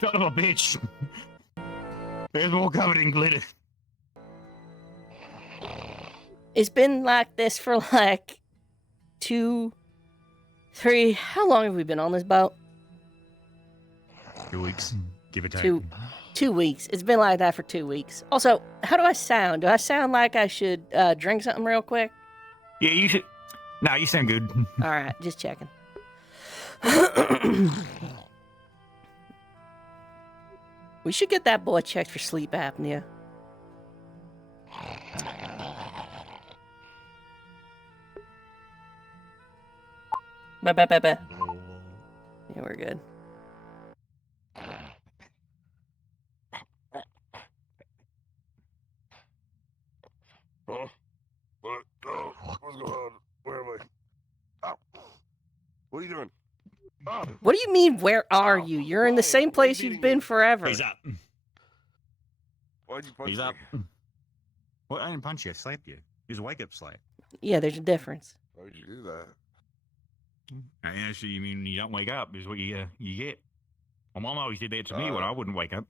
Son of a bitch. There's more covered in glitter. It's been like this for like 2, 3. How long have we been on this boat? 2 weeks, give or take. 2 weeks. It's been like that for 2 weeks. Also, how do I sound? Do I sound like I should drink something real quick? Yeah, you should. Nah, you sound good. All right, just checking. We should get that boy checked for sleep apnea. Ba. Yeah, we're good. Huh? What? Oh, what's going on? Where am I? Ow. What are you doing? Oh. What do you mean, where are you? You're in the same place you've been forever. He's up. Why'd you punch He's me? up. Well, I didn't punch you. I slapped you. It was a wake-up slap. Yeah, there's a difference. Why'd you do that? Actually, you mean you don't wake up is what you get. My mom always did that to me when I wouldn't wake up.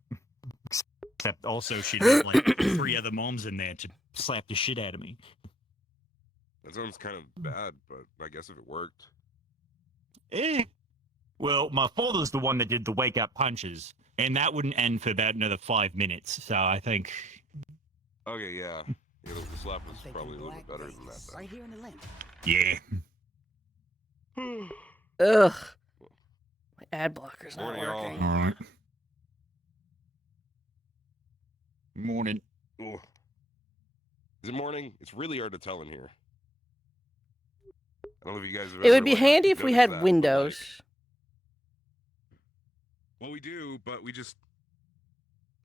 Except also she had like 3 other moms in there to slap the shit out of me. That sounds kind of bad, but I guess if it worked. Eh. Well, my father's the one that did the wake-up punches, and that wouldn't end for about another 5 minutes, so I think... Okay, yeah. The slap was probably a little bit better than that. Right here in the limb. Yeah. Ugh. My ad blocker's not Morning, all. working. All right. Morning. Ooh. Is it morning? It's really hard to tell in here. I don't know if you guys have It ever, would be like, handy if we noticed had that, but, windows. well, we do, but we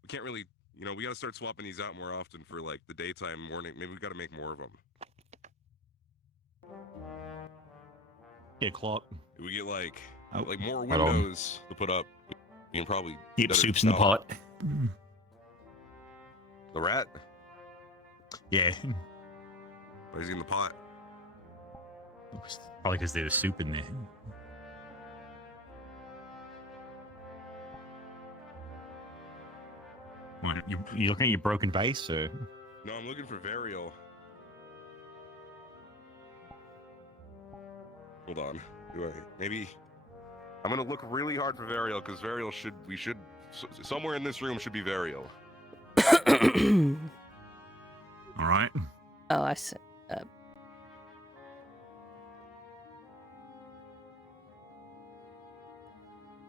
can't really, we gotta start swapping these out more often for, like, the daytime, morning. Maybe we gotta make more of them. Get a clock. If we get, like more Hold on. windows to put up, you can probably... Keep better soups in the tell. pot. The rat? Yeah. Why is he in the pot? Probably because there was soup in there. What, you looking at your broken vase, or? No, I'm looking for Varial. Hold on. Maybe... I'm gonna look really hard for Varial, because Varial somewhere in this room should be Varial. All right. Oh, I see.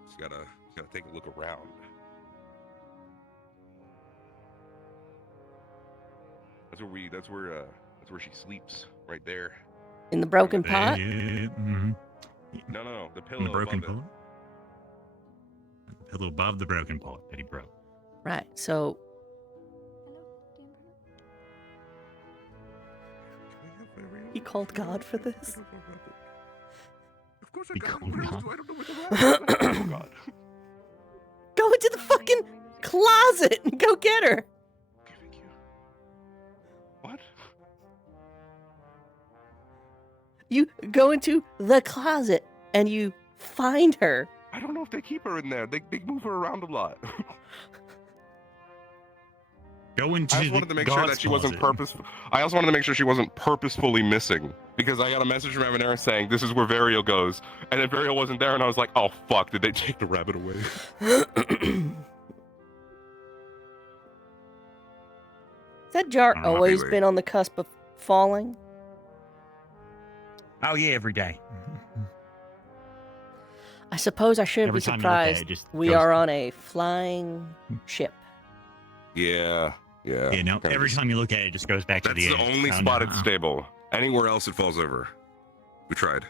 Just gotta take a look around. That's where she sleeps, right there. In the broken pot? Mm-hmm. No, the pillow In the broken above it. pot. The pillow above the broken pot that he broke. Right, so... He called God for this? Of course I He got called it. God. I don't know what the rat is. Oh, God. Go into the fucking closet and go get her! Okay, thank you. What? You go into the closet and you find her. I don't know if they keep her in there. They move her around a lot. Go into I just wanted to make sure God's that she wasn't closet. purposeful. I also wanted to make sure she wasn't purposefully missing, because I got a message from Evanera saying this is where Varial goes, and then Varial wasn't there, and I was like, oh fuck, did they take the rabbit away? That jar Oh, always really? been on the cusp of falling? Oh yeah, every day. I suppose I shouldn't Every be time you look at it, surprised it just we goes- are on a flying ship. Yeah. Yeah, no. Kinda Every just- time you look at it, it just goes back to That's the the edge. only Oh, spot no. it's stable. Anywhere else it falls over. We tried.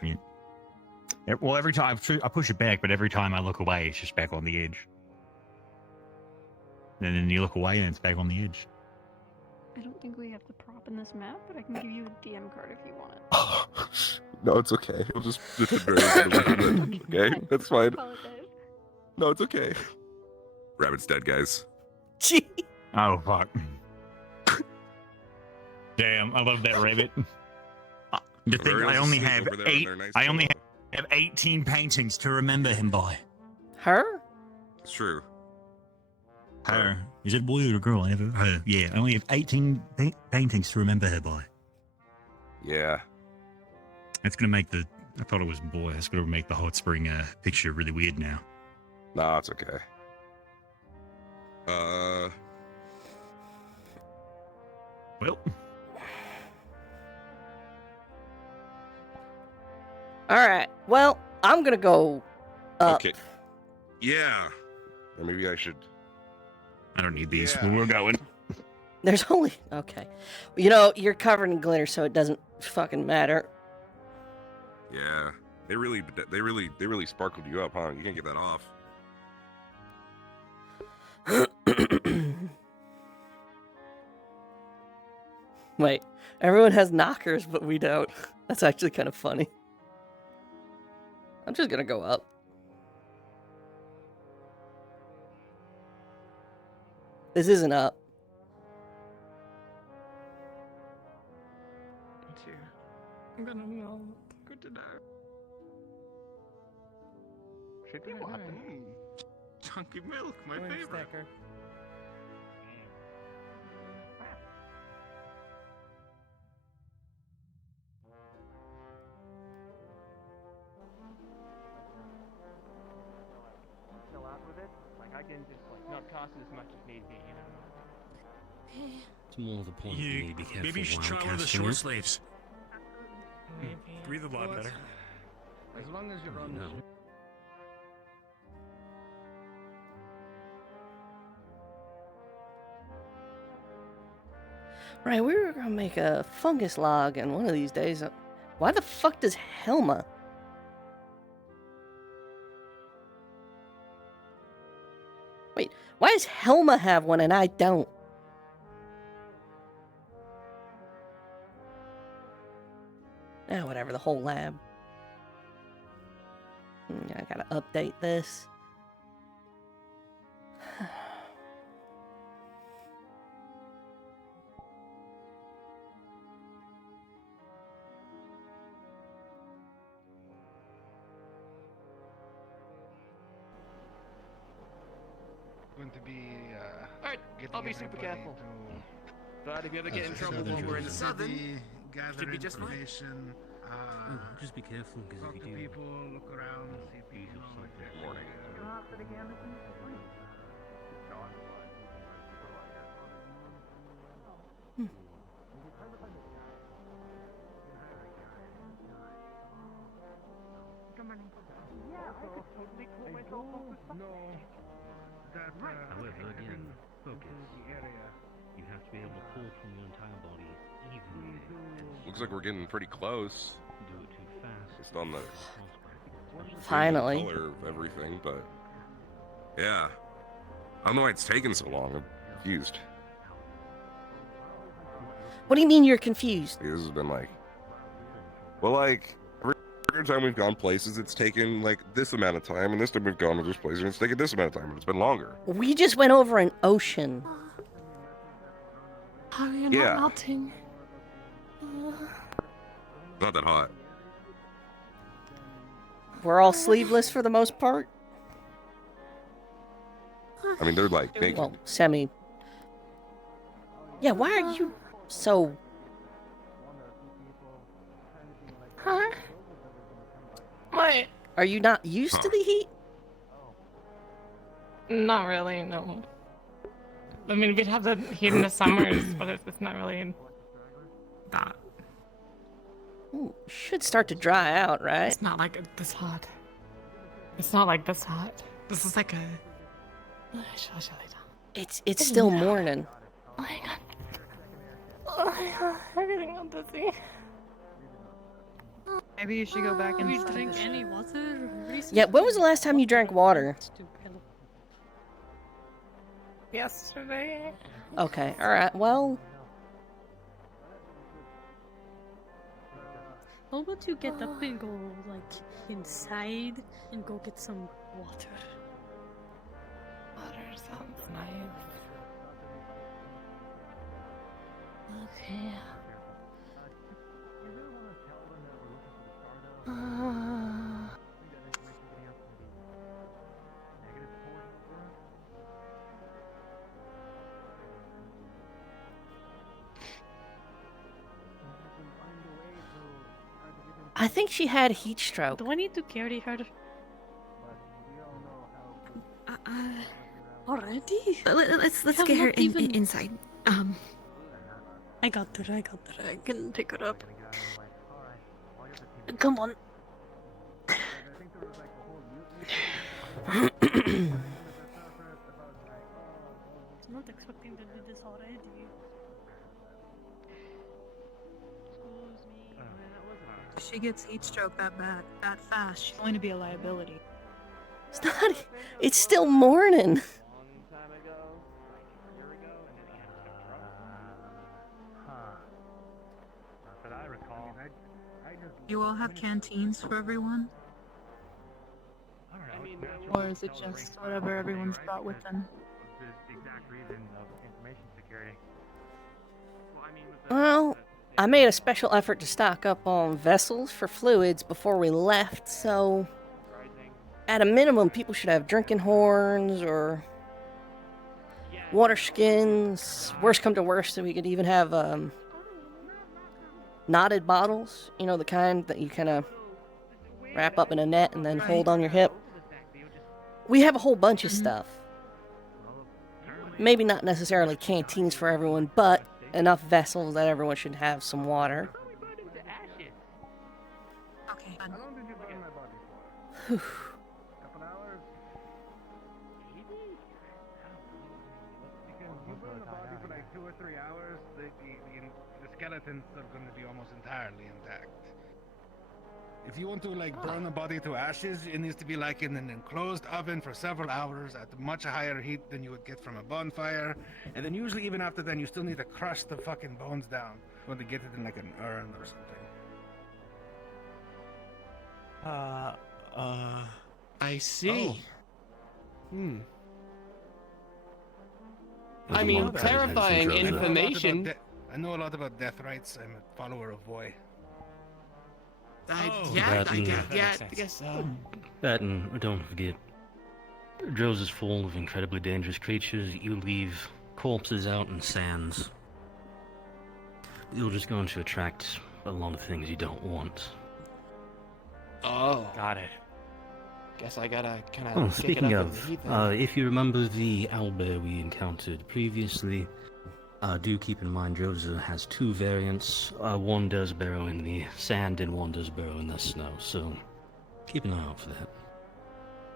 Well, every time I push it back, but every time I look away, it's just back on the edge. And then you look away, and it's back on the edge. I don't think we have the prop in this map, but I can give you a DM card if you want it. No, it's okay. We'll just pretend Varial's okay? That's I fine. apologize. No, it's okay. Rabbit's dead, guys. Gee. Oh fuck! Damn, I love that rabbit. The thing, I Varial's only asleep have over there on 8. their nice I only pillow. have 18 paintings to remember him by. Her? It's true. Her. Is it a boy or a girl? I never. Her. Yeah. I only have 18 paintings to remember her by. Yeah. That's gonna make the. I thought it was a boy. That's gonna make the hot spring picture really weird now. Nah, it's okay. Well. All right. Well, I'm gonna go up. Okay. Yeah. Or maybe I should. I don't need these. Yeah. Where we're going. There's only okay. You know, you're covered in glitter, so it doesn't fucking matter. Yeah. They really sparkled you up, huh? You can't get that off. Wait, everyone has knockers, but we don't. That's actually kind of funny. I'm just gonna go up. This isn't up. I'm gonna know. Good to know. Chunky milk, my favorite. Chill out with it. Like I can just like not cost as much as need be, you know. It's more the point. You, need to be careful maybe you should while try one of the casting short it. sleeves. Breathe a lot better. As long as you're on No. Right, we were gonna make a fungus log, and one of these days, why the fuck does Helma? Wait, why does Helma have one and I don't? Ah, whatever, the whole lab. I gotta update this. going to be Alright, I'll be super careful. But if you ever get in trouble while we're in the southern, gather should be just fine. information. Oh, just be careful, because Talk if to you do, people, look around, see if you know what they're Morning. however, again, focus. You have to be able to pull from your entire body evenly. Looks like we're getting pretty close. Do it too fast. Just on the Finally. color of everything, but yeah. I don't know why it's taken so long. I'm confused. What do you mean you're confused? This has been like, well, like every time we've gone places, it's taken like this amount of time, and this time we've gone to this place, and it's taken this amount of time, but it's been longer. We just went over an ocean. How are you Yeah. not melting? Not that hot. We're all sleeveless for the most part. I mean, they're like naked. Well, semi. Yeah, why are you so... Huh? What? Are you not used to the heat? Not really, no. I mean, we'd have the heat in the summers, but it's not really that. Ooh, should start to dry out, right? It's not like this hot. It's not like this hot. This is like a... It's still morning. Oh my god. Oh my god, I'm getting all dizzy. Maybe you should go back and We drink any water recently? Yeah, when was the last time you drank water? Yesterday. Okay, alright, well... How about you get up and go, like, inside and go get some water? Water sounds nice. Okay. I think she had heat stroke. Do I need to carry her? Already? Let's Have get her not even- inside. I got her. I can pick her up. Come on. I'm not expecting to do this already. Excuse me. If she gets heat stroke that fast, she's going to be a liability. It's not. It's still morning. Long time ago, like a year ago, and then he had to Not that I recall. You all have canteens for everyone? I don't know. I mean, it's natural Or is it to celebrate just whatever everyone's right? brought with Because them? The exact reason of information security. Well, I mean, with the, Well, I made a special effort to stock up on vessels for fluids before we left, so surprising. at a minimum, people should have drinking horns or water skins. Worst come to worst, so we could even have knotted bottles. You know, the kind that you kind of wrap up in a net and then hold on your hip. We have a whole bunch of stuff. Maybe not necessarily canteens for everyone, but enough vessels that everyone should have some water. Probably burned into ashes. Okay. How long did you burn my body for? Couple hours? Maybe? Because you burn the body for like 2 or 3 hours, the skeletons are going to be almost entirely intact. If you want to like burn the body to ashes, it needs to be like in an enclosed oven for several hours at much higher heat than you would get from a bonfire. And then usually even after then, you still need to crush the fucking bones down. You want to get it in like an urn or something. I see. Oh. I mean, terrifying I know a lot about information. I know a lot about death rites. I'm a follower of Voy. I guess so. That and don't forget, Joe's is full of incredibly dangerous creatures. You leave corpses out in sands, you're just going to attract a lot of things you don't want. Oh, Got it. guess I gotta kind of. Oh, speaking of, if you remember the owlbear we encountered previously, do keep in mind Joza has 2 variants. One does burrow in the sand and one does burrow in the snow, so keep an eye out for that.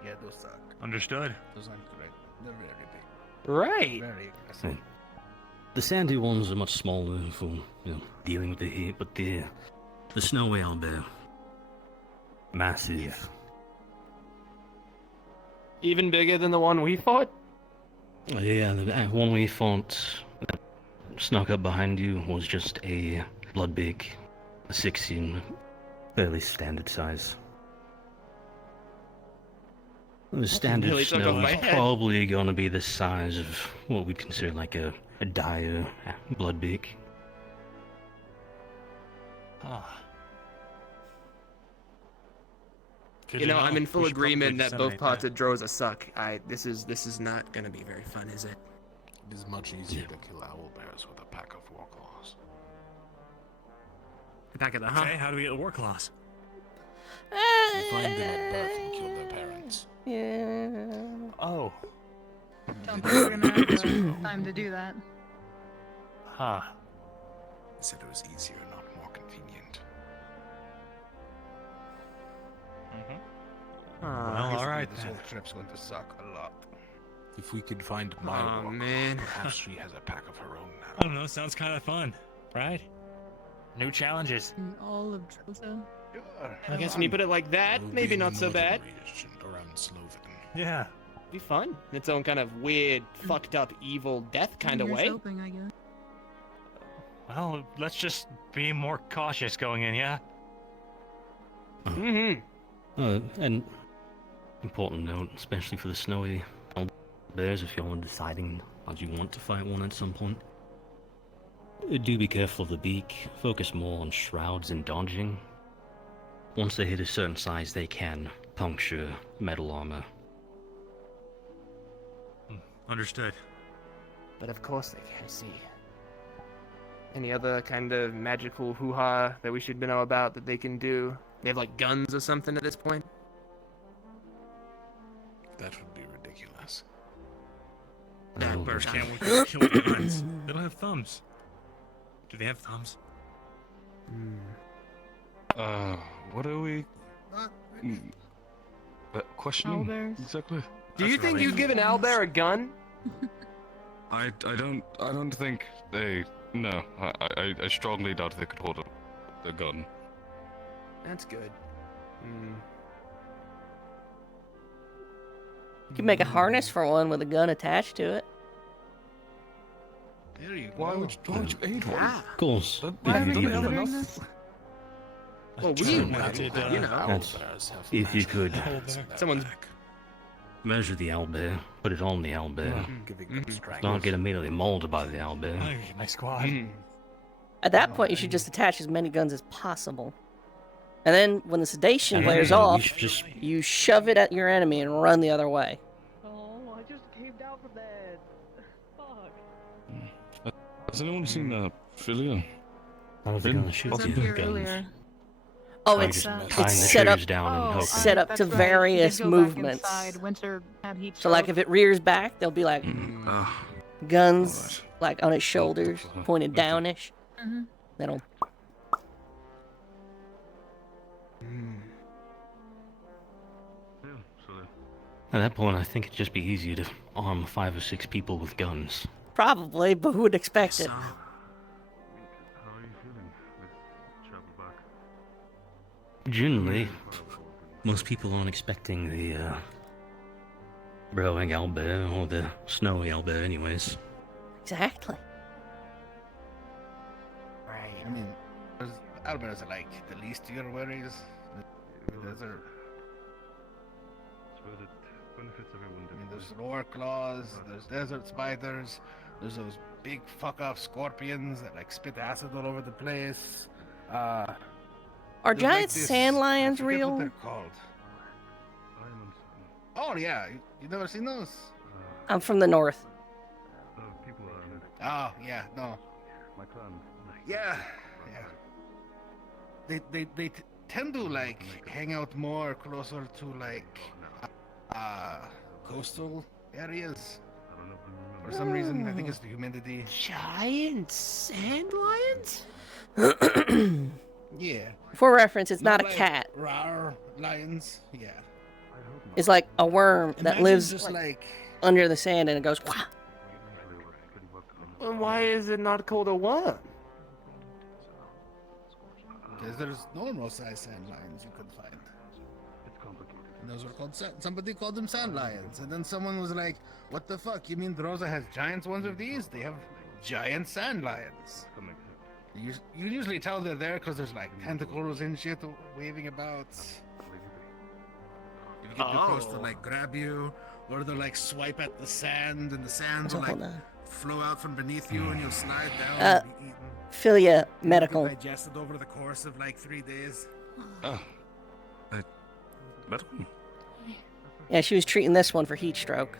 Yeah, those suck. Understood. Those aren't great. They're very big. Right. Very aggressive. The sandy ones are much smaller for dealing with the heat, but the snowy owlbear, massive. Yeah. Even bigger than the one we fought. Yeah, the one we fought that snuck up behind you was just a bloodbeak, a 16, fairly standard size. The standard really took snow off my is head. probably going to be the size of what we'd consider like a dire bloodbeak. Ah. You know, I'm in full agreement that both parts of Droza suck. This is not gonna be very fun, is it? It is much easier to kill owlbears with a pack of warclaws. Back of the Okay, how do we get the war claws? You find them at birth and kill their parents. Yeah. Oh. Don't think we're gonna have time to do that. Huh. He said it was easier, not more convenient. Well, alright This then. whole trip's going to suck a lot. If we could find my Oh, warclaw, man. perhaps she has a pack of her own I now. don't know, sounds kind of fun, right? New challenges. In all of Droza. I guess when you put it like that, We'll be maybe in not the so northern bad. region around Sloven. Yeah. Be fun. In its own kind of weird, fucked up, evil death kind of Here's way. hoping, I guess. Well, let's just be more cautious going in, yeah? Mm-hmm. And important note, especially for the snowy bears, if you're deciding that you want to fight one at some point, do be careful of the beak. Focus more on shrouds and dodging. Once they hit a certain size, they can puncture metal armor. Understood. But of course they can see. Any other kind of magical hoo-ha that we should know about that they can do? They have like guns or something at this point. That would be ridiculous. That Bears bird. can't kill with guns. They don't have thumbs. Do they have thumbs? What are we questioning Owlbears. exactly? Do you think you'd give an owlbear a gun? I don't think they. No, I strongly doubt they could hold a gun. That's good. You can make a harness for one with a gun attached to it. There you go. Why would you aid one? Yeah. Of course. Why are we If you, considering even, this? Well, we, you know. that's, if you could Someone's measure the owlbear, put it on the owlbear, Mm-hmm. not get immediately mauled by the owlbear. My squad. At that point, you should just attach as many guns as possible. And then, when the sedation And wears then off, you should just you shove it at your enemy and run the other way. Oh, I just came down from that. Fuck. Has anyone seen Philia? I was gonna shoot Was you up here with guns. earlier. Oh, Probably it's just it's tying the set up shoes down and Oh, hoping. set up that's to right. You various did go back movements. inside. Winter had heat So, like, stroke. if it rears back, they'll be like guns, like on its shoulders, pointed downish. Mhm. That'll. At that point, I think it'd just be easier to arm 5 or 6 people with guns. Probably, but who would expect it? How are you feeling with travel back? Generally, most people aren't expecting the burrowing owlbear or the snowy owlbear anyways. Exactly. Right. I mean, owlbears are like the least of your worries. The desert. It benefits everyone. I mean, there's roar claws, there's desert spiders, there's those big fuck off scorpions that like spit acid all over the place. Are There's giant like this- sand I lions forget what real? they're called. Oh yeah, you never seen those? I'm from the north. People Oh yeah, no. my clan. Yeah, yeah. They tend to like hang out more closer to like coastal areas. For some reason, I think it's the humidity. Giant sand lions? Yeah. For reference, it's not a like cat. Rar lions. Yeah. It's like a worm that Imagine lives just like under the sand and it goes. Wah! Well, why is it not called a worm? because there's normal sized sand lions you could find. And those were called somebody called them sand lions, and then someone was like, "What the fuck? You mean Rosa has giant ones of these? They have giant sand lions." You usually tell they're there because there's like tentacles and shit waving about. You get too close to like grab you, or they'll like swipe at the sand, and the sand will like flow out from beneath you, and you'll slide down and be eaten. Philia It'll be medical. digested over the course of like 3 days. Oh. Medical? Yeah, she was treating this one for heat stroke.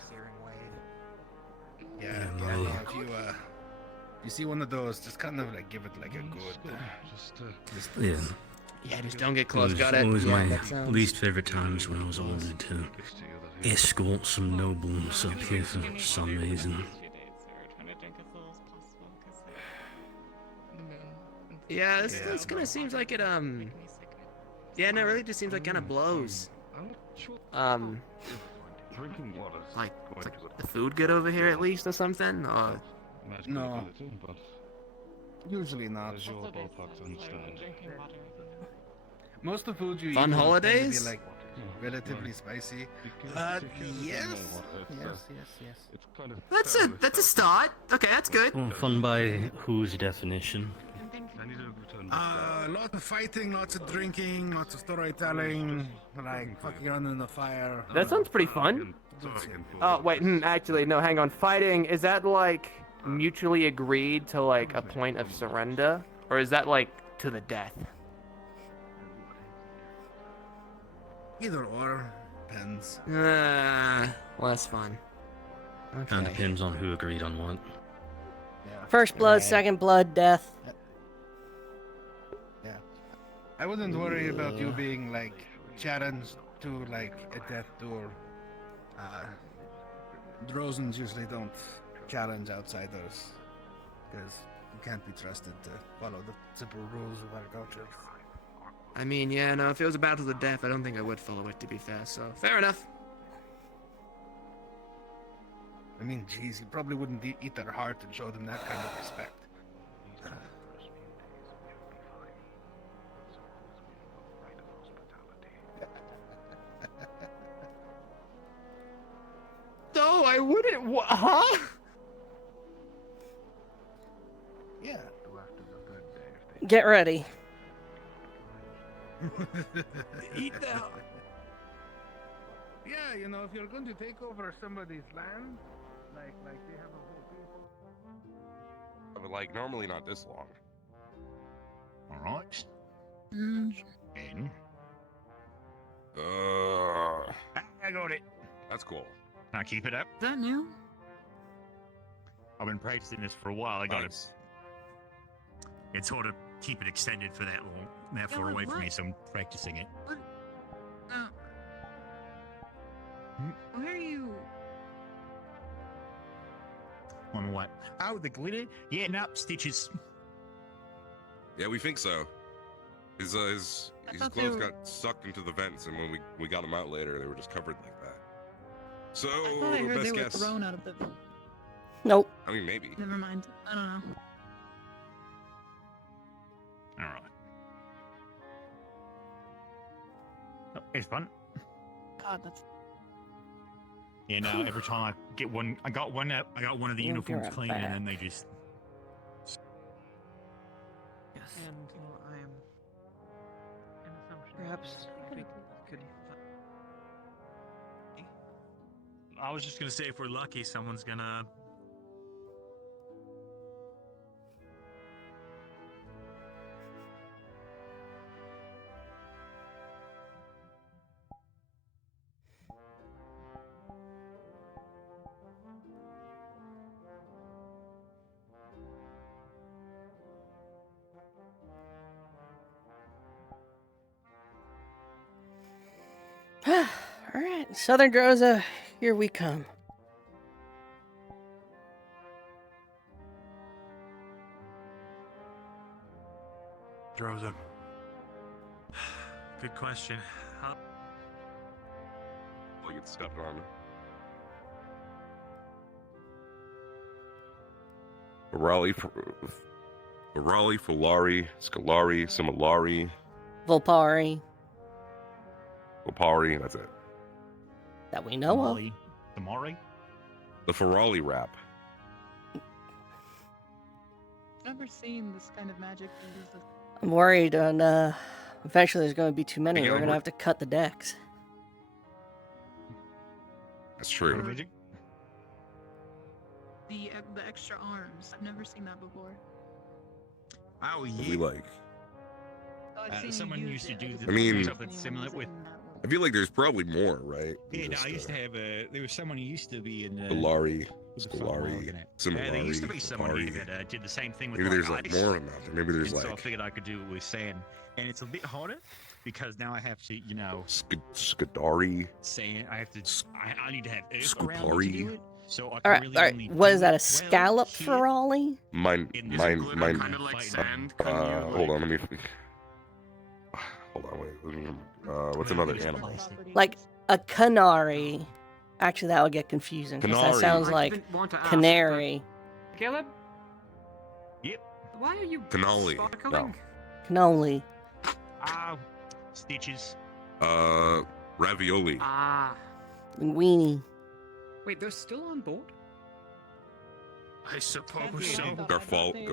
Yeah, no, if you see one of those, just kind of like give it like a good. Yeah. Yeah, just don't get close. It was Got it. always Yeah, my that sounds- least favorite times when I was ordered to escort some nobles up here for some reason. Yeah, this kind of seems like it. Yeah, no, it really just seems like kind of blows. Drinking water. Like, it's like the food good over here at least or something? Or No. Usually not. Most of the food you Fun eat will tend to holidays? be like relatively spicy. Yes. that's a start. Okay, that's good. Well, fun by whose definition? Lots of fighting, lots of drinking, lots of storytelling, like fucking around in the fire. That sounds pretty fun. Oh wait, actually no, hang on. Fighting, is that like mutually agreed to like a point of surrender, or is that like to the death? Either or, depends. Less fun. Kind of depends on who agreed on what. First blood, second blood, death. I wouldn't worry about you being like challenged to like a death duel. Drozens usually don't challenge outsiders because you can't be trusted to follow the simple rules of our culture. I mean, yeah, no, if it was a battle to the death, I don't think I would follow it, to be fair, so fair enough. I mean, geez, you probably wouldn't eat their heart and show them that kind of respect. No, I wouldn't. Huh? Yeah. Get ready. Eat now. Yeah, you know, if you're going to take over somebody's land, like they have a whole people. But like normally not this long. All right. Mm. And I got it. That's cool. Can I keep it up? Is that new? I've been practicing this for a while. I got Nice. it. It's sort of keep it extended for that long, that far but away from what? me, so I'm practicing it. What? Where are you? On what? Oh, the glitter? Yeah, no, stitches. Yeah, we think so. His thought they clothes were- got sucked into the vents, and when we got them out later, they were just covered like that. So I thought I heard they best were guess. thrown out of the. Nope. I mean, maybe. Never mind. I don't know. All right. Oh, it's fun. God, that's. And every time I get one, I got one of the You're uniforms a clean, bat. and then they just. Yes. And well, I am an assumption. Perhaps we could. I was just gonna say, if we're lucky, someone's gonna. All right, Southern Droza, here we come. Droza. Good question. Like it's stepping on me. Ferrari, Fulari, Scalari, Similari, Volpari, Lopari, that's it. that we know of. Damari? The Ferrari rap. I've never seen this kind of magic and use this. I'm worried on, eventually there's going to be too many. Yeah, We're going to we're- have to cut the decks. That's true. The extra arms. I've never seen that before. Oh, We like. Oh, I've seen you Someone use used to it. do just the I mean- something similar with. I feel like there's probably more, right? Yeah, no, Just, I used to have there was someone who used to be in Fulari, what the fuck am I Scalari, looking at? Similari, There used to be someone here Lopari. that did the same thing with Maybe there's like like ice. more than that. Maybe there's And so I like figured I could do it with sand, and it's a bit harder because now I have to, Skadari. sand. I have to. I need to have earth around me to do it. So I can All right, really all right. only What do is that, a it scallop here. Ferrari? Mine. Kind of like sand. Hold on, let me. Hold on, wait. What's another animal? Like a canary. Actually, that would get confusing because that Canary. sounds I like didn't want to ask, canary. but- Caleb, Yep. why are you Cannoli. sparkling? Cannoli. Stitches. Ravioli. Ah. Linguini. Wait, they're still on board? I suppose so. Garfali.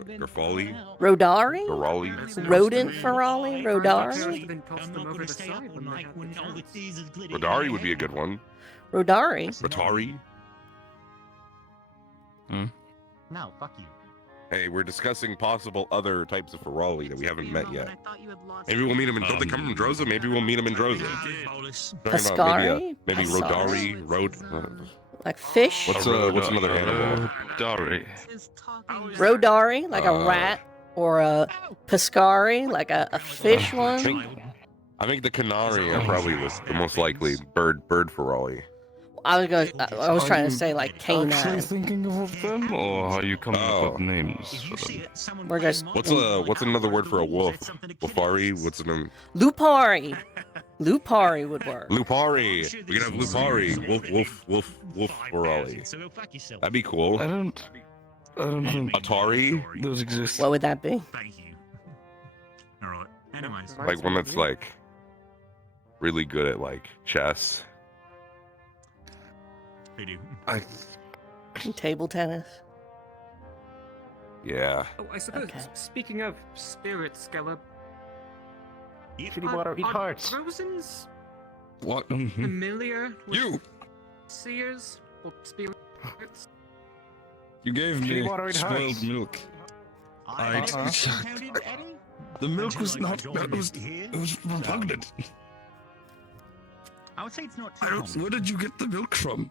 Rodari? Garali. Rodent Ferrari? Rodari? Then toss I'm them not over going the to stay side up when all they night have when the all the chance. thieves is glitter. Rodari would be a good one. Rodari? Ratari. No, fuck you. Hey, we're discussing possible other types of Ferrari that we haven't met yet. I thought you had lost. Maybe we'll meet them in. Don't they come from Droza? Maybe we'll meet them in Droza. Pascari? Maybe Pascari? Rodari. Like fish? What's another animal? Dory. Rodari? Like a rat? or a pescari, like a fish one. I think the canary are probably the most likely bird Ferrari. I was trying to say like Actually canine. thinking of them, or are you coming up with names for them? We're just What's another word for a wolf? Wolfari? What's the name? Lupari. Lupari would work. Lupari. We can have Lupari. Wolf Ferrari. That'd be cool. I don't think Atari? those exist. What would that be? Thank you. All right. Anyways, Like one that's like really good at like chess. they do. Table tennis. Yeah. Oh, I suppose. Okay. Speaking of spirits, Skella. Shitty water, eat hearts. Rosens What? familiar with You! seers or spirits? You gave Shitty me water, eat spoiled hearts. milk. The milk was not. It was repugnant. I would say it's not I too don't. common. Where did you get the milk from?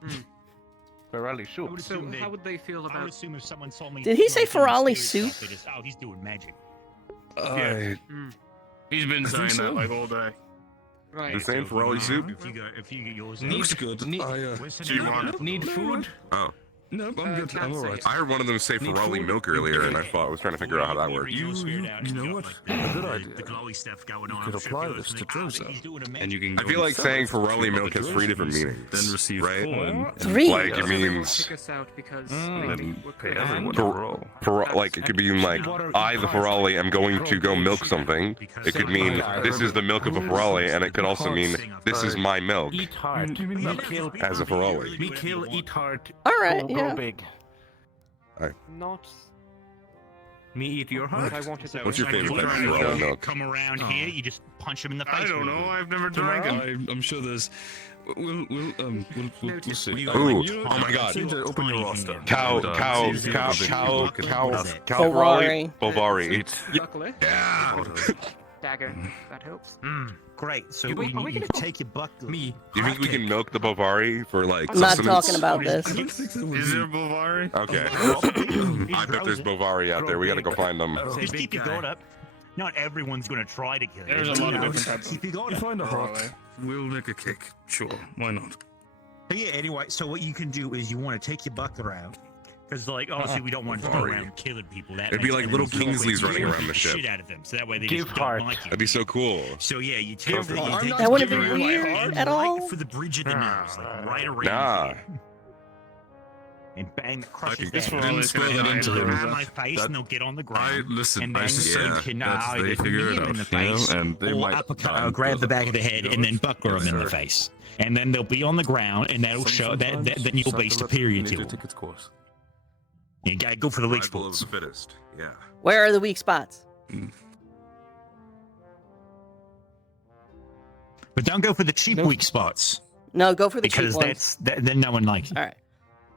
Ferrari I soup. would So assume how would they feel I would about? assume if someone told me. Did he say like, doing Ferrari spirit soup? stuff, they just, oh, he's doing magic. He's been I saying think so. that like all day. Right. The same Ferrari soup? If you get yours, Looks good. Need- Do you want it? Need food? Oh. No, I'm good. can't I'm say alright. it. I heard one of them say Need Ferrari food? milk earlier, and I was trying to figure out how that worked. You know what? The, Good idea. The glowy stuff going on. could I'm sure apply if you this listen to Droza. he's doing a And you can. I go feel and like sell saying it to Ferrari other milk has 3 different Drones, meanings. Then receive right? coin. and 3? Like it Everyone will means kick us out because then maybe we're pay crazy. everyone Fer- a roll. like it could mean like I the Ferrari am going to go milk something. It could mean this is the milk of a Ferrari, and it could also mean this is my milk Eat heart. You mean Me that? kill. as a Ferrari. Me kill, eat heart. All right, Go yeah. big. Not. Me eat your what heart. I wanted to. What's your Like, favorite if type you of Ferrari milk? come around here, you just punch him in the face. I don't with know. it. I've never drank it. I'm sure there's. We'll see. Ooh, oh my God. Open your roster. Cow Ferrari. Bovari. Luckily. Yeah. Dagger. That helps. Great. So Wait, when are we you gonna go- take your buck. Me. Do you think we can milk the Bovari for like I'm not sustenance? talking about this. I don't think that would Is be- there Bovari? Okay. I bet there's Bovari out there. We gotta go find them. Just keep your guard up. Not everyone's gonna try to kill you. There's a lot of different types. Keep your guard You up. find a heart. We'll make a cake. Sure. Why not? But yeah, anyway, so what you can do is you want to take your buck around. Because, like, obviously, we don't want to go around killing people. That It'd be makes like enemies little real quick. Kingsleys running You around the beat ship. Shit out of them, so that way they Give just heart. don't like you. That'd be so cool. So yeah, you take the, I'm take not That wouldn't be giving you weird and at right all. for the bridge of the nose, like right around Nah. here. And bang, that crushes think their this head. one is gonna get into them. Grab my face That- and they'll get on the I ground. listen. And I then suspect you can that they either figure knee it him out, in the you know, face and they or might uppercut, grab the back of the head and then buckler them in the face. And then they'll be on the ground, and that'll show that then you'll be superior to them. Take its course. You gotta go for the weak Survival of spots. the fittest. Yeah. Where are the weak spots? But don't go for the cheap weak spots. No, go for the cheap Because ones. then no one likes it. All right.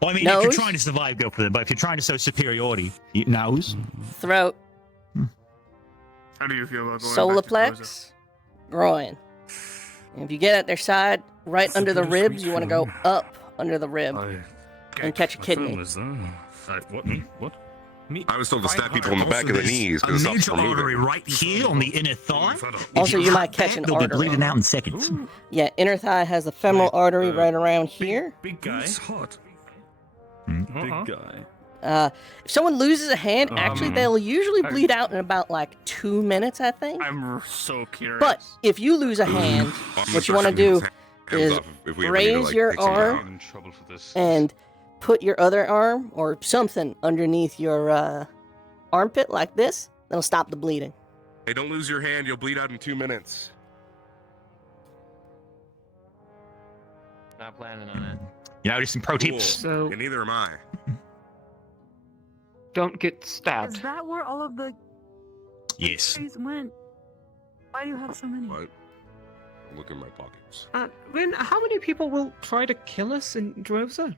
Well, I mean, if you're Nose? trying to survive, go for them. But if you're trying to show superiority, nose. Throat. How do you feel about going Solar back to Droza? plex. Groin. And if you get at their side, right under the ribs, you want to go up under the rib and catch a kidney. What? Me? What? I was told to stab people in the back of the knees because A it stops major from artery moving. right here on the inner thigh. If Also, you might cut catch that, an they'll be artery. bleeding out in seconds. Yeah, inner thigh has the femoral artery right around here. Big guy. It's hot. Uh-huh. Big guy. If someone loses a hand, actually, they'll usually I- bleed out in about like 2 minutes, I think. I'm so curious. But if you lose a hand, what you want to do is raise your arm in trouble for this. and put your other arm or something underneath your armpit like this. That'll stop the bleeding. Hey, don't lose your hand. You'll bleed out in 2 minutes. Not planning on it. You know, just some pro Cool. tips. So And neither am I. don't get Is stabbed. that where all of the Yes. trees went? Why do you have so many? What? Look in my pockets. Rin, how many people will try to kill us in Droza?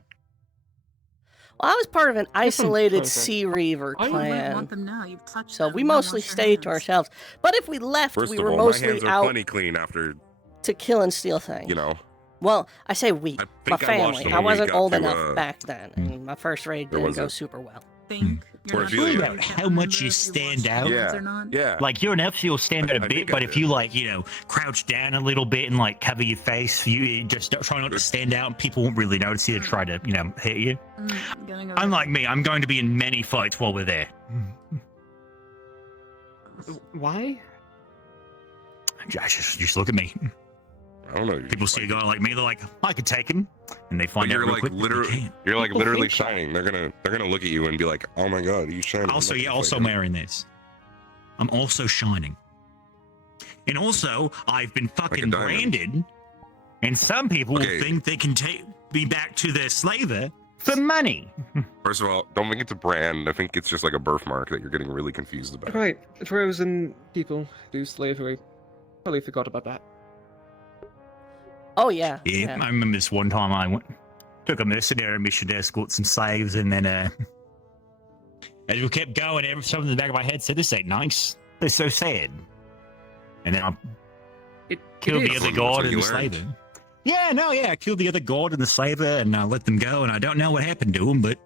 Well, I was part of an isolated process. Sea Reaver You might clan, want them now. You've touched so them. we Now mostly wash your stayed to hands. ourselves. But if we left, First we of were all, my mostly hands are out plenty clean after, to kill and steal things. you know. Well, I say we, I my think I washed family. them I when we wasn't got old to, enough back then, and my first raid there didn't was go a- super well. think you're It's not really sure about if you how can't much remember you if stand watched out. movies or not. Yeah. Like you're an elf, you'll stand out a I bit, think I but if did. you like, crouch down a little bit and like cover your face, you just try not to stand out, and people won't really notice you to try to, hit you. Gonna go Unlike me, I'm going to be in many fights while we're there. Why? Just look at me. I don't know. People see a guy like me, they're like, I could take him, and they find out you're real like quick that they literally, can't. you're like People literally think so. shining. They're gonna look at you and be like, "Oh my god, are you shining?" Also, I'm yeah, like, also "Oh my God." marrying this. I'm also shining. And also, I've been fucking diamond. branded, and some people Okay. will think they can take me back to their slaver for money. First of all, don't think it's a brand. I think it's just like a birthmark that you're getting really confused about. Right, frozen people do slavery. Totally forgot about that. Oh yeah. Yeah, I remember this one time I took a mercenary mission to escort some slaves, and then as we kept going, something in the back of my head said, "This ain't nice. They're so sad." And then I killed the is. other That's god what and you the learned. slaver. I killed the other god and the slaver, and I let them go, and I don't know what happened to them, but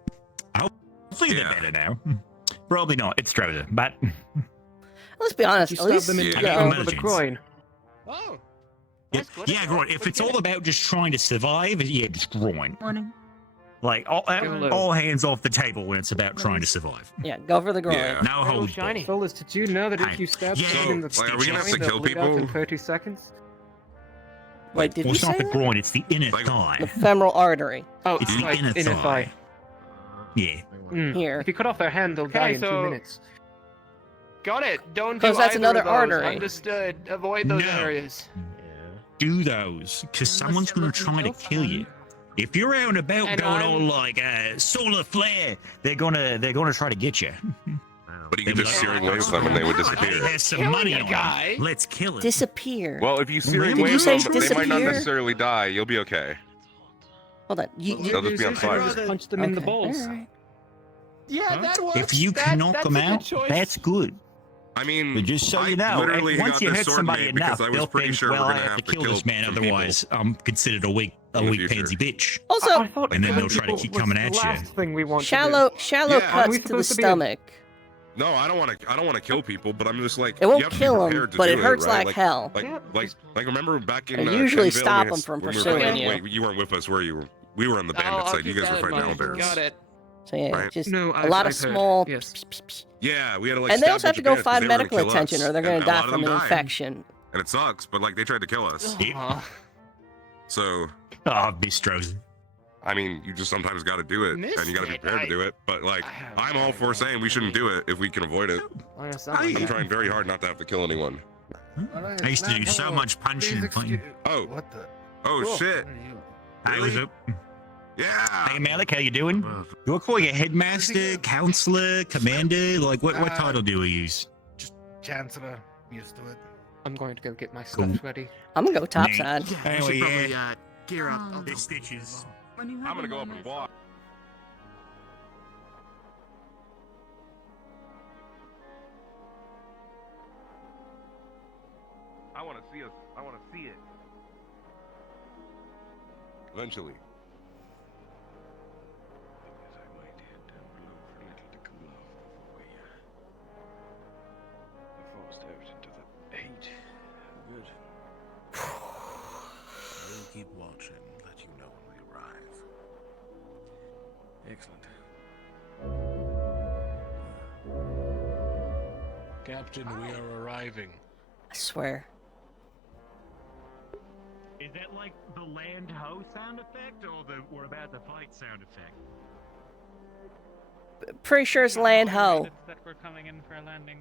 hopefully they're better now. Probably not. It's Stroder, but Let's be honest. You At least stab them in Yeah. the Yeah. groin with a groin. Oh. yeah, groin. If it's all about just trying to survive, just groin. Morning. Like all hands off the table when it's about trying to survive. Yeah, go for the groin. Yeah. No holds barred. Fellas, did you know that if you stab Yeah. someone in the So, like, are we gonna have to groin, they'll kill bleed out in people? 30 seconds? Wait, did Well, we it's not say the that? groin; it's the inner thigh. The femoral artery. Oh, It's the right, inner thigh. Yeah. Here. If you cut off their hand, they'll die in 2 minutes. Got it. Don't do 'Cause that's either another of those. artery. Understood. Avoid those No. areas. Do those, because someone's going to try to kill you. If you're out and about And going I'm- all like solar flare, they're gonna try to get you. But you could just searing wave them and they would disappear. There's some money on it. Let's kill it. Disappear. Well, if you searing Did you wave say them, they might not disappear? necessarily die. You'll be okay. Hold on. They'll just be on fire. Just punch them in the Okay, balls. alright. Yeah, that works. If you can knock them out, that's good. I mean, But just so I you know, literally once got you this hit sword somebody made enough, because I was they'll pretty think, sure well, we're I gonna have have to to kill kill this man, some people otherwise I'm considered a weak in the future. pansy bitch. Also, I thought And then they'll killing try to people keep was coming the at you. last thing we want shallow to shallow Yeah. Aren't we cuts to the supposed to be stomach. No, I don't want to kill people, but I'm just like It won't you have to be kill 'em, prepared to but do it hurts right? like hell. Like remember back in It usually Kenville, stop we 'em had- from when we were pursuing fighting- you. Wait, you weren't with us, were you? We were on the do. bandit I'll side. You keep guys were that in fighting mind. owlbears. Got it. So yeah, Right. just No, a lot of I've heard. small. Yes. Yeah, we had to like. And they stab also a have to go bunch of bandits 'cause find they were gonna medical kill attention, us, or they're going and to a die lot of from an them died. infection. And it sucks, but like they tried to kill us. So Bistros. I mean, you just sometimes got to do it, and you got to be prepared to do it. But like, I'm all for saying we shouldn't do it if we can avoid it. I'm trying very hard not to have to kill anyone. I used to do so much punching and fighting. Oh, What the? oh Cool. shit! Hey, what's up? Yeah. Hey, Malik, how you doing? Do I call you headmaster, counselor, commander? Like, what title do we use? Chancellor. Used to it. I'm going to go get my stuff ready. I'm gonna go topside. Anyway, probably gear up. Oh. There's stitches. When you have I'm gonna a go up moment- and walk. I want to see us. I want to see it. Eventually. I'll keep watching, let you know when we arrive. Excellent. Captain, we are arriving. I swear. Is that like the land ho sound effect, or the we're about to fight sound effect? Pretty sure it's land ho. That we're coming in for a landing.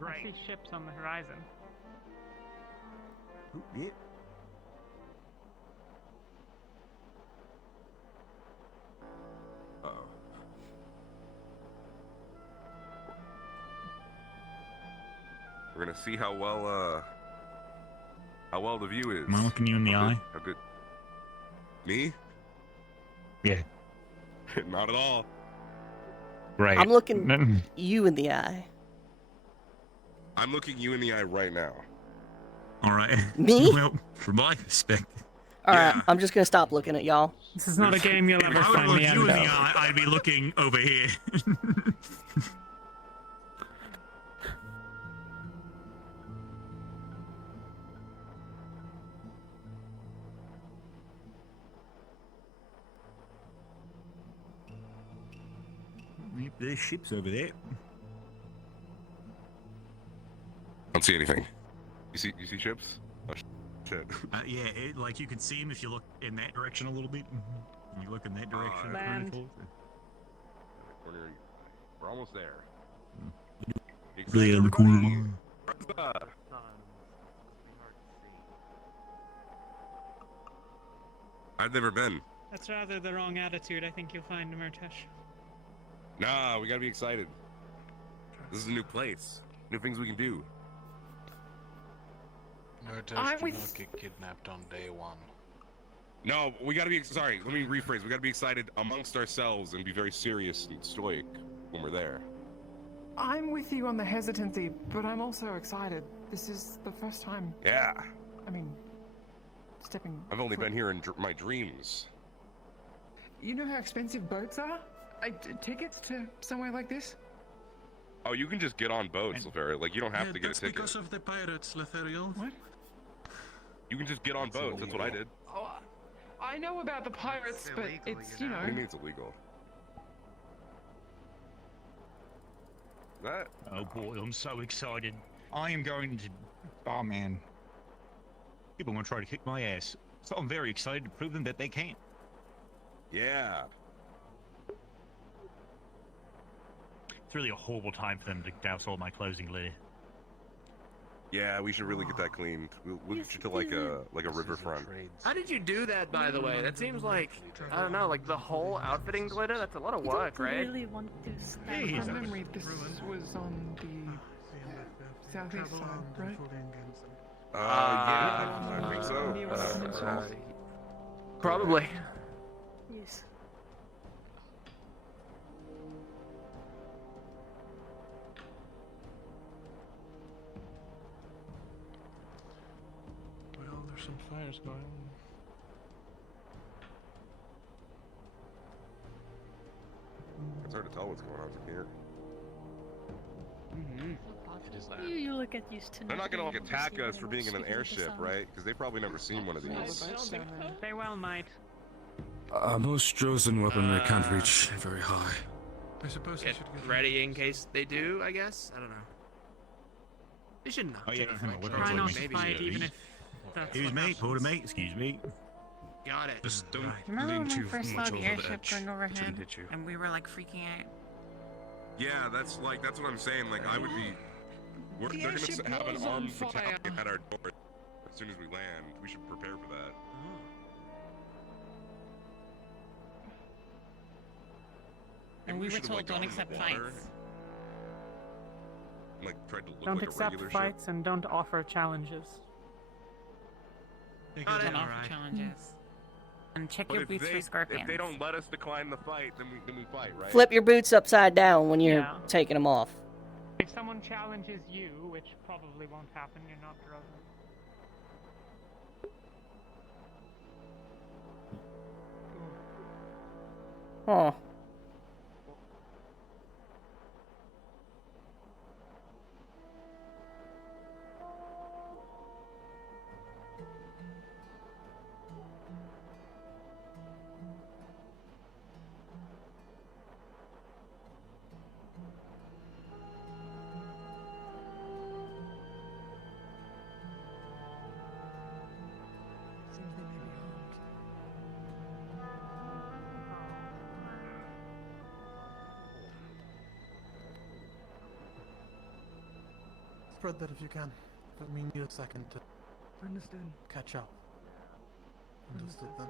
I Right. see ships on the horizon. Yeah. Uh-oh. We're gonna see how well the view is. Am I looking you in the How eye? good- How good? Me? Yeah. Not at all. Right. I'm looking you in the eye. I'm looking you in the eye right now. All right. Me? Well, from my perspective, All right, I'm just gonna stop looking at y'all. This is not a game you'll If ever I would find look me you in the under. eye, I'd be looking over here. There's ships over there. Don't see anything. You see ships? Oh, shit. Yeah, like you can see them if you look in that direction a little bit. You look in that direction. Land. We're almost there. There in the corner. I've never been. That's rather the wrong attitude I think you'll find, Murtash. Nah, we gotta be excited. This is a new place. New things we can do. Murtash, do not get kidnapped on day one. No, we gotta be, sorry, let me rephrase. We gotta be excited amongst ourselves and be very serious and stoic when we're there. I'm with you on the hesitancy, but I'm also excited. This is the first time. Yeah. I mean, stepping. I've only been here in my dreams. You know how expensive boats are? Tickets to somewhere like this? Oh, you can just get on boats, Leferial. Like, you don't have to get a that's ticket. because of the pirates, Leferial. What? You can just get on boats. That's what I did. Oh, I know about the pirates, but it's, you know. What do you mean it's illegal? That? Oh boy, I'm so excited. I am going to... Oh man. People are going to try to kick my ass. So I'm very excited to prove them that they can't. Yeah. It's really a horrible time for them to douse all my clothing litter. Yeah, we should really get that cleaned. We'll get you to like a riverfront. How did you do that, by the way? That seems like, I don't know, like the whole outfitting glitter? That's a lot of work, right? Really want to start From memory, this was on the southeast side, right? Yeah, I think so. Probably. Yes. Well, there's some fires going on. It's hard to tell what's going on from here. You look at used to. They're not gonna like attack us for being in an airship, right? Because they've probably never seen one of these. They well might. Most Drozen weaponry can't reach very high. I suppose Get ready in case they do, I guess? I don't know. They should not. Oh yeah, Try not to fight, even if that's Excuse what me, happens. porter mate, excuse me. Got it. Just don't Remember lean when we too first saw much the over the airship edge. going It overhead, shouldn't hit you. and we were like freaking out? Yeah, that's what I'm saying. Like, I would be. The They're airship gonna have an was on armed fire. battalion at our door as soon as we land. We should prepare for that. And we were should've, told like, don't gone in the accept water fights. and, like, tried to look Don't like accept a regular fights and don't offer challenges. Don't offer Alright. challenges. And check But your if boots they, for scorpions. If they don't let us decline the fight, then we fight, right? Flip your boots upside down when you're Yeah. taking them off. If someone challenges you, which probably won't happen, you're not Drozen. Huh. Seems they may be armed. Spread that if you can. Let me need a second to Understood. catch up. Understood then.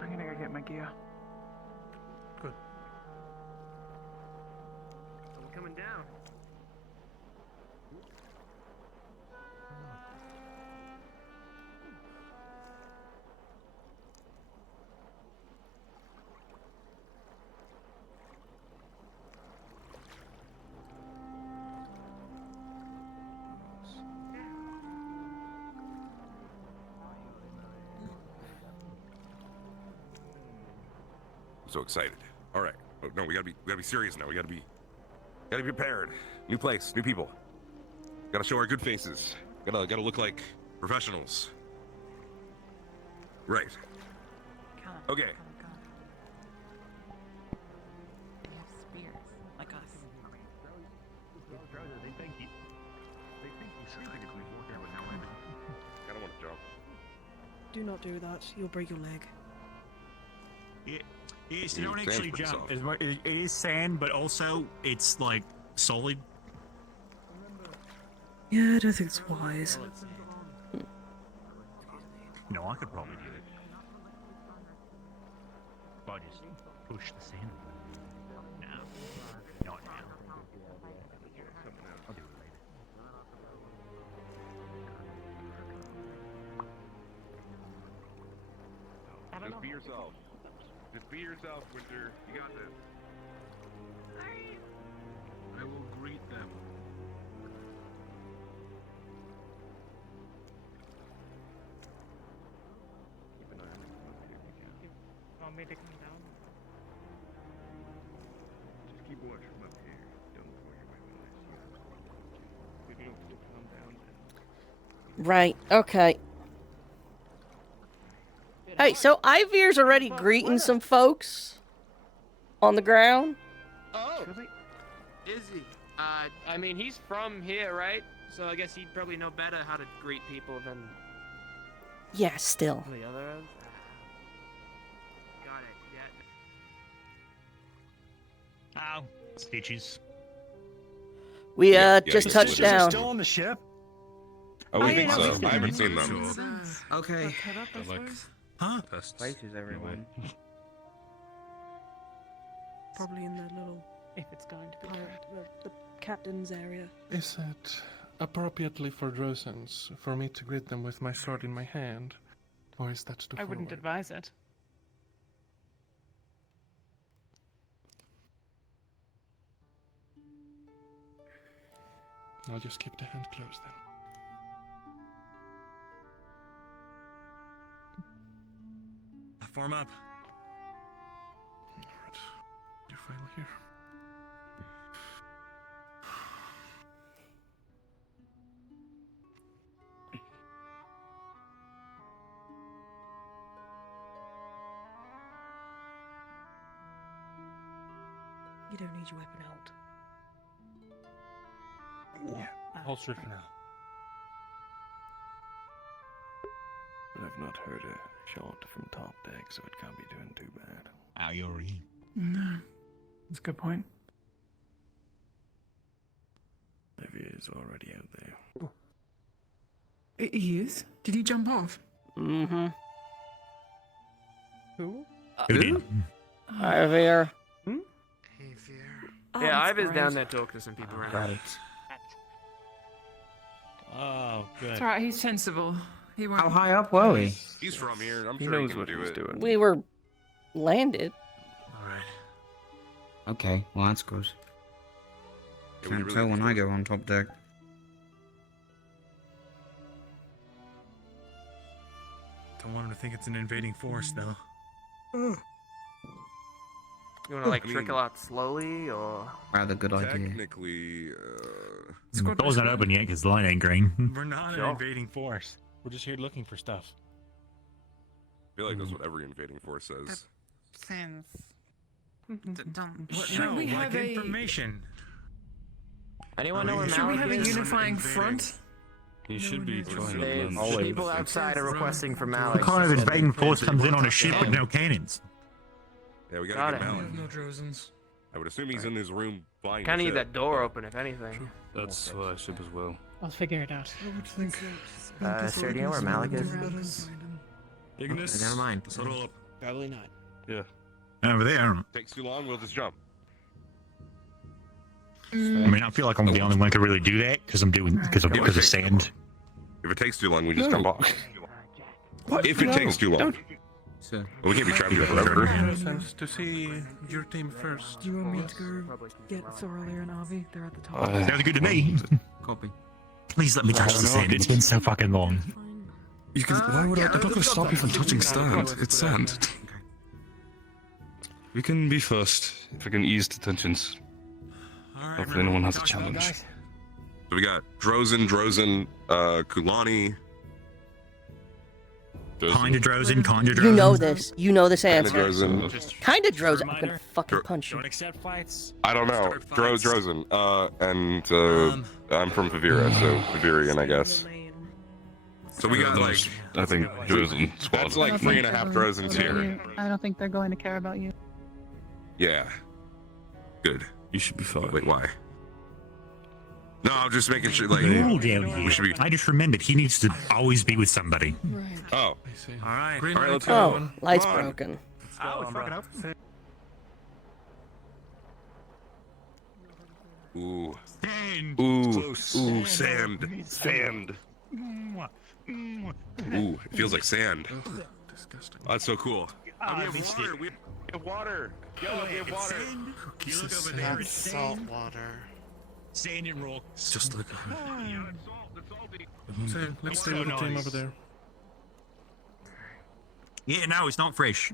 I'm gonna go get my gear. Good. I'm coming down. so excited. All right. Oh, no, we gotta be serious now. We gotta be prepared. New place, new people. Gotta show our good faces. Gotta look like professionals. Right. Okay. They have spears, like us. I don't want to jump. Do not do that. You'll break your leg. Yes, you don't actually jump. It is sand, but also it's like solid. Yeah, I don't think it's wise. No, I could probably do it. If I just push the sand. No, not now. I'll do it later. Just be yourself. Just be yourself, Winter. You got this. I will greet them. Keep an eye on them from up here if you can. Want me to come down? Just keep watch from up here. Don't throw your weapon unless you. We can also calm down and. Right. Okay. Hey, so Ivir's already greeting some folks on the ground. Oh, is he? I mean, he's from here, right? So I guess he'd probably know better how to greet people than Yeah, still. the others. Got it. Yeah. Ow. Stitches. We Yeah, just yeah, touched yeah. down. Still on the ship? Oh, we I think didn't know so. we I haven't did. seen them. Okay. Huh? Places everyone. Probably in the little If it's going to be. the captain's area. Is it appropriately for Drosens for me to greet them with my sword in my hand? Or is that too I wouldn't forward? advise it. I'll just keep the hand closed then. Form up. Alright. Your file here. You don't need your weapon out. Yeah. Holster for now. But I've not heard a shot from top deck, so it can't be doing too bad. Ow, you're No. That's a good point. Olivia's already out there. He is? Did he jump off? Mm-hmm. Who? Who did? Ivir. Hey, Fear. Yeah, I was down there talking to some people around. Right. Oh, good. It's alright, he's sensible. He won't. How high up were we? He's from here. I'm He sure he knows can what do he's it. doing. We were landed. Alright. Okay, well that's good. Yeah, we Can't really tell need when to- I go on top deck. Don't want him to think it's an invading force, though. You want to like I mean- trickle out slowly, or? Rather good idea. Technically, The door's not open yet because the light ain't green. We're not Sure. an invading force. We're just here looking for stuff. I feel like that's what every invading force says. Sans. Don't. Should we have a... information. Anyone know where Should we Malik have a is? unifying front? He should be trying to There's learn. people outside are requesting for What Malik. kind of invading force comes in on a ship with no cannons? Yeah, we Got gotta it. get Malik. No Drosens. I would assume he's in his room flying. Kind of the need ship. that door open, if anything. That's what I should as well. I'll figure it out. I would think Sir, do you know where Malik is? Ignis, Never mind. settle up. Probably not. Yeah. Over there. Takes too long. We'll just jump. I mean, I feel like I'm the only one who can really do that because because of sand. If it takes too long, we just jump off. If it takes too long. So, Well, we can't be trapped here forever. Sense to see your team first. Do you want me to go get Thoralia and Avi? They're at the top. Sounds good to me. copy. Please let me touch the sand. It's been so fucking long. You can. Why would I? I'm not going to stop you from touching sand. It's sand. We can be first if we can ease the tensions. Hopefully, no one has a challenge. So we got Drozen, Kulani. Kinda Drozen, kinda Drozen. You know this. You know this answer. Drozen. Kinda Drozen. I'm gonna fucking punch you. Don't accept fights. I don't know. Drozen. And I'm from Vivira, so Vivirian, I guess. So we got like, I think Drozen squad. That's like 3.5 Drozens here. I don't think they're going to care about you. Yeah. Good. You should be fine. Wait, why? No, I'm just making sure, like, Cool down here. we should be. I just remembered he needs to always be with somebody. Oh. All right. All right, let's go. Oh, lights Come on. broken. Oh, it's fucking up. Ooh. Sand. Ooh. Ooh. Sand. Sand. Ooh. It feels like sand. Disgusting. Oh, that's so cool. I missed it. We have water. Yo, we have water. You look over there. It's Salt sand. water. Sand and rock. It's just like Say, let's stay so with the team nice. over there. Yeah, no, it's not fresh.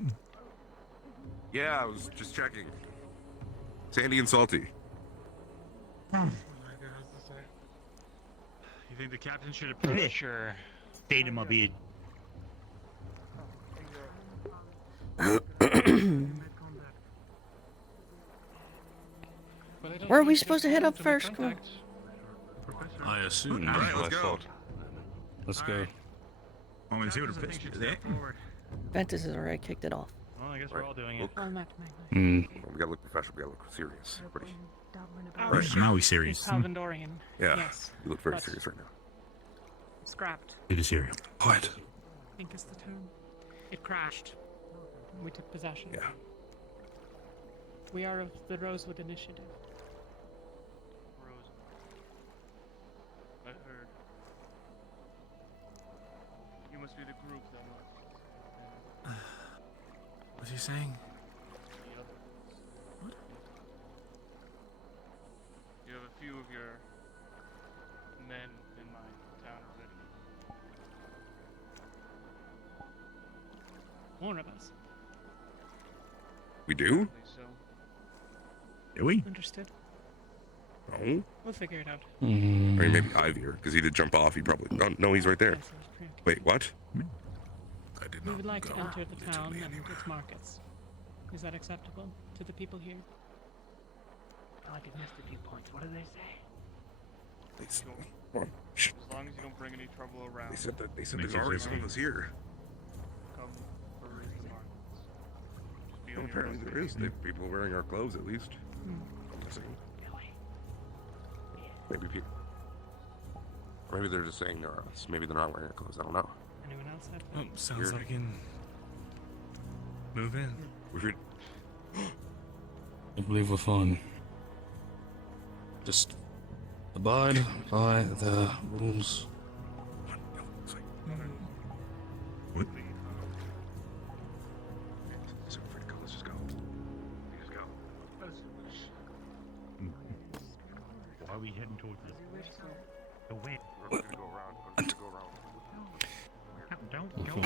Yeah, I was just checking. Sandy and salty. You think the captain should approach or Stayed in my bed. Where are we supposed to head up first? Come on. I assume. All right, let's go. Let's go. Want me to see what it is there? Ventus has already kicked it off. Well, I guess we're all doing it. We gotta look professional. We gotta look serious. Pretty. Right. Now we serious. Salvadorian. Yeah. Yes. You look very But serious right now. Scrapped, It is serious. What? I think is the term. It crashed. We took possession. Yeah. We are of the Rosewood Initiative. Rosewood. I heard. You must be the group that must. What's he saying? What? You have a few of your men in my town already. More of us. We do? So, Do we? Understood. No. We'll figure it out. I mean, maybe Ivyr, because he did jump off. He probably. Oh, no, he's right there. Yes, that's correct. Wait, what? I did We not would like to go enter the town Italy and anywhere. its markets. Is that acceptable to the people here? I like missed a few points. What did they say? They said, as long as you don't bring any trouble around. they said that. They said there's already some of us here. Come for the markets. Just be on your Apparently best there is. behavior. People wearing our clothes at least. I'm guessing. Maybe people. Or maybe they're just saying they're us. Maybe they're not wearing our clothes. I don't know. Anyone else have Oh, sounds like in. Move in. We should. I believe we're fine. Just abide by the rules. What? So free to go. Let's just go. Let's go. Why are we heading towards this? The wind. We're gonna go around. We're gonna go around. Don't go.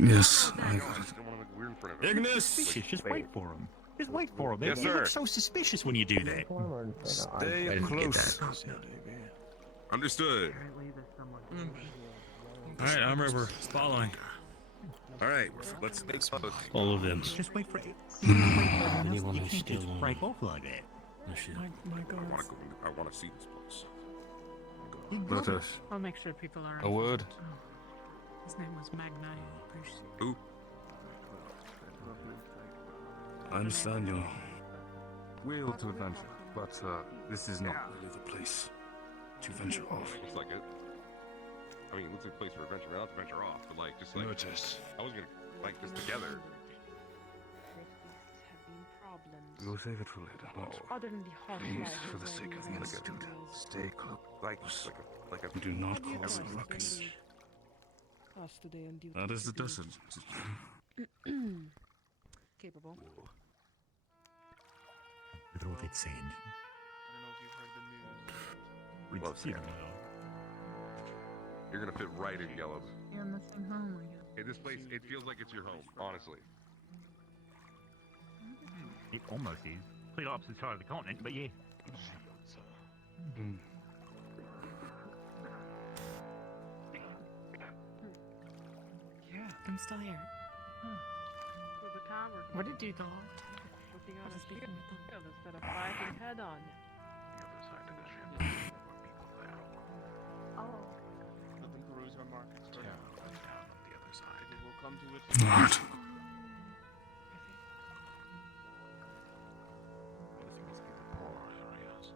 Yes, I don't want to look weird in front of him. Ignis! Just wait for him. Just wait for him. Yes, You look sir. so suspicious when you do that. Stay close. Understood. All right, I'm over. Following. All right, let's stay close. All of them. Just wait for it. Anyone You who's can't still just on. break off like that. Oh, shit. I want to see this place. Let us. I'll make sure people are. A word. His name was Magni. Who? I understand your will to adventure, but this is not really the place to venture off. Looks like it. I mean, it looks like a place for adventure. Not to venture off, but like just like. Notice. I was gonna like this together. We'll save it for later. Other than the hot Please, light for the is sake of the very innocent, stay close. Like a. Do not cause a ruckus. Us today on duty. That is the desert. Capable. Throw that sand. I don't know if you've heard the news. Love sand. You're gonna fit right in, Yellow. You're missing home again. Hey, this place, it feels like it's your home, honestly. It almost is. Complete opposite side of the continent, but yeah. Yeah, I'm still here. What did you do? Looking I on was a speaking with them. shield instead of fighting head on. The other side of the ship. More people there. Oh. Let them peruse our markets. Down on the other side. We will come to it. What? This must be the poorer areas.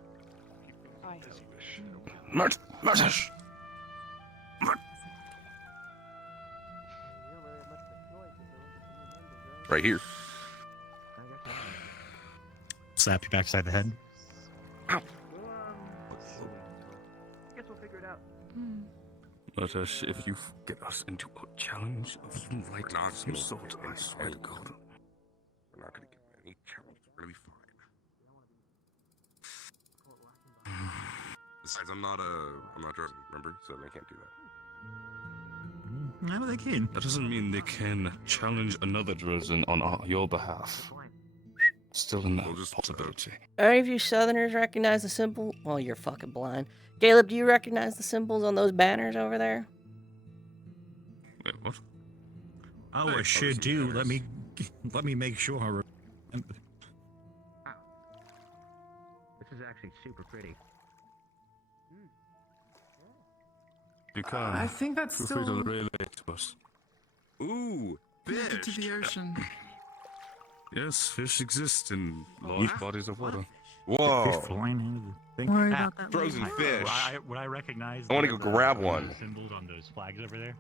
Keep going as you wish. I don't care. Murtash! Right here. Slap you backside the head. I guess we'll figure it out. Murtash, if you get us into a challenge of some light, We're not some gonna sort, get I swear to God. We're not gonna get any challenge. We're gonna be fine. Besides, I'm not Dresden, remember? So they can't do that. No, they can. That doesn't mean they can challenge another Dresden on your behalf. Still in that possibility. Any of you Southerners recognize the symbol? Well, you're fucking blind. Caleb, do you recognize the symbols on those banners over there? Wait, what? Oh, Hey, I sure do. Let me make sure I remember. This is actually super pretty. You can. I think that's Feel free to still- relay it to us. Ooh, Connected to fish. the ocean. Yes, fish exist in large bodies of water. Whoa. Fish flying into the thing. Worry about that Frozen later. fish. Would I recognize? I wanna go grab the one. Symbols on those flags over there.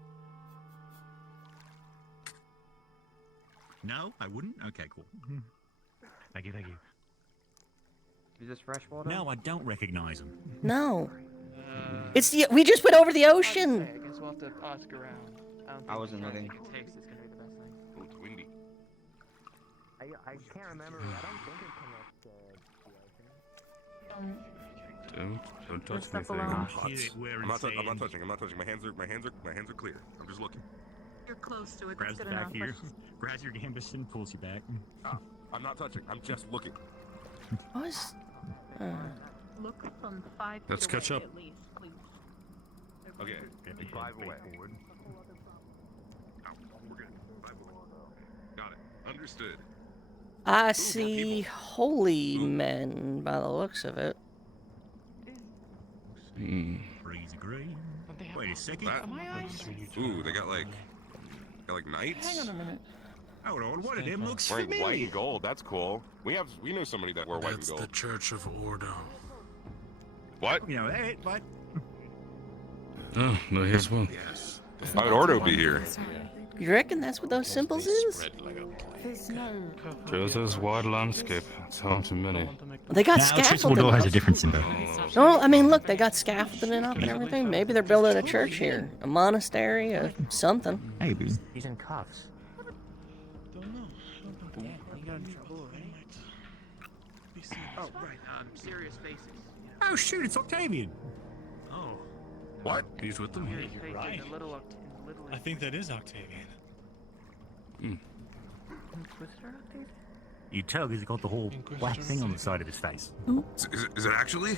No, I wouldn't. Okay, cool. Thank you, thank you. Is this freshwater? No, I don't recognize them. No. It's the we just went over the ocean. I guess we'll have to ask around. I wasn't looking. looking. Taste is gonna be the best thing. Oh, it's windy. I can't remember. I don't think it connects to the ocean. Don't touch stuff anything. alone. I'm not touching. I'm not touching. My hands are clear. I'm just looking. You're close to it. Grabs That's the good back enough. here, grabs your gambus and pulls you back. I'm not touching. I'm just looking. What was? Look from 5 feet Let's catch away up. at least, please. Okay. 5 away. We're good. 5 away. Got it. Understood. I see holy men by the looks of it. Crazy green. Wait a second. Ooh, they got like knights. Hang on a minute. Hold on, one of them looks Wearing white familiar. and gold. That's cool. We know somebody that wore white and That's gold. the Church of Ordo. What? You know that, but Oh, no, here's one. Yes. Why would Ordo be here? You reckon that's what those symbols is? There's no. Jose's wide landscape. It's home to many. They got Now, scaffolding. has a different symbol. No, I mean, look, they got scaffolding up and everything. Maybe they're building a church here, a monastery, or something. Maybe. He's in cuffs. Yeah, he got in trouble already. Oh, right. Serious faces. Oh shoot, it's Octavian. Oh. What? He's with them? Serious faces. right. A little. I think that is Octavian. Twister Octavian? You tell he's got the whole black thing on the side of his face. Is it actually?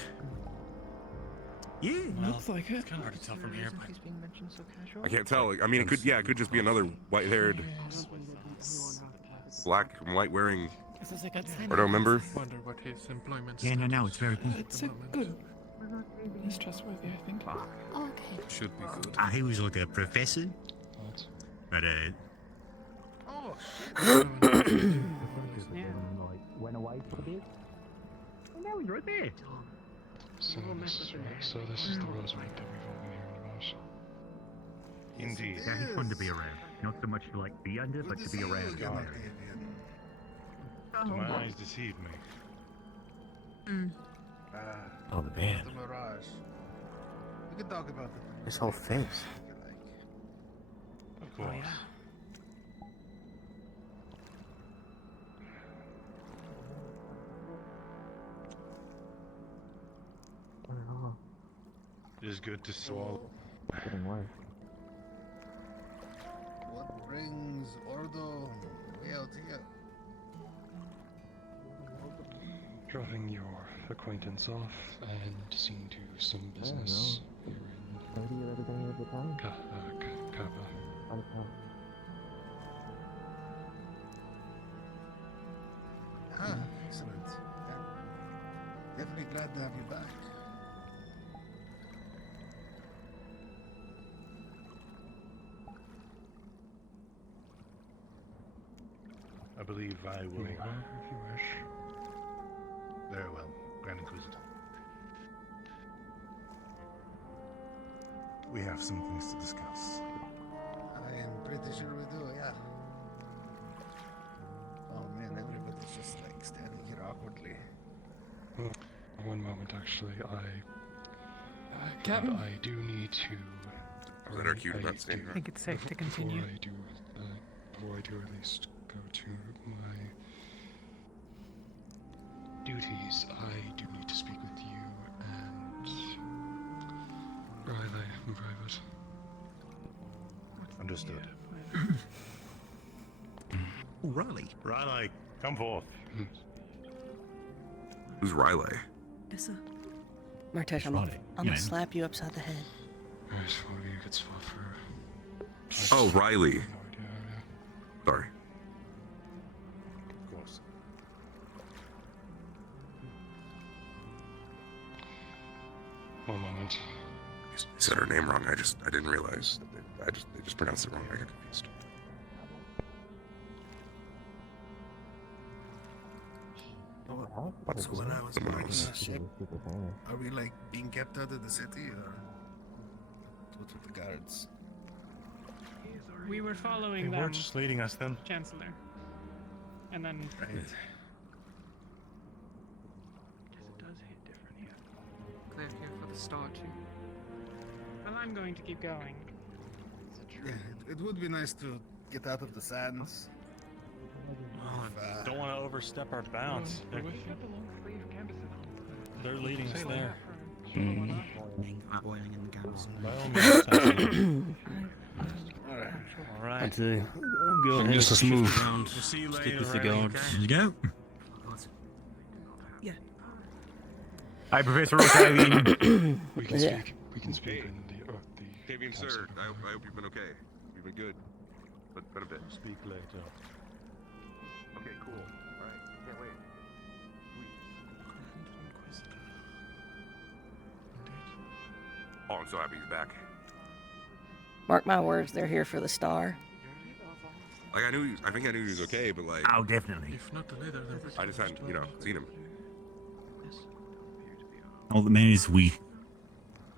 Yeah. Looks like it. It's kind of hard to tell from here, but He's being mentioned so casual. I can't tell. I mean, it could just be another white-haired, black and white wearing This is a good sign. Ordo member. Wonder what his employment. Yeah, no, it's very cool. It's a good. He's trustworthy, I think. Okay. Should be good. He was like a professor, but Went away for a bit. Oh, no, he's right there. So this is the Rosewood that we've all been hearing about. Indeed. Yeah, he's fun to be around. Not so much to like be under, but to be around. My eyes deceived me. Oh, the band. The mirage. We can talk about it. His whole face. Of course. It is good to swallow. What brings Ordo out here? dropping your acquaintance off and seeing to some business here in Kappa. Ah, excellent. Definitely glad to have you back. I believe I will. Anywhere, if you wish. Very well, Grand Inquisitor. We have some things to discuss. I am pretty sure we do, yeah. Oh man, everybody's just like standing here awkwardly. One moment, actually, Captain? I do need to. Is that our cue to not stand I think it's safe to continue. Before I do, at least go to my duties. I do need to speak with you and Riley in private. Understood. Ooh, Riley. Riley, come forth. Who's Riley? Issa. Martesh, I'm gonna slap you upside the head. Right, what would be a good spot for? Oh, Riley. Sorry. Of course. One moment. You said her name wrong. I didn't realize. They just pronounced it wrong. I got confused. So when I was back on the ship, are we like being kept out of the city or what's with the guards? We were following They them. were just leading us then. Chancellor. And then. Right. Guess it does hit different here. Glad here for the star too. Well, I'm going to keep going. Yeah, it would be nice to get out of the sands. Don't want to overstep our bounds. They're leading us there. Oiling in the campus. By all means, All right. I'd say go ahead. Just move. Around. We'll see you Stick later, with the Riley, guards. okay? There you go. Yeah. Hi, Professor O'Tavian. We can Yeah. speak. We can speak in the Tavian, sir, I hope you've been okay. You've been good. But been a bit. Speak later. Okay, cool. Alright, can't wait. Oh, I'm so happy he's back. Mark my words, they're here for the star. Like, I think I knew he was okay, but like... Oh, definitely. If not the leader, then I just hadn't, seen him. All that matters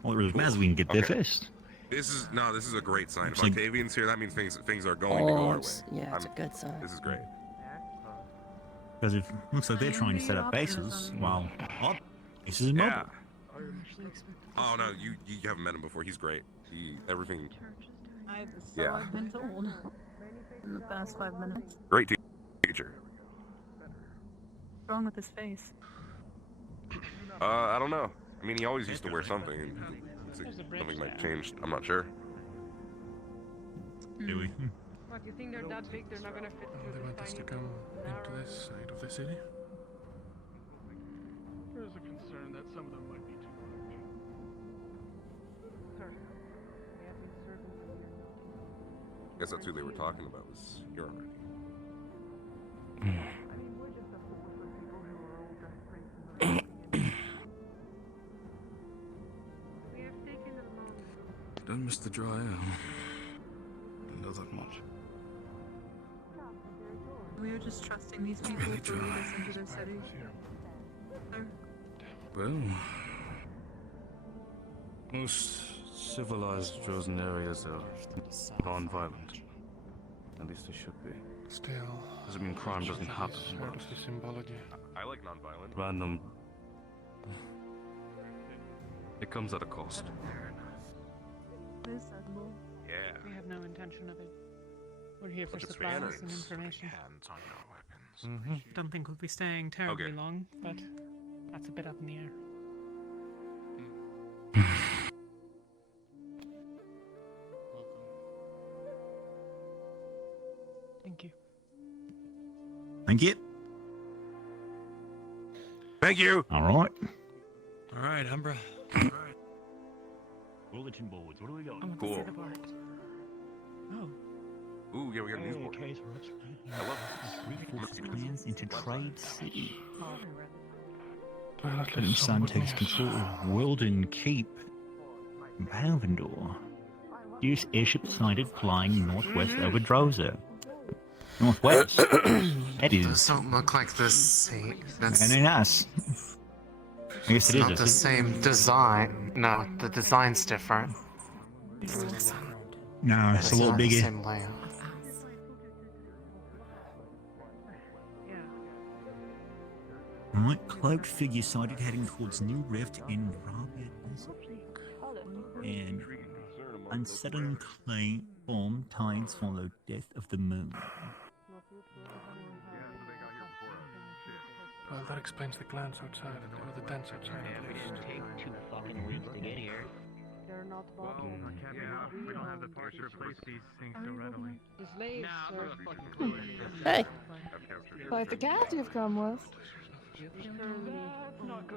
all that really matters is we can get there first. This is a great sign. If It's like- Octavian's here, that means things are going to go our way. Yeah, it's a good sign. This is great. Because it looks like they're trying to set up bases while our bases are mobile. Yeah. Oh no, you haven't met him before. He's great. Everything. So Yeah. I've been told in the past 5 minutes. Great teacher. What's wrong with his face? I don't know. I mean, he always used to wear something. Something might change. I'm not sure. Do we? What, you think they're that big they're not gonna fit they through want this us to tiny come into this side of the city. There is a concern that some of them might be too large. Sir, we have been servants of your I guess that's who they were talking about. Was here already. I mean, we're just a fool for people who are all desperate for money. We have taken a long road. Don't miss the dry air. Don't know that much. We are just trusting these people really to lead dry. us into their city. Sir, Well, most civilized Drozen areas are non-violent. At least they should be. Still, Doesn't mean crime doesn't happen, part but of the symbology. I like nonviolent. random. It comes at a cost. it is Admiral. Yeah. We have no intention of it. We're here for Look at supplies Spanners. and information. Hands on your weapons. Don't think we'll be staying terribly Okay. long, but that's a bit up in the air. Thank you. Thank you. Thank you. All right. All right, Umbra. Bulletin boards. What do we got? I want to Cool. see the board. Oh. Ooh, yeah, we got a news board. I love Plans into Trade City. Well, at Captain least Sun someone takes knows. control of Weldon Keep. Balvendor. US airship sighted flying northwest over Droza. Northwest. That Those is. don't look like the same. That's Very nice. I guess it's it is. not Is the it? same design. No, the design's different. No, it's a little not the bigger. same layout. Right, cloaked figure sighted heading towards New Rift in Rabia and unsettling claim form tides follow death of the moon. Well, that explains the glance outside, or the dance outside at least. Take 2 fucking weeks to get here. We don't have the parts to replace these things so readily. The slaves, sir. Hey. Like the cats you've come with.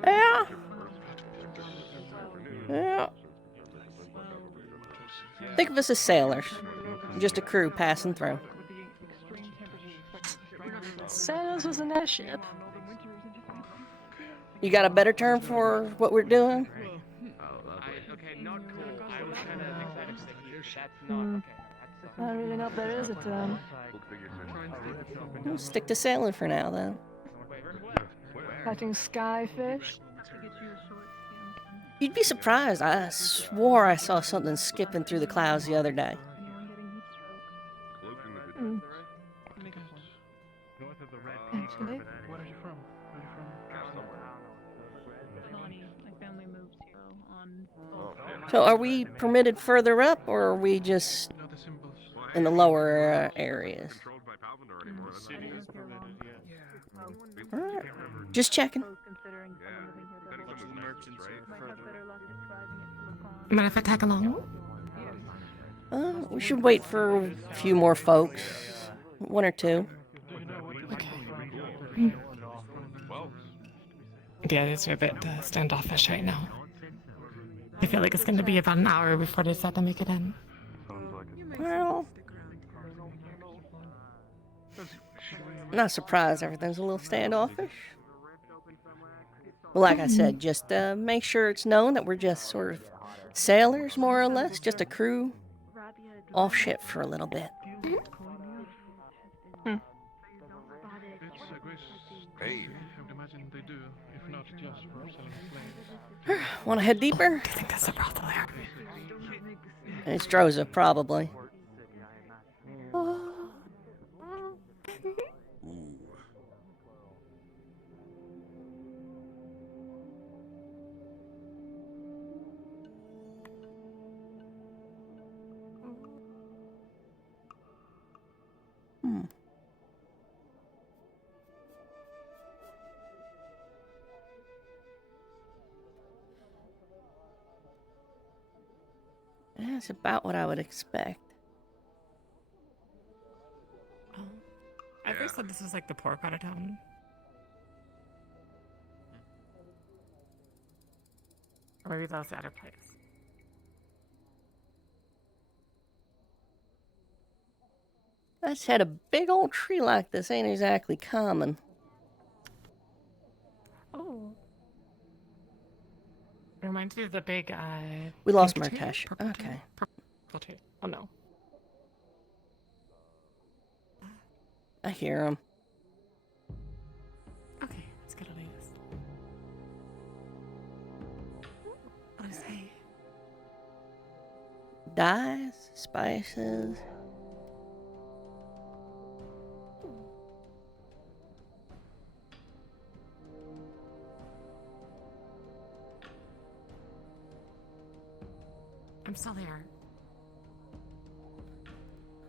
Yeah. Yeah. Think of us as sailors. Just a crew passing through. Sailors was an airship. You got a better term for what we're doing? Okay, not cool. I was kind of excited to that's not I don't really know if there is a term. We'll stick to sailing for now, then. Catching skyfish. You'd be surprised. I swore I saw something skipping through the clouds the other day. Mm. North of the Red Actually. Where are you from? Where are you from? My family moved here on. So are we permitted further up, or are we just in the lower areas? Alright. Just checking. Mind if I tag along? We should wait for a few more folks. 1 or 2. Yeah, these are a bit standoffish right now. I feel like it's going to be about an hour before they decide to make it in. Well, not surprised. Everything's a little standoffish. But like I said, just make sure it's known that we're just sort of sailors, more or less. Just a crew off ship for a little bit. Hey. I would imagine they do, if not just for selling slaves. Want to head deeper? I think that's a brothel there. It's Droza, probably. That's about what I would expect. Oh. I first thought this was like the poor part of town. Or maybe that was the other place. That's had a big old tree like this ain't exactly common. Oh. It reminds me of the big, We lost pink tree? Martesh. Purple Okay. tree? Purple tree. Oh no. I hear him. Okay, let's get on this. What is he? Dyes, spices. I'm still there.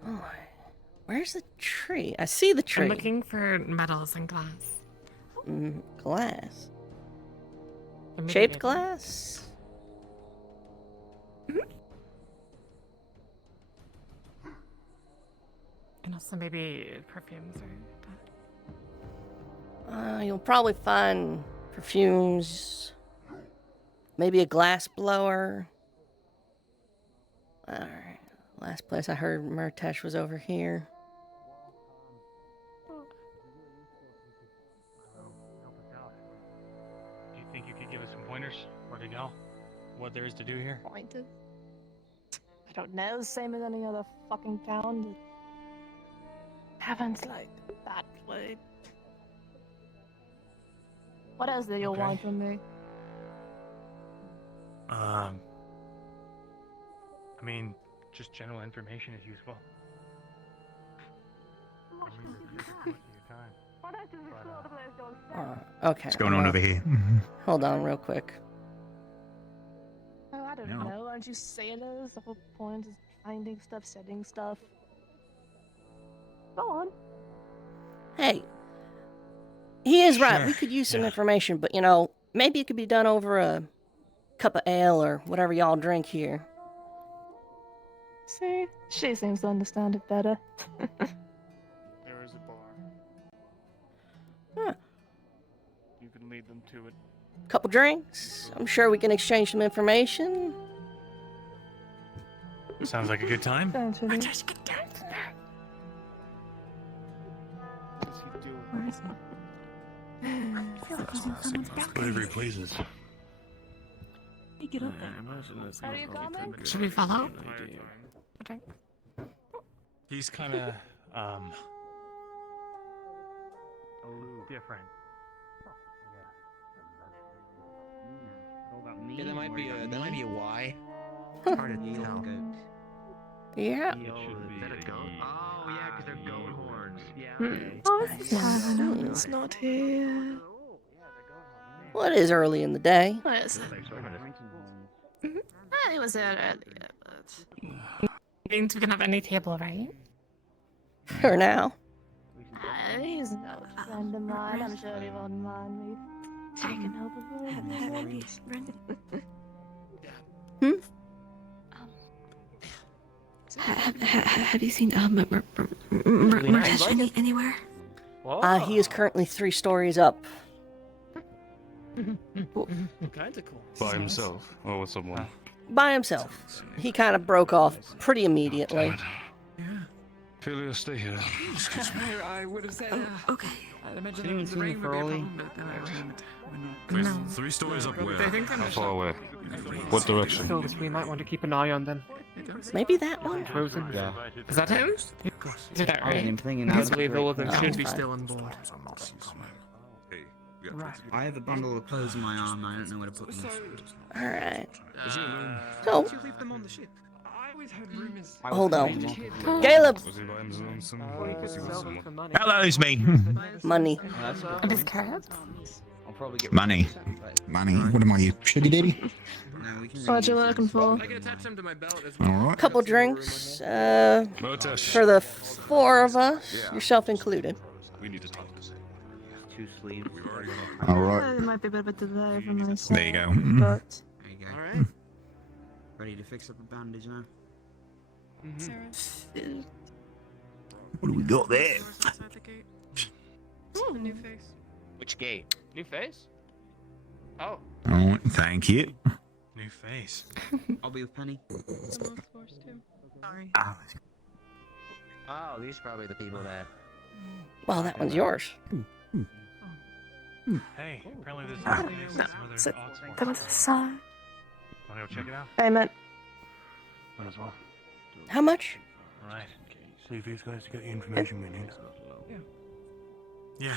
Oh, where's the tree? I see the tree. I'm looking for metals and glass. Glass. Or maybe Shaped it- glass? And also maybe perfumes or that. You'll probably find Perfumes. Maybe a glass blower. Alright. Last place I heard Murtesh was over here. Do you think you could give us some pointers? Where to go? What there is to do here? Pointed? I don't know, the same as any other fucking town. Haven't like that way. What else do you want from me? I mean, just general information is useful. Okay. What's going on over here? Hold on real quick. Oh, I don't know. Aren't you sailors? The whole point is finding stuff, setting stuff. Go on. Hey. He is right. Sure, We could use some information, but you know, maybe it could be done over a cup of ale or whatever y'all drink here. See, she seems to understand it better. There is a bar. Huh. You can lead them to it. Couple drinks. I'm sure we can exchange some information. Sounds like a good time. Don't you think? Where is he? Whatever he pleases. Hey, get up there. Are you coming? Should we follow? Okay. He's kind of different. Yeah, that might be a why. It's hard to tell. Yeah. Oh, yeah, because they're goat horns. Yeah. Oh, it's not here. Well, it is early in the day. What is it? It was there earlier, but... Means we can have any table, right? For now. He's no friend of mine. I'm sure he won't mind me taking over. Have you seen Murtesh anywhere? He is currently 3 stories up. Kinds of cool. By himself or with someone? By himself. He kind of broke off pretty immediately. Philia, stay here. Excuse me. I would have said. Okay. I'd imagine Anyone the seen rain the would be a Farley? problem, but then I remembered. Wait, 3 stories up where? How far away? What So direction? we might want to keep an eye on them. Maybe that one? Frozen. Yeah. Is that him? Is that right? I'm thinking I believe all of them Oh, should be fine. still on board. I have a bundle of clothes in my arm. I don't know where to put them. Alright. So. So, Leave them on the ship. I always heard rumors. hold on. Caleb! Was he by himself? Hello, it's me. Money. And his carrots? I'll probably get Money. Money. What am I, you sugar daddy? What you looking for? I can attach them to my belt as well. Alright. Couple drinks. Murtesh. For the 4 of us, yourself included. We need to talk. 2 sleeves. Alright. It might be a bit of a delay for myself. There you go. But There you go. Alright. Ready to fix up a bandage now? What do we got there? Ooh. New face. Which gate? New face? Oh. Oh, thank you. New face. I'll be with Penny. Sorry. Oh, these are probably the people that. Well, that one's yours. Hey, apparently there's some other Oxford. that was a sign. Wanna go check it out? Payment. Might as well. How much? Alright. See if these guys get the information we need. Yeah.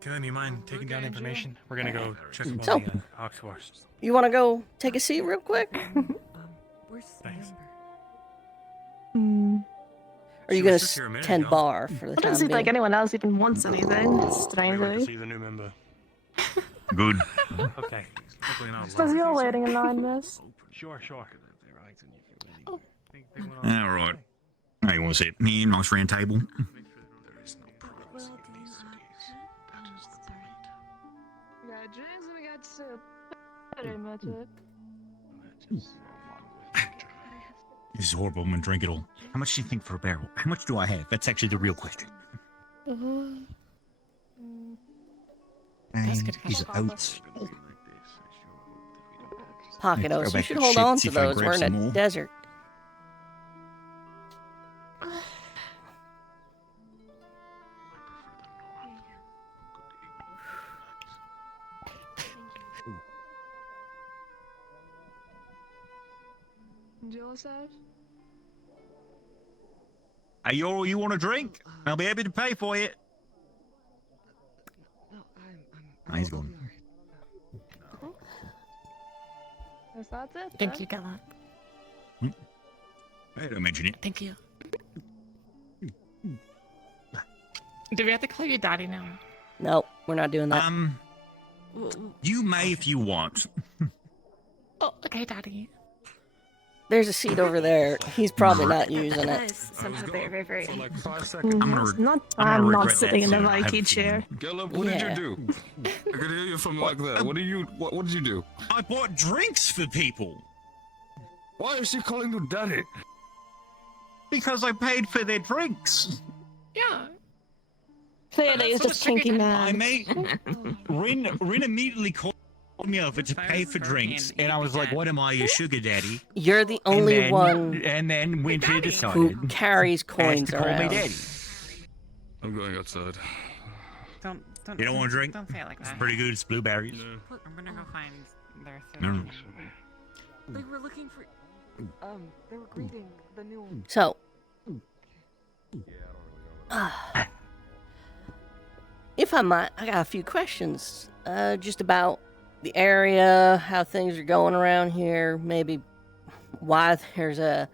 Can you mind taking down information? We're gonna go check up So- on the Oxford. You want to go take a seat real quick? Thanks. Hmm. Or are you She going was to just here a minute tend ago. bar for the It time doesn't seem like being? anyone else even wants anything, Can't wait to strangely. see the new member. Good. Okay. Hopefully not Suppose you're waiting in line, miss. Sure. Alright. How you want to sit? Here, nice round table. We got drinks and we got soup. Pretty much it. This is horrible. I'm going to drink it all. How much do you think for a barrel? How much do I have? That's actually the real question. That's good. He's out. Pocket Go oats. You back should to hold ship, on see to if I can those. grab We're in some a more. desert. Hey, you want a drink? I'll be happy to pay for it. He's gone. That's it. Thank you, Gala. Hey, don't mention it. Thank you. Do we have to call you Daddy now? Nope, we're not doing that. You may if you want. Oh, okay, Daddy. There's a seat over there. He's probably not using it. Sounds very, very. I'm gonna I'm not regret sitting that in the soon, I have a Viking chair. Caleb, what did you do? I could hear you from like that. What did you do? I bought drinks for people. Why is she calling you daddy? Because I paid for their drinks. Yeah. Clearly, it's just kinky man. I made Rin immediately called me over to pay for drinks, and I was like, "What am I, your sugar daddy?" You're the only one And then Winter who decided carries asked coins to call me around. daddy. I'm going outside. Don't. You don't want a drink? Don't say it like It's that. pretty good. It's blueberries. Look, I'm gonna go find their No. food. They were looking for. They were greeting the new. So, if I might, I got a few questions. Just about the area, how things are going around here, maybe why there's a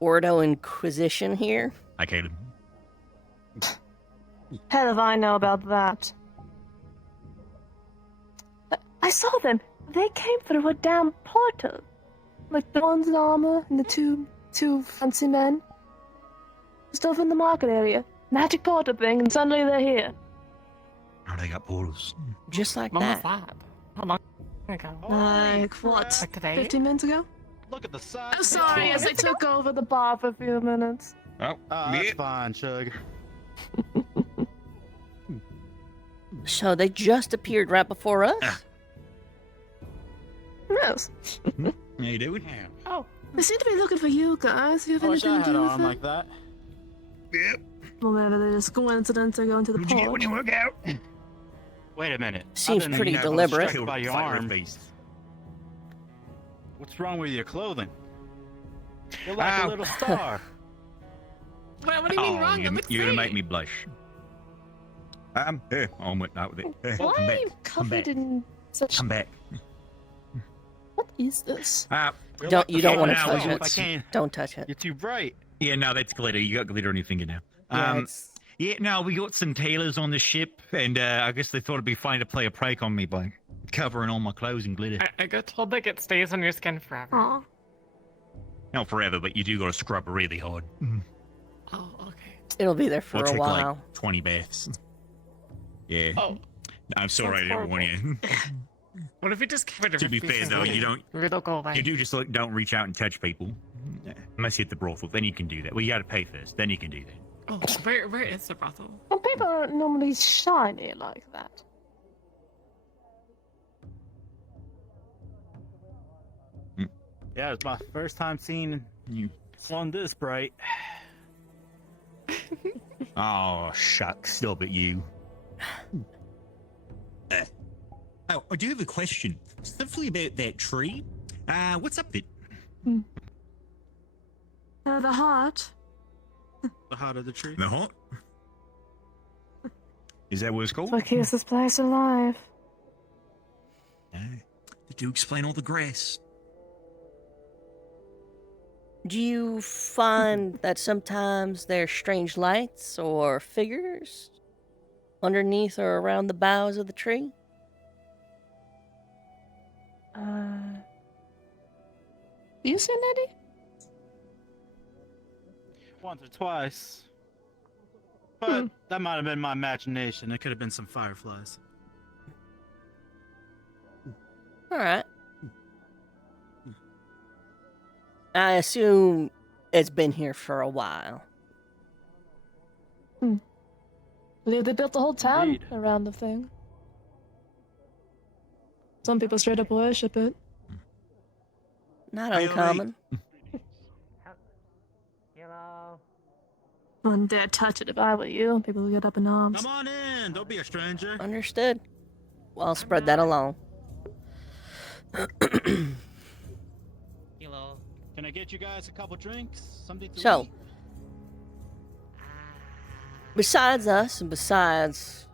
Ordo Inquisition here. Hi, Caleb. Hell if I know about that. I saw them. They came through a damn portal. Like the ones in armor and the two fancy men. Stuff in the market area. Magic portal thing, and suddenly they're here. Oh, they got portals. Just like When was that. that? How long ago? Like what? Like today? 15 minutes ago? Look at the size. I'm sorry, as I took over the bar for a few minutes. Oh, that's fine, Chug. So they just appeared right before us? Yes. How you doing? Oh. They seem to be looking for you guys. Do you have I wish I anything to had do an with arm it? like that. Yep. Well, maybe they just coincidence are going to the What'd you get when you port. work out? Wait a minute. Seems I've been, pretty you know, deliberate. distracted by your Fire arm. beast. What's wrong with your clothing? You're like a little star. What do you mean wrong? It looks You're gonna great. make me blush. Here, on with that with it. Why Come are back. you Come covered back. in such... Come back. What is this? You're Don't like you the don't want to fire touch now, it. if I can't. Don't touch it. You're too bright. Yeah, no, that's glitter. You got glitter on your finger now. Yeah, it's- Yeah, no, we got some tailors on the ship, and I guess they thought it'd be fun to play a prank on me by covering all my clothes in glitter. I got told like it stays on your skin forever. Aw. Not forever, but you do got to scrub really hard. Oh, okay. It'll be there for It'll a take while. like 20 baths. Yeah. Oh. I'm sorry I didn't warn you. What if you just give it a To be fair though, you don't. It'll go away. You do just like, don't reach out and touch people, unless you hit the brothel. Then you can do that. Well, you got to pay first. Then you can do that. Oh, where is the brothel? Well, people aren't normally shiny like that. Yeah, it's my first time seeing you one this bright. Oh shucks, stop it, you. Oh, I do have a question. Specifically about that tree. What's up it? The heart. The heart of the tree. The heart? Is that what it's called? What keeps this place alive? They do explain all the grass. Do you find that sometimes there's strange lights or figures underneath or around the boughs of the tree? You seen Eddie? Once or twice. But that might have been my imagination. It could have been some fireflies. All right. I assume it's been here for a while. I believe they built the whole town around the thing. Some people straight up worship it. Not uncommon. Wouldn't dare touch it if I were you. People would get up in arms. Come on in. Don't be a stranger. Understood. Well, I'll spread that along. Hello. Can I get you guys a couple drinks? Something to So, eat? besides us and besides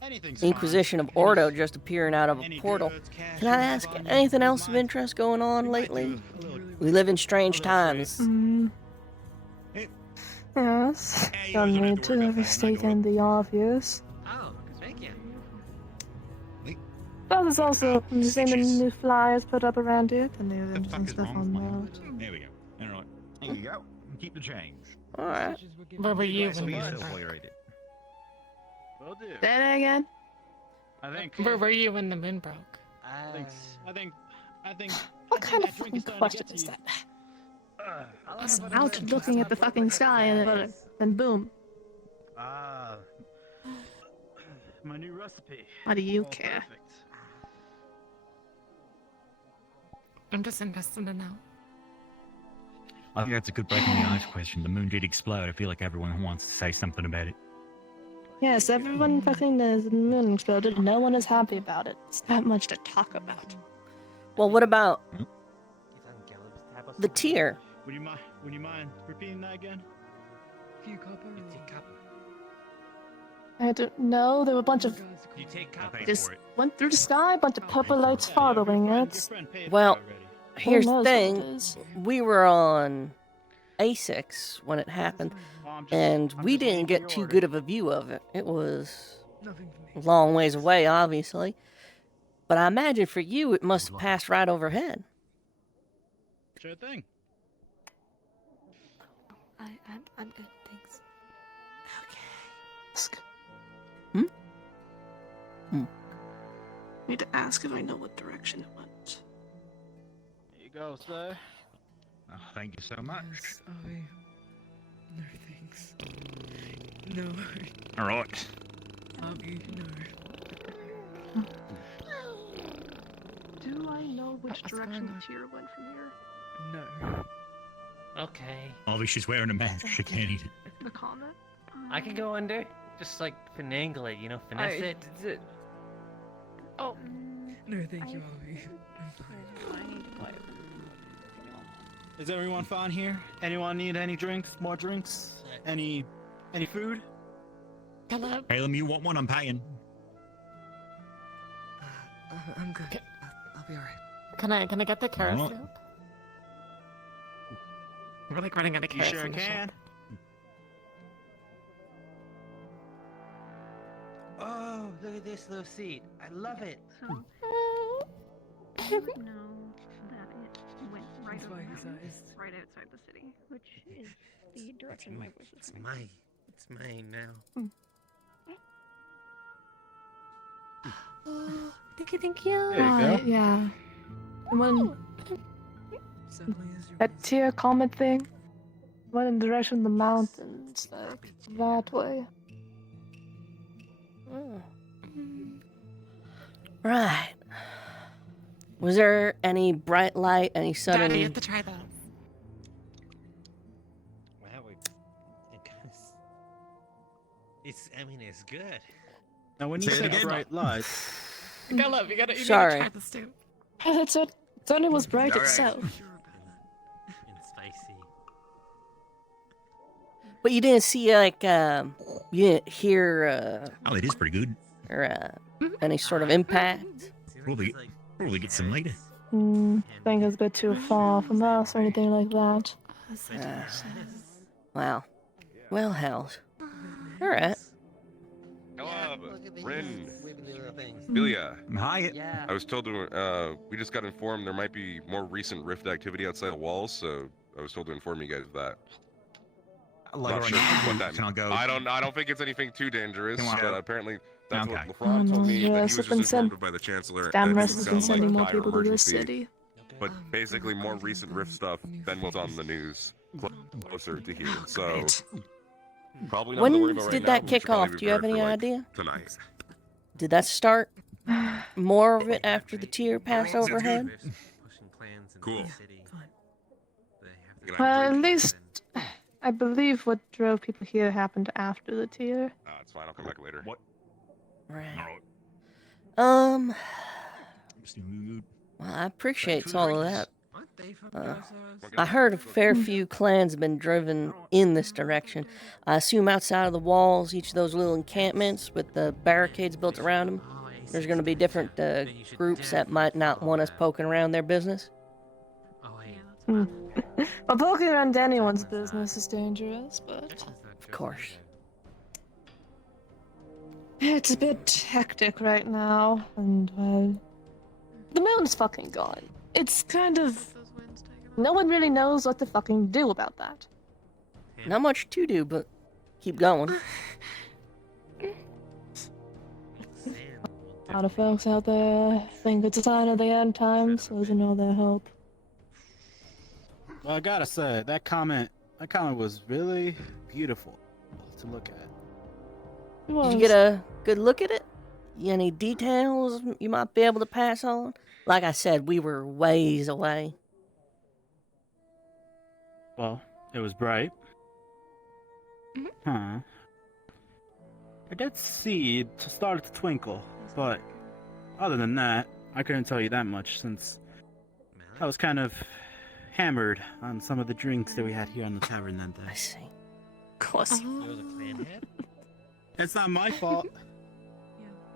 Anything's the Inquisition of Ordo just appearing out of a portal, can I ask anything else of interest going on lately? We live in strange times. Yes, don't need to overstate the obvious. Oh, thank you. But there's also seeing the new flyers put up around it and the events and stuff on that. There we go. All right. Here you go. Keep the change. Alright. Where were you So when be the so moon broke? tolerated. Will do. Say that again? I think. Where were you when the moon broke? I think. What kind of fucking question is that? I was out looking at the fucking sky and then boom. My new recipe. Why do you care? I'm just interested to know. I think that's a good break in the ice question. The moon did explode. I feel like everyone wants to say something about it. Yes, everyone fucking knows the moon exploded. No one is happy about it. It's not much to talk about. Well, what about the tier? Would you mind repeating that again? I don't know. There were a bunch of You take copper. just went through the sky, a bunch of purple lights following it. Well, here's the knows what it thing. is? We were on A6 when it happened, and we didn't get too good of a view of it. It was a long ways away, obviously. But I imagine for you, it must have passed right overhead. Sure thing. I'm good, thanks. Need to ask if I know what direction it went. Here you go, sir. Oh, thank you so much. No thanks. No. All right. No. Do I know which direction the tier went from here? No. Okay. Obviously, she's wearing a mask. She can't eat it. The comet? I can go under. Just like finagle it, you know, finesse it. Oh. No, thank you, Ollie. Is everyone fine here? Anyone need any drinks? More drinks? Any food? Hello. Caleb, you want one? I'm paying. I'm good. I'll be alright. Can I get the carrot Alright. soup? We're like running out of You carrots sure in the shop. can. Oh, look at this little seat. I love it. So, you would know that it went right over right outside the city, which is the direction my voice is coming. It's mine now. Oh, thank you. Yeah. And when that tier comet thing went in the direction of the mountains, like that way. Right. Was there any bright light, any sudden... Daddy, you have to try those. Wow, I mean, it's good. Now, when you Say it say again. bright lights, You gotta Sorry. try this too. That's it. It only was bright All right. itself. And spicy. But you didn't see, like, you didn't hear, Oh, it is pretty good. or, any sort of impact? Probably get some later. I think it's a bit too far from us or anything like that. Wow. Well, hell. Alright. Rin, Mm. Bilia. Hi. Yeah. I was told to, we just got informed there might be more recent rift activity outside the walls, so I was told to inform you guys of that. Later Not on, sure what that can I go? I don't think it's anything too dangerous, Can I- but apparently that's Okay. what LeFron told me, that he yes, was it's just been said. informed by the Chancellor. Damn and it Rest has been sounds like sending more dire people to this emergency. city. But basically more recent rift stuff than what's on the news. Closer to here, so... Probably not When to worry about right did now, that but we should kick probably off? be Do you have prepared any for, like, idea? Tonight. Did that start? more of it after the tier pass overhead? Cool. Well, at least I believe what drove people here happened after the tier. It's fine. I'll come back later. What? Right. Well, I appreciate all of that. I heard a fair few clans have been driven in this direction. I assume outside of the walls, each of those little encampments with the barricades built around them, there's going to be different groups that might not want us poking around their business. Well, poking around anyone's business is dangerous, but... Of course. It's a bit hectic right now, and, well... The moon's fucking gone. It's kind of... No one really knows what to fucking do about that. Not much to do, but keep going. A lot of folks out there think it's a sign of the end times, losing all their hope. Well, I gotta say, that comment was really beautiful to look at. Did you get a good look at it? Any details you might be able to pass on? Like I said, we were ways away. Well, it was bright. Huh. I did see it started to twinkle, but other than that, I couldn't tell you that much since I was kind of hammered on some of the drinks that we had here on the tavern that day. I see. Of course. It's not my fault.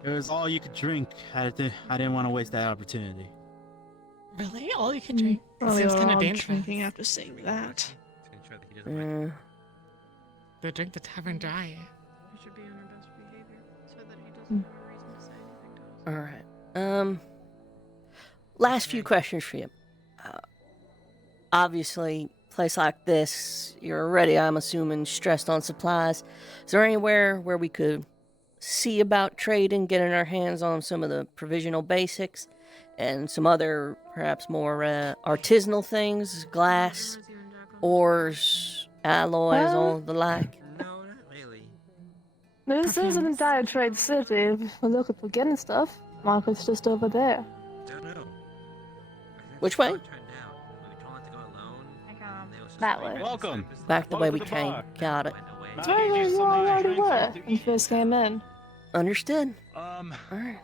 It was all you could drink. I didn't want to waste that opportunity. Really? All you can drink? Well, Seems we were kind of all dangerous. drinking after saying that. They drink the tavern dry. We should be on our best behavior so that he doesn't have a reason to say anything to us. Alright. Last few questions for you. Obviously, place like this, you're already, I'm assuming, stressed on supplies. Is there anywhere where we could see about trading, getting our hands on some of the provisional basics, and some other, perhaps more artisanal things, glass, ores, alloys, all the like? This is an entire trade city. If we're looking for getting stuff, market's just over there. Which way? That way. Welcome. Back the way we came. Got it. It's where you already were when you first came in. Understood. Alright.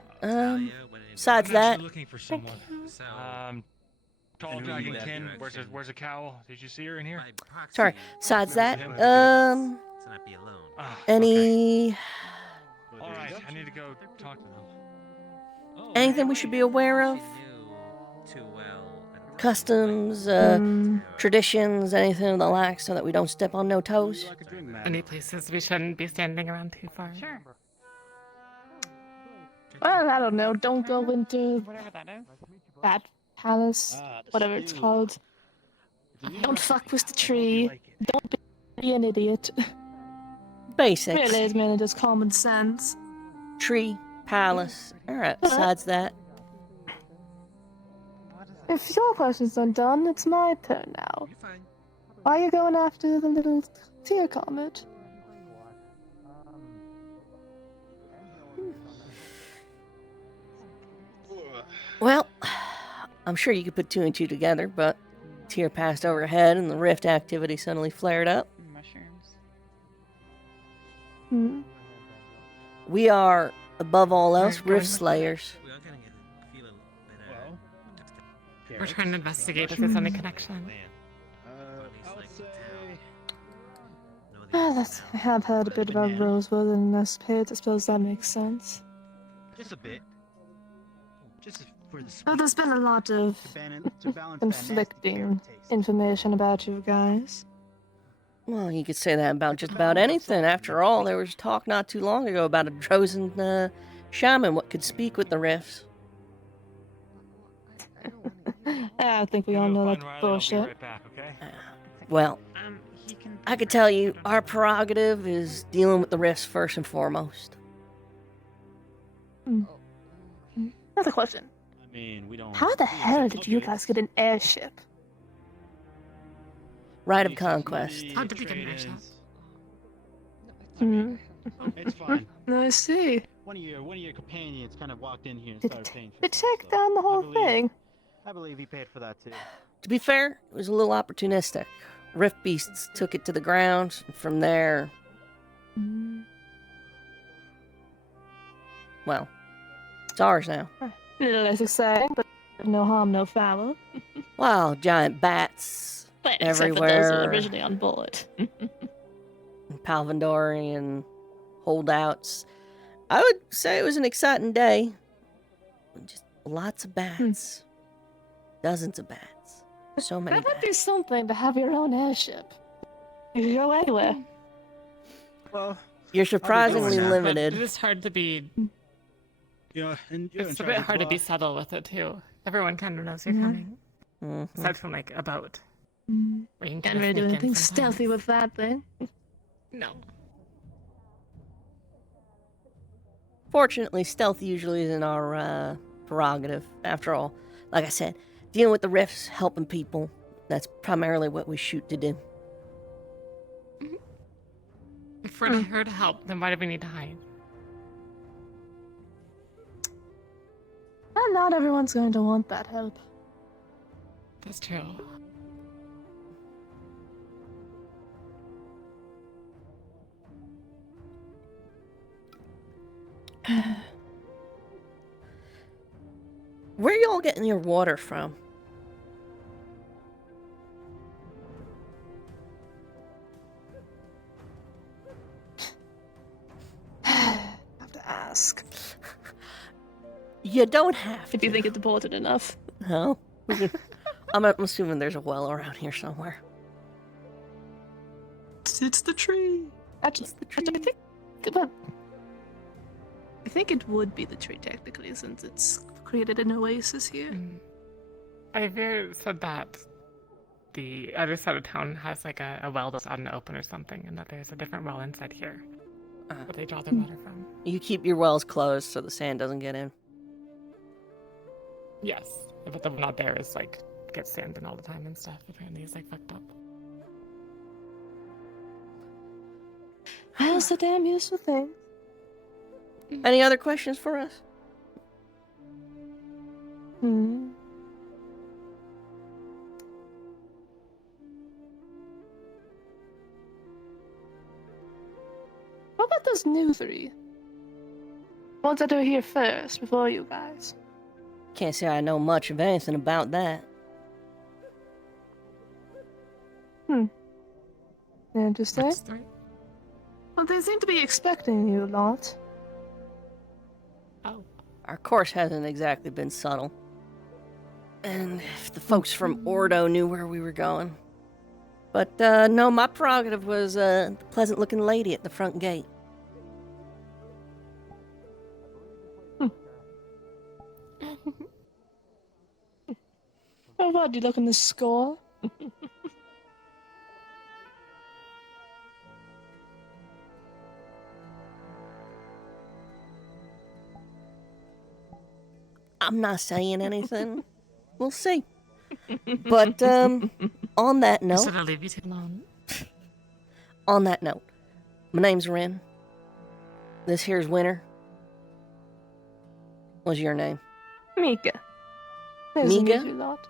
Besides that, Looking for someone. Tall dragonkin. Where's a cowl? Did you see her in here? sorry. Besides that, Ah, any all right, I need to go talk to them. anything we should be aware of? Customs, traditions, anything of the like, so that we don't step on no toes? Any places we shouldn't be standing around too far? Sure. Well, I don't know. Don't go into Whatever that is. that palace, whatever it's called. Don't fuck with the tree. Don't be an idiot. Basics. Really, it's mainly just common sense. Tree, palace. Alright, besides that. If your questions aren't done, it's my turn now. Why are you going after the little tear comet? Well, I'm sure you could put two and two together, but tier passed overhead and the rift activity suddenly flared up. Hmm. We are, above all else, rift slayers. We're trying to investigate if there's any connection. I have heard a bit about Rosewood and this pit. I suppose that makes sense. Just a bit. Just for the Oh, there's been a lot of conflicting information about you guys. Well, you could say that about just about anything. After all, there was talk not too long ago about a Drozen shaman what could speak with the rifts. I think we all know that's bullshit. Well, I could tell you our prerogative is dealing with the rifts first and foremost. Another question. I mean, we don't. How the hell did you guys get an airship? Right of conquest. How did we get an airship? Hmm. It's fine. I see. one of your companions kind of walked in here and Did started paying for they some take stuff. down the whole thing? I believe he paid for that too. To be fair, it was a little opportunistic. Rift Beasts took it to the ground, and from there, well, it's ours now. A little less exciting, but no harm, no foul. Wow, giant bats Well, everywhere. except for those who were originally on board. Palvandorian holdouts. I would say it was an exciting day. Just lots of bats. Dozens of bats. So many That would bats. be something to have your own airship. You could go anywhere. Well, You're surprisingly But limited. it is hard to be. Yeah, and you're in It's a charge bit of hard to be what? subtle with it too. Everyone kind of knows you're coming. Aside from like a boat. Where you can Can't kinda really do sneak in anything sometimes. stealthy with that thing. No. Fortunately, stealth usually isn't our prerogative. After all, like I said, dealing with the rifts, helping people, that's primarily what we shoot to do. If we're here to help, then why do we need to hide? And not everyone's going to want that help. That's true. Where y'all getting your water from? Have to ask. You don't have if you think it's important enough. No. I'm assuming there's a well around here somewhere. It's the tree. Actually, I think it would be the tree technically, since it's created an oasis here. I've heard said that the other side of town has like a well that's out in the open or something, and that there's a different well inside here that they draw their water from. You keep your wells closed so the sand doesn't get in. Yes, but the one out there is like gets sand in all the time and stuff. Apparently, it's like fucked up. How's the damn useful thing? Any other questions for us? What about those new three? Ones that are here first, before you guys. Can't say I know much of anything about that. Interesting. Well, they seem to be expecting you a lot. Our course hasn't exactly been subtle. And if the folks from Ordo knew where we were going. But, no, my prerogative was, the pleasant-looking lady at the front gate. Oh, what, you looking to score? I'm not saying anything. We'll see. But, on that note... Should I leave you alone? On that note, my name's Ren. This here's Winter. What's your name? Mika. Nice to Mika? meet you lot.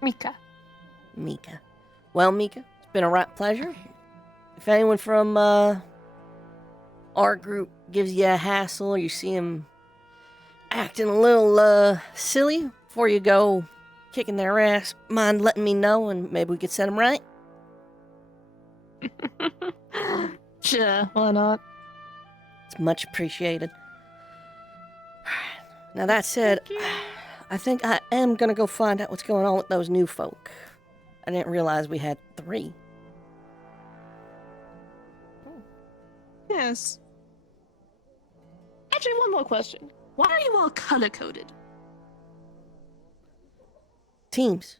Mika. Mika. Well, Mika, it's been a right pleasure. If anyone from our group gives you a hassle or you see him acting a little silly before you go kicking their ass, mind letting me know and maybe we could set them right? Sure, why not? It's much appreciated. Now that said, I think I am gonna go find out what's going on with those new folk. I didn't realize we had 3. Yes. Actually, one more question. Why are you all color-coded? Teams.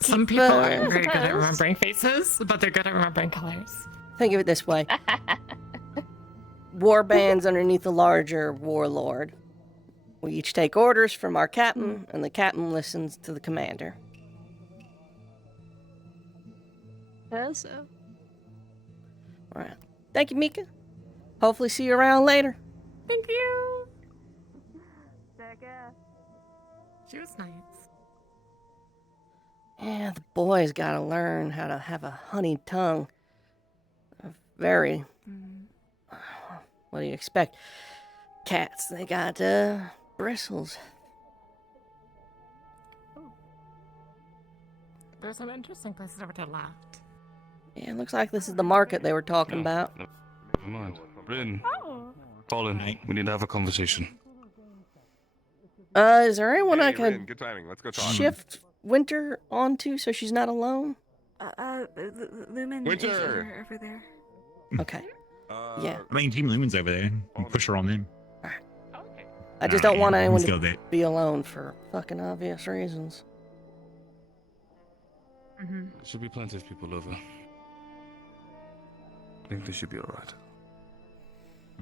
Some people aren't very good at remembering faces, but they're good at remembering colors. Think of it this way. War bands underneath a larger warlord. We each take orders from our captain, and the captain listens to the commander. So. All right. Thank you, Mika. Hopefully see you around later. Thank you. Take care. She was nice. Yeah, the boys gotta learn how to have a honey tongue. Very. What do you expect? Cats, they got bristles. There's some interesting places over to the left. Yeah, it looks like this is the market they were talking about. Never mind. Bryn, Oh. Colin, we need to have a conversation. Is there anyone I Rin, could good timing. Let's go talk. shift Winter onto so she's not alone? Lumen Winter. is over there. Okay. Yeah. I mean, Team Lumen's over there. You push her on them. I just don't want anyone let's go to there. be alone for fucking obvious reasons. There should be plenty of people over. I think they should be alright.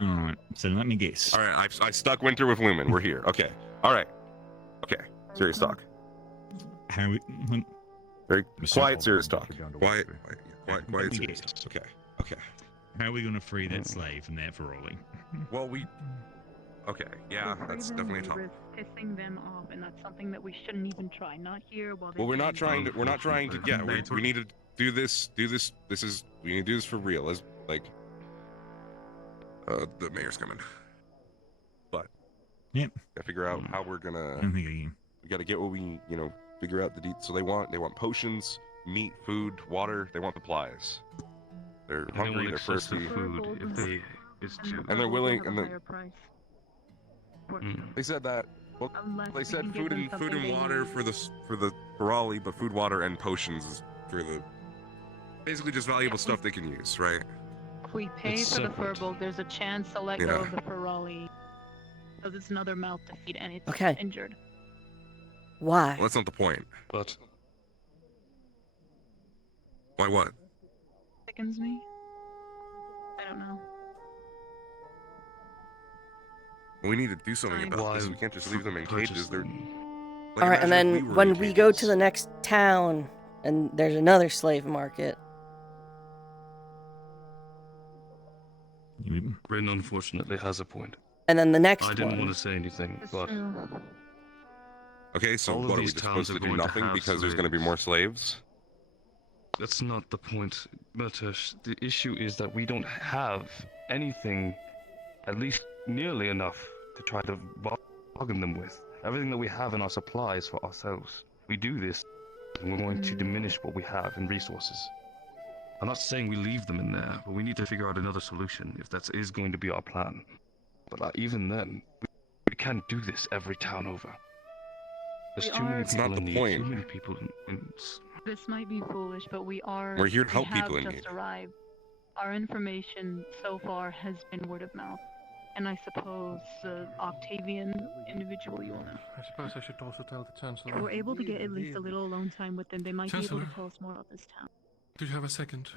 Alright, so let me guess. All right, I stuck Winter with Lumen. We're here. Okay. All right. Okay. Serious talk. How we, Very Mr. quiet, serious talk. Quiet. Quiet, serious talk. Okay. Okay. How are we going to free that slave from that Ferroli? Well, Okay, yeah, that's definitely a topic. Pissing them off, and that's something that we shouldn't even try. Not here while Well, we're not trying to. Yeah, we need to do this. We need to do this for real. As like, the mayor's coming. But yep, gotta figure out how we're gonna. I don't think I We gotta get what we, figure out the So they want potions, meat, food, water. They want supplies. They're hungry. They're thirsty. Food and they're willing. And then they said that. Well, they said food and water for the Ferrali, but food, water, and potions is for the basically just valuable stuff they can use, right? If we pay for the Furbolg, there's a chance to let go of the Ferrali. So there's another mouth to feed, and it's Okay. injured. Why? Well, that's not the point. But why what? Sickens me. I don't know. We need to do something about this. We can't just leave them in cages. They're All right, and then when we go to the next town and there's another slave market. Rin unfortunately has a point. And then the next I didn't one. want to say anything, but Okay, so all of what are we these just towns supposed to are do going to nothing have because there's going to be more slaves? that's not the point, Murtash. The issue is that we don't have anything, at least nearly enough, to try to bargain them with. Everything that we have in our supply is for ourselves. We do this, and we're going to diminish what we have in resources. I'm not saying we leave them in there, but we need to figure out another solution if that is going to be our plan. But even then, we can't do this every town over. There's too many It's people not in the need, point. too many people in This might be foolish, but we are. We're here to help we have people in just need. arrived. Our information so far has been word of mouth, and I suppose the Octavian individual you will know. I suppose I should also tell the Chancellor. If we're able to get at least a little alone time with them, they might be able Chancellor. to tell us more about this town. Do you have a second?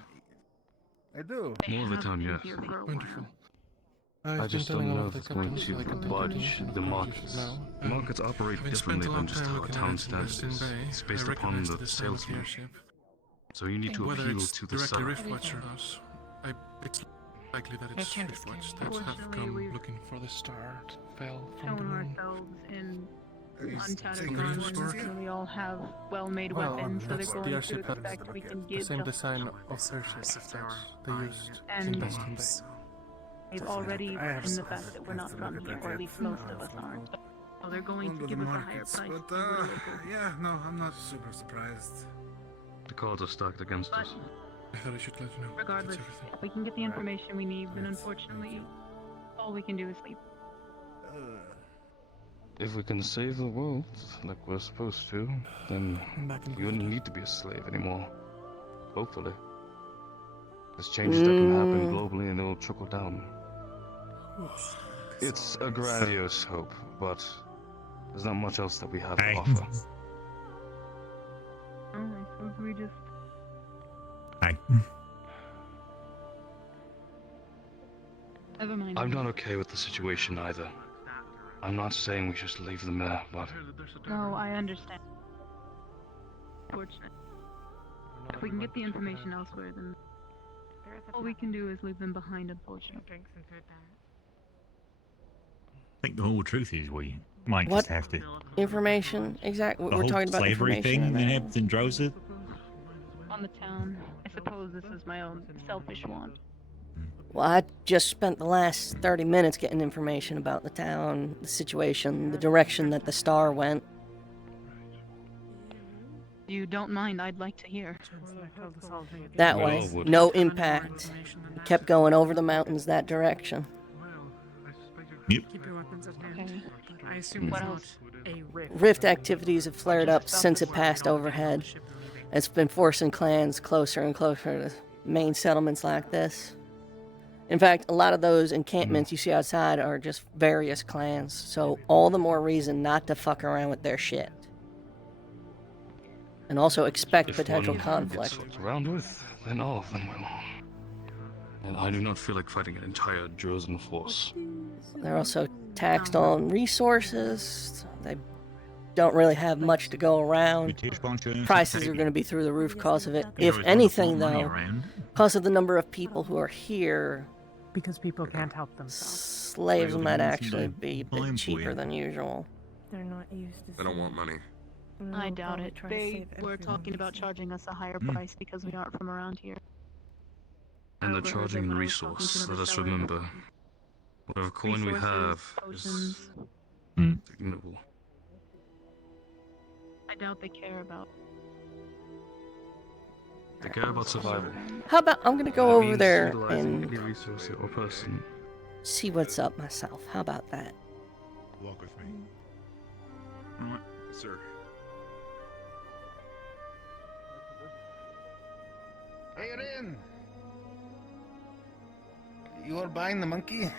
I do. more of the town, yes. Wonderful. I just don't know if it's going to budge the markets. The markets operate Having spent differently a than long just time how a looking town at stands. Western Bay, It's based I upon recognize the the design of salesman. leadership. So you need to Whether appeal it's to the directly seller. Riftwatch or us, it's likely that it's Riftwatch that have come looking for the star that fell from the Shown moon. ourselves in untattered taking garments, Riftwatch? and we all have well-made Well, weapons, so they're that's going the to airship has expect we can the give same them. design of their ship that they used in And Western Bay. they've already in the fact that we're not from here, or at least most of us aren't. So they're going to give us a higher price. But, yeah, no, I'm not super surprised. The cards are stacked against us. I thought I should let you know. Regardless, if we can get the information we need, then unfortunately, all we can do is leave. If we can save the world, like we're supposed to, then we wouldn't need to be a slave anymore. Hopefully. There's changes that can happen globally and they'll trickle down. It's a grandiose hope, but there's not much else that we have to offer. Alright, so we just... Hi. Never mind. I'm not okay with the situation either. I'm not saying we just leave them there, but No, I understand. Fortunate. If we can get the information elsewhere, then All we can do is leave them behind, unfortunately. I think the whole truth is we might What just have to. information? Exactly. The We're whole talking about slavery information. thing that right now. happens in Drosa. On the town. I suppose this is my own selfish want. Well, I just spent the last 30 minutes getting information about the town, the situation, the direction that the star went. If you don't mind, I'd like to hear. That We way, all would. no impact. It kept going over the mountains that direction. Yep. Keep your weapons at hand. Okay. I assume What it's else? not a rift. Rift activities have flared up since it passed overhead. It's been forcing clans closer and closer to main settlements like this. In fact, a lot of those encampments you see outside are just various clans, so all the more reason not to fuck around with their shit. And also expect If potential one conflict. gets fucked around with, then all of them will. And I do not feel like fighting an entire Drozen force. They're also taxed on resources. They don't really have much to go around. Prices are going to be through the roof because of it. If anything, though, because of the number of people who are here, Because people can't help themselves. slaves might actually be a bit cheaper than usual. They're not used to. They don't want money. I doubt it. They were talking about charging us a higher price because we aren't from around here. And the overheard charging them when I was talking to resource, another let us seller. remember. Whatever coin we have Resources, is potions. ignorable. I doubt they care about. They care about survival. How about I'm going to go That over means there utilizing and any resource or person. see what's up myself. How about that? Walk with me. Alright, sir. Hey, you're in. You are buying the monkey?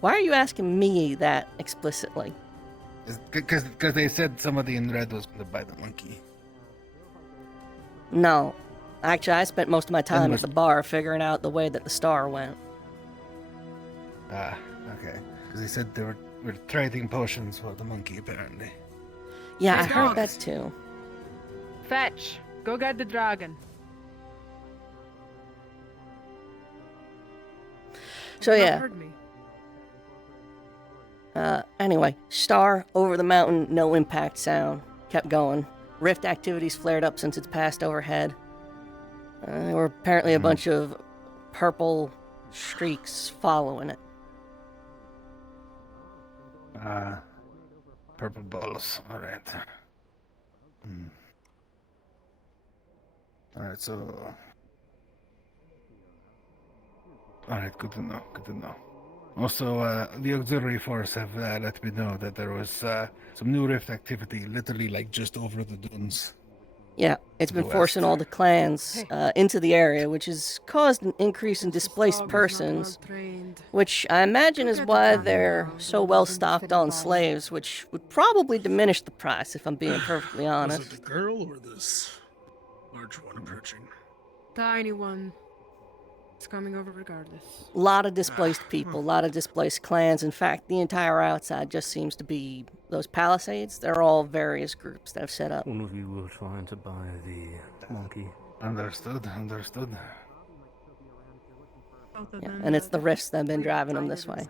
Why are you asking me that explicitly? Because they said somebody in red was going to buy the monkey. No. Actually, I spent most of my time at must- the bar figuring out the way that the star went. Ah, okay. Because they said they were trading potions for the monkey, apparently. Yeah, I Hey, heard dogs. that too. Fetch. Go get the dragon. So Not yeah. heard me. Anyway, star over the mountain, no impact sound. Kept going. Rift activities flared up since it's passed overhead. There were apparently a bunch of purple streaks following it. Purple balls. Alright. Alright, so... Alright, good to know, good to know. Also, the auxiliary force have let me know that there was some new rift activity, literally like just over the dunes. Yeah, it's been West. forcing all the clans into the area, which has caused an increase in displaced persons, which I imagine is why they're so well stocked on slaves, which would probably diminish the price if I'm being perfectly Was honest. it the girl or this large one approaching? Tiny one. It's coming over regardless. A lot of displaced people, a lot of displaced clans. In fact, the entire outside just seems to be those palisades. They're all various groups that have set up. One of you were trying to buy the monkey. Understood, understood. Yeah, and it's the rifts that have been driving them this way.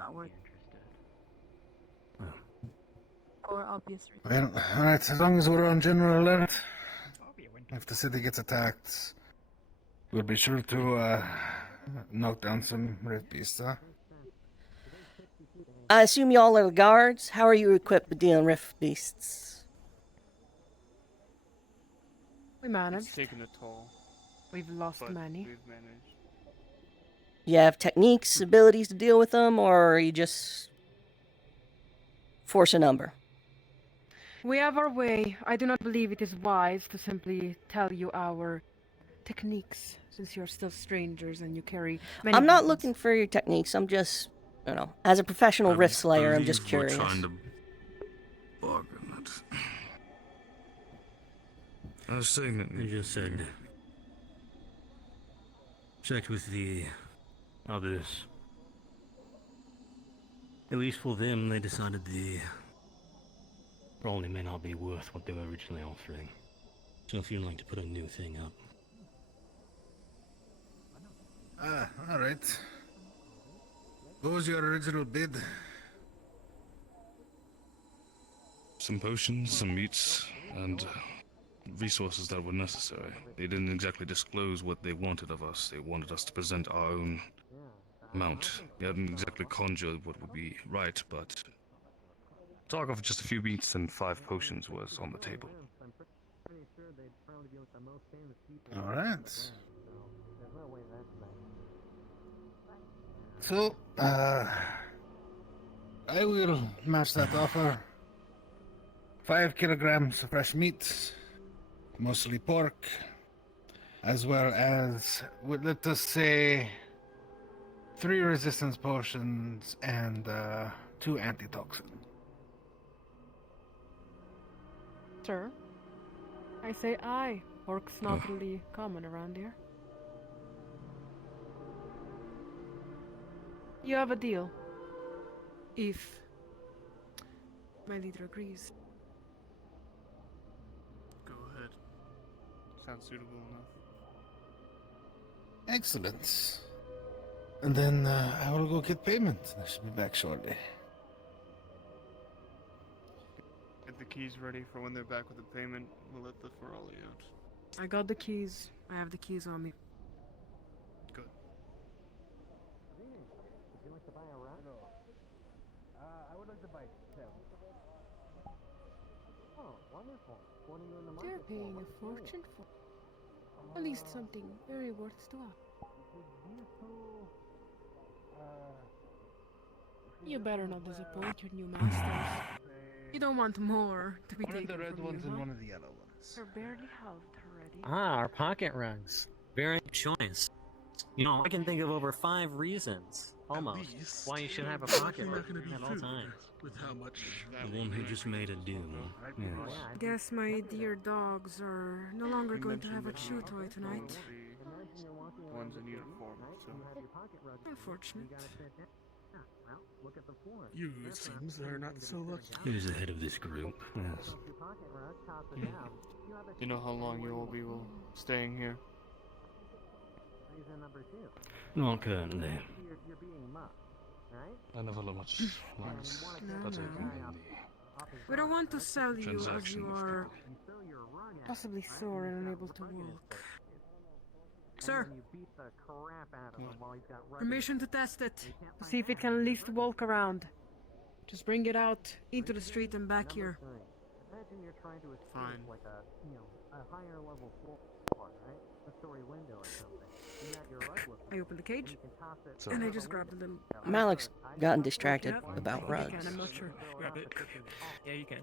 For obvious reasons. Well, alright, as long as we're on general alert, if the city gets attacked, we'll be sure to knock down some red beasts, huh? I assume y'all are the guards. How are you equipped with dealing rift beasts? We managed. It's taken a toll. We've lost but many. We've managed. You have techniques, abilities to deal with them, or are you just force a number? We have our way. I do not believe it is wise to simply tell you our techniques, since you're still strangers and you carry many I'm not weapons. looking for your techniques. I'm just, as a professional rift slayer, I'm just Believe curious. We're trying to bargain it. I was saying that You just said. Checked with the others. At least for them, they decided the probably may not be worth what they were originally offering. So if you'd like to put a new thing up. Alright. What was your original bid? Some potions, some meats, and resources that were necessary. They didn't exactly disclose what they wanted of us. They wanted us to present our own amount. They hadn't exactly conjured what would be right, but talk of just a few meats and 5 potions was on the table. Alright. So, I will match that offer. 5 kilograms of fresh meat, mostly pork, as well as, let us say, 3 resistance potions and 2 antitoxin. Sir, I say aye. Pork's not really common around here. You have a deal. If my leader agrees. Go ahead. Sounds suitable enough. Excellent. And then I will go get payment. I should be back shortly. Get the keys ready for when they're back with the payment. We'll let the Ferrari out. I got the keys. I have the keys on me. Good. I would like to buy 7. Oh, wonderful. What are you in the market They're paying a fortune for. At least something very worth to have. You better not disappoint your new masters. You don't want more to be One of taken the red from ones you, and huh? one of the yellow ones. They're barely halved already. Ah, our pocket rugs. Very good choice. You know, I can think of over 5 reasons, almost, why you should have a pocket rug at all times. With how much The one who just made a doom. Yes. Guess my dear dogs are no longer going to have a chew toy tonight. One's in uniform, so. Unfortunate. You, it seems, are not so lucky. Who's the head of this group? Yes. You know how long you will be staying here? Not currently. I never much liked partaking in We don't want to sell you as transaction you of are Possibly sore and unable to walk. Sir, permission to test it. To see if it can at least walk around. Just bring it out into the street and back here. Fine. I opened the cage, and I just grabbed a little. Malik's gotten distracted about rugs. I'm not sure. Grab it. Yeah, you can.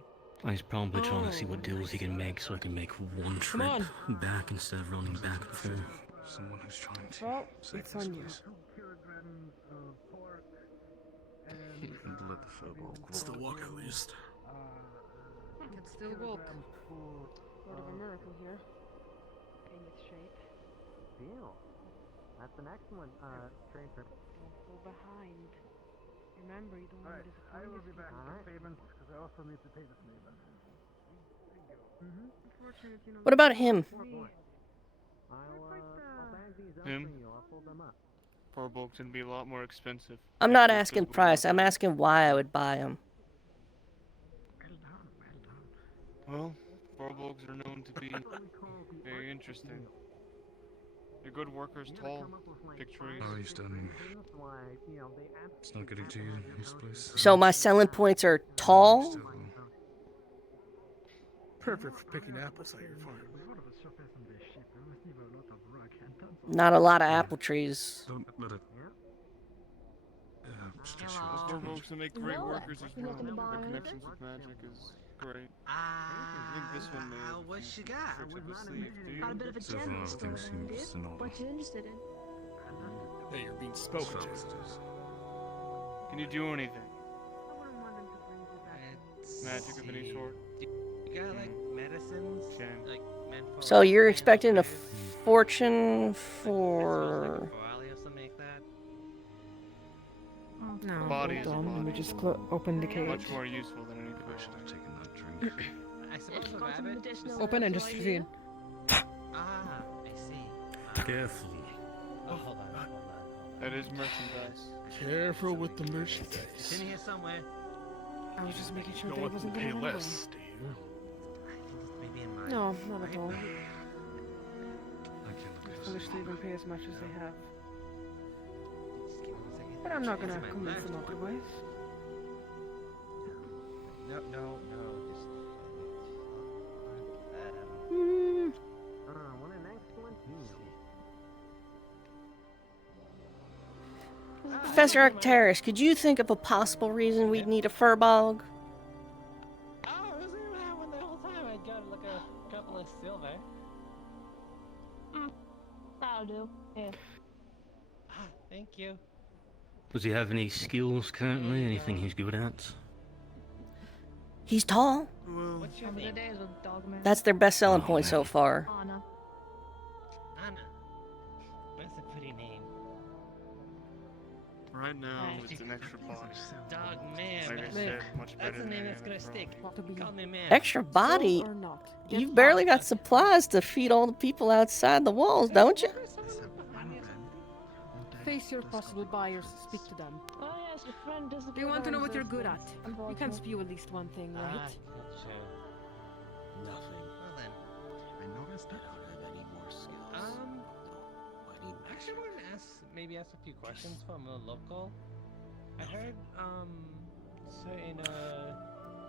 He's probably trying to see what deals he can make so I can make one trip on. back instead of running back and forth. someone who's trying to Well, save it's this on you. place. And let the furball grow. Still walk at least. Can still walk. Sort of a miracle here. Getting its shape. Deal. That's an excellent tracer. Don't fall behind. Remember, you don't want to disappoint I will be us. back with payments because I also need to pay the slaver. Unfortunately, What about him? Him? Furbolg's gonna be a lot more expensive. I'm not asking price. I'm asking why I would buy him. Well, Furbolgs are known to be very interesting. They're good workers, tall, big trees. Oh, he's done. It's not getting to you in his place. So my selling points are tall, Perfect for picking apples at your farm. not a lot of apple trees. Don't let it. Furbolgs make great workers as well. Their connections with magic is great. I think this one may have what you got? tricks up his sleeve. Do you? Got a bit of a So far, general everything store, dude. seems in order. What you interested in? Hey, you're being spoken to. Can you do anything? Magic of any sort? You got like medicines, like meant for. So you're expecting a fortune for... or something like that. No. Body is a Hold on, let me body. just open the cage. Much more useful than any potion. Taking that drink. I suppose a rabbit. Open and just see. Careful. Oh, hold on. That is merchandise. Careful with the merchandise. It's in here somewhere. I was just making sure No that one it wasn't will going pay to run away. less, do you? No, not at all. I can look at Foolish to even pay as much as they have. Just give me 1 second. But I'm not gonna convince them otherwise. No. Just. What an excellent Professor Arcturus, could you think of a possible reason we'd need a furbog? Oh, I was in that one the whole time. I got like a couple of silver. That'll do. Yeah. Thank you. Does he have any skills currently? Anything he's good at? He's tall. What's your name? That's their best selling point so far. Anna. Anna. That's a pretty name. Right now, it's an extra body. Dog man. Like I said, much better That's a than name that's Anna, gonna stick. Call me man. Extra body? You've barely got supplies to feed all the people outside the walls, don't you? Face your possible buyers, speak to them. Oh yes, your friend disappeared. Do you want to know what you're good at? Unfortunately. You can spew at least one thing, right? Nothing. Well then. I noticed I don't have any more skills. Actually, I wanted to ask a few questions from a local. I heard, certain,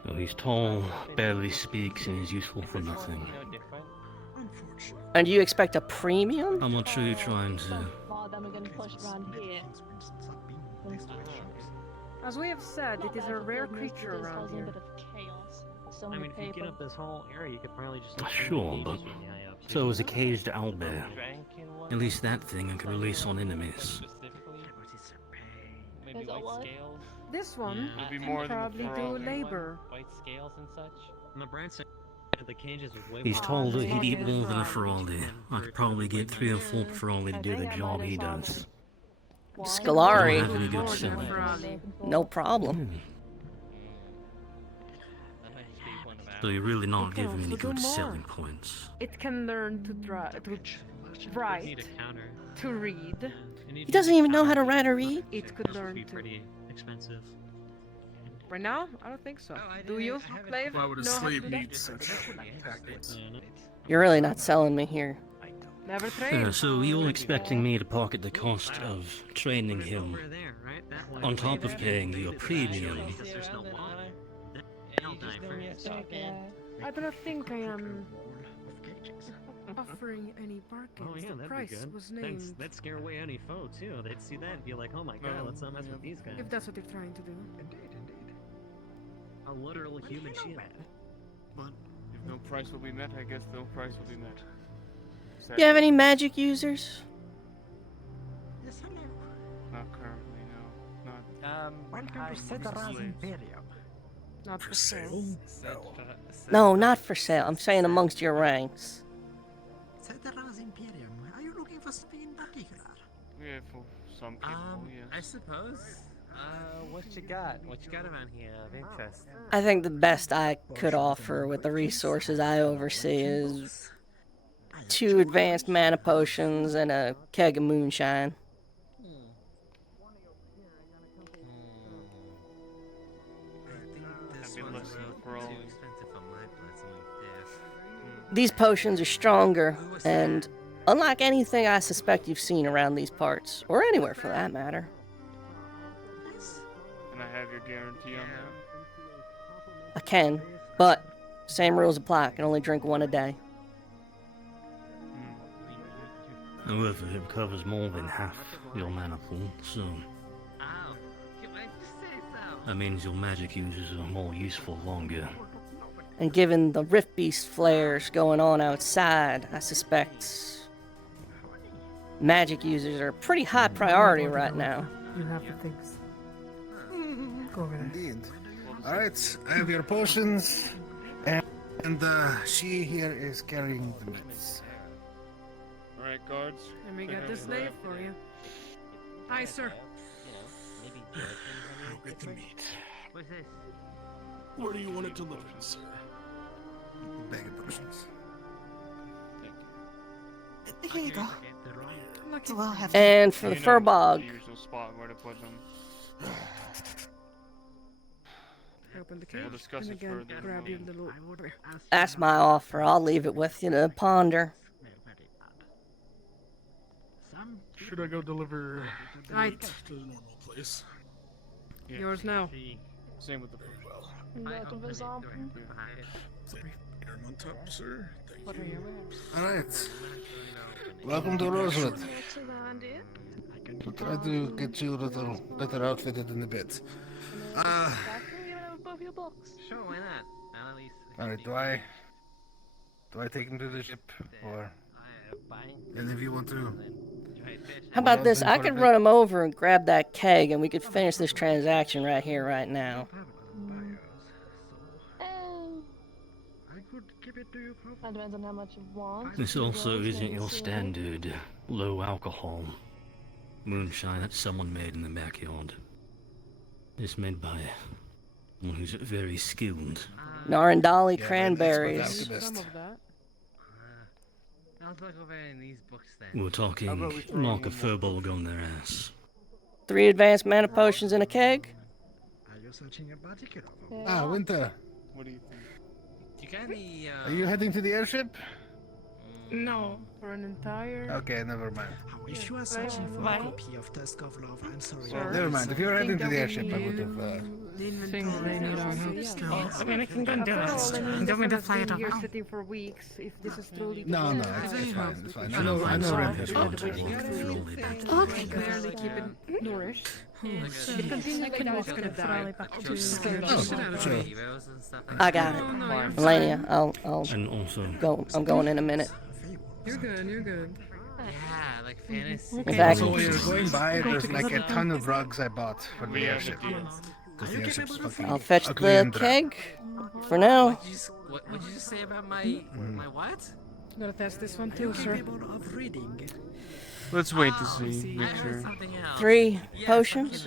Well, he's tall, barely speaks, and is useful for nothing. different. And do you expect a premium? How much are you trying to... Well, then we're gonna push around here. As we have said, it is a rare creature around here. A bit of chaos. So I many mean, if you people. get up this whole area, you could probably just. Sure, but... So is a caged owlbear. At least that thing I can release on enemies. Maybe Is that white what? scales. This one It'll be can more than the probably do Ferrari. labor. White scales and such. On the bright side, the cages are way He's more- told that he'd eat yeah. more than a Feraldi. I could probably get 3 or 4 Feraldi to do the job he does. Scolari. Don't have any good selling. No problem. So you're really not giving any good selling points. It can learn to write, to read. He doesn't even know how to write or read. It could learn to. Pretty expensive. Right now, I don't think so. Do you, Clave? Why would a know how to slave do that? need such tactics? You're really not selling me here. Never train. Yeah, so you're expecting me to pocket the cost of training him, on top of paying you a premium. I don't think I am offering any bargains. Oh yeah, The that'd price be good. was named. That'd scare away any foe too. They'd see that and be like, "Oh my god, let's not mess with these guys." If that's what you're trying to do. A literal human shield. But if no price will be met, I guess no price will be met. You have any magic users? Not currently, no. Not. Welcome to Cedras Imperium. Not for sale. No, not for sale. I'm saying amongst your ranks. Cedras Imperium. Are you looking for something in particular? Yeah, for some people, yes. I suppose. What you got? What you got around here of interest? I think the best I could offer with the resources I oversee is 2 advanced mana potions and a keg of moonshine. These potions are stronger, and unlike anything I suspect you've seen around these parts, or anywhere for that matter. And I have your guarantee on that? I can, but same rules apply. I can only drink 1 a day. However, it covers more than half your mana pool, so... That means your magic users are more useful longer. And given the Rift Beast flares going on outside, I suspect magic users are a pretty high priority right now. You have the things. Go over there. Indeed. Alright, I have your potions, and she here is carrying the meats. Alright, guards. Let me get this slave for you. Hi, sir. I'll get the meat. What's this? Where do you want it delivered, sir? Bag of potions. Here you go. We'll have And for the You know furbog, the usual spot where to put them. open the We'll cage discuss and it again further. grab your little. that's my offer. I'll leave it with you to ponder. Should I go deliver Right. to the normal place? Yours now. Same with the Arm on top, sir. Thank What are you. your wares? Alright. Welcome to Rosewood. We'll try to get you a little better outfitted in a bit. Sure, why not? At least. Alright, do I take him to the ship, or any of you want to? How about Well, this? then I for a could bit- run him over and grab that keg, and we could finish this transaction right here, right now. That depends on how much you want. This also isn't your standard low alcohol moonshine that someone made in the backyard. It's made by one who's very skilled. Narandali Yeah, cranberries. that's Some best. of that. I'll look over in these books then. We're talking knock a furball on their ass. 3 advanced mana potions in a keg. Are you searching a particular? Ah, Winter. What do you think? You got any, Are you heading to the airship? No. For an entire. Okay, never mind. If you are searching for a copy of Tusk of Love, I'm sorry. Never mind. If you were heading to the airship, I would have. Things they need our help still. I mean, I can go and do it. You don't mean to fly it Here over. sitting for weeks. If this is truly. No, no, it's fine. It's fine. I know Ren has fun. Okay, Barely keep it nourished. It continues like that, it's gonna die. Oh, sure. I got it. Melania, I'll And also, go. I'm going in a minute. You're good, you're good. Yeah, like fantasy. In fact, So while you're going by, there's like a ton of rugs I bought for the We have airship. a deal. Because the airship's fucking I'll fetch ugly the and drab. keg for now. What did you just say about my what? Gotta test this one too, sir. Of reading. Let's wait to see. Make sure. 3 potions.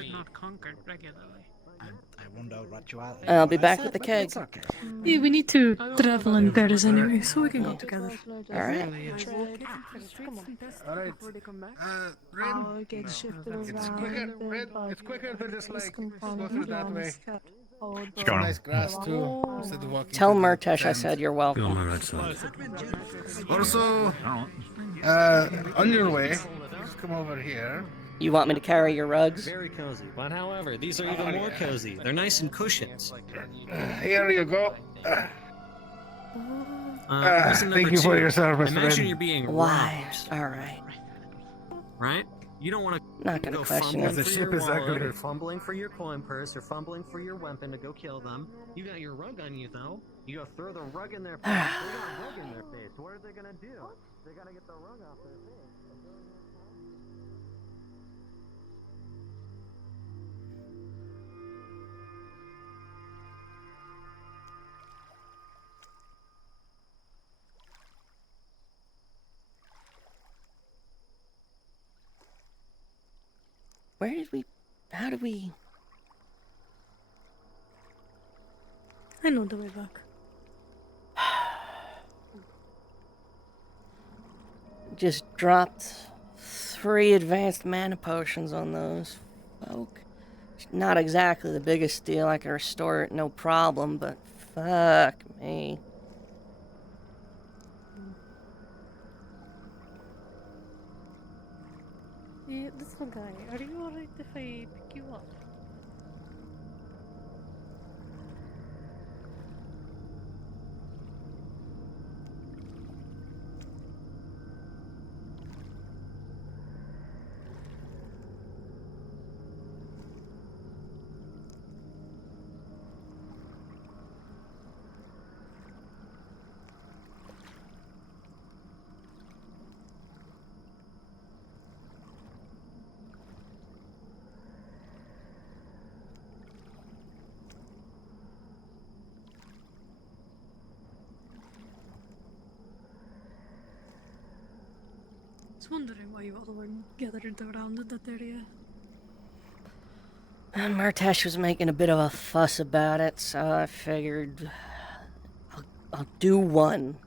I wonder what you are. I'll be back with the keg. It's okay. Yeah, we need to travel in pairs anyway, so we can go together. Alright. Alright. Ren, I'll get shifted it's around. quicker, Ren, it's quicker to just like go through that way. What's going on? Nice grass too, instead of walking. Tell through the Murtesh I sand. said you're go on welcome. my right side. Also, on your way, just come over here. You want me to carry your rugs? Very cozy. But however, these are even more cozy. They're nice and cushions. Here you go. Lesson Thank number you for 2. your service, Imagine Ren. you're being Why? robbed, Alright. right? You don't want to Not gonna go question fumbling it. The for ship your is wallet, ugly. or fumbling for your coin purse, or fumbling for your weapon to go kill them. You got your rug on you though. You gotta throw the rug in their face. They got a rug in their face. What are they gonna do? They gotta get the rug off their face. Where did we... How did we... I know the way back. Just dropped 3 advanced mana potions on those folk. It's not exactly the biggest deal. I can restore it no problem, but fuck me. Yeah, this one guy. Are you alright if I pick you up? I was wondering why you all were gathered around in that area. And Murtesh was making a bit of a fuss about it, so I figured I'll do one.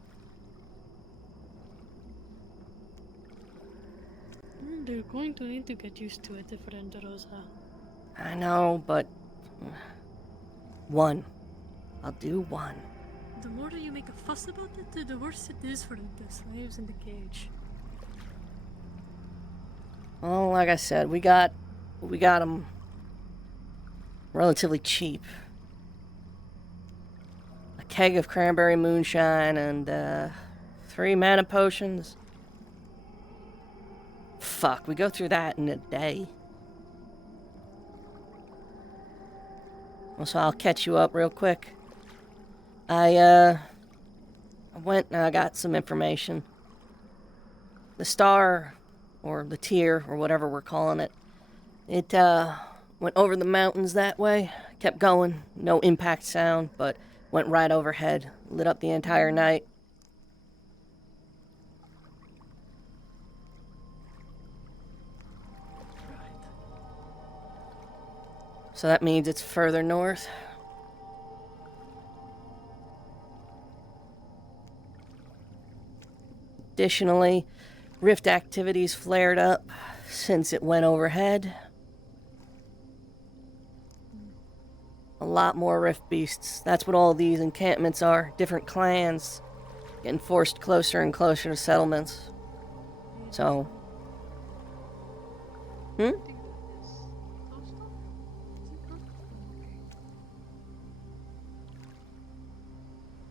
They're going to need to get used to it, friend Rosa. I know, but... one. I'll do one. The more that you make a fuss about it, the worse it is for the slaves in the cage. Well, like I said, we got them relatively cheap. A keg of cranberry moonshine and 3 mana potions. Fuck, we go through that in a day. Well, so I'll catch you up real quick. I went and I got some information. The star, or the tier, or whatever we're calling it, it went over the mountains that way, kept going, no impact sound, but went right overhead, lit up the entire night. So that means it's further north. Additionally, rift activities flared up since it went overhead. A lot more rift beasts. That's what all these encampments are. Different clans getting forced closer and closer to settlements. So...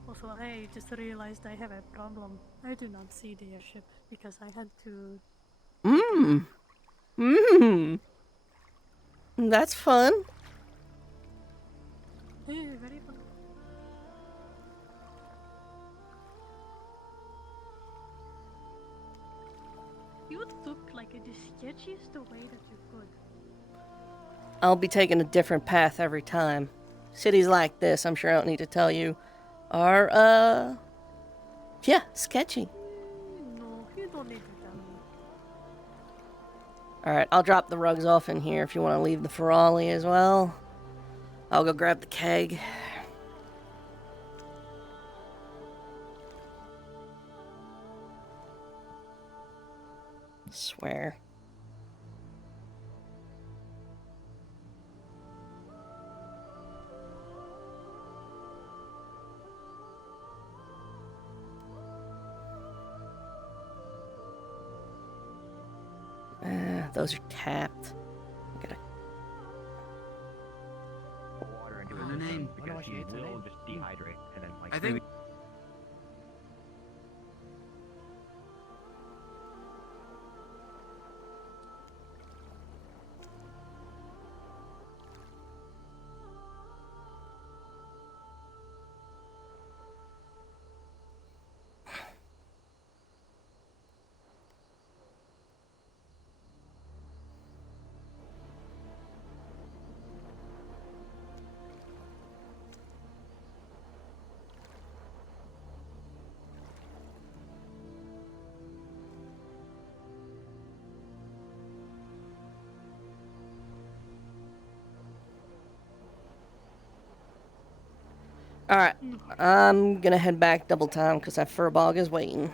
Also, I just realized I have a problem. I do not see the airship because I had to... That's fun. Yeah, very fun. You took like the sketchiest way that you could. I'll be taking a different path every time. Cities like this, I'm sure I don't need to tell you, are, yeah, sketchy. No, you don't need to tell me. Alright, I'll drop the rugs off in here if you want to leave the Ferrari as well. I'll go grab the keg. Swear. Those are tapped. Water into her system because she will just dehydrate and then like. I think. Alright, I'm gonna head back double time because that furbog is waiting.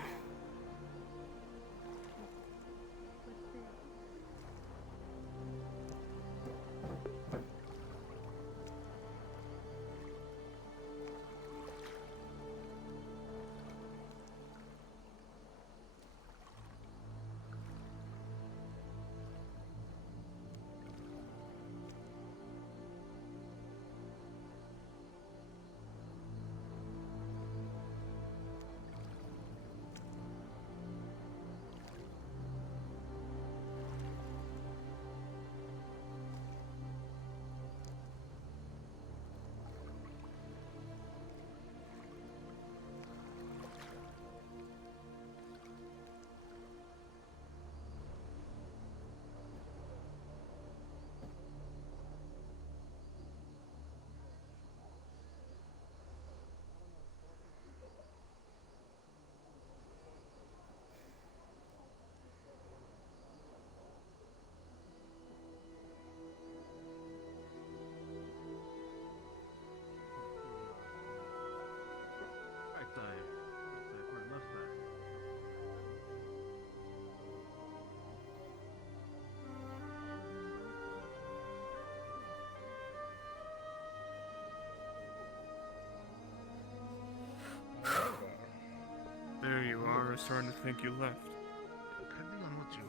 starting to think you left.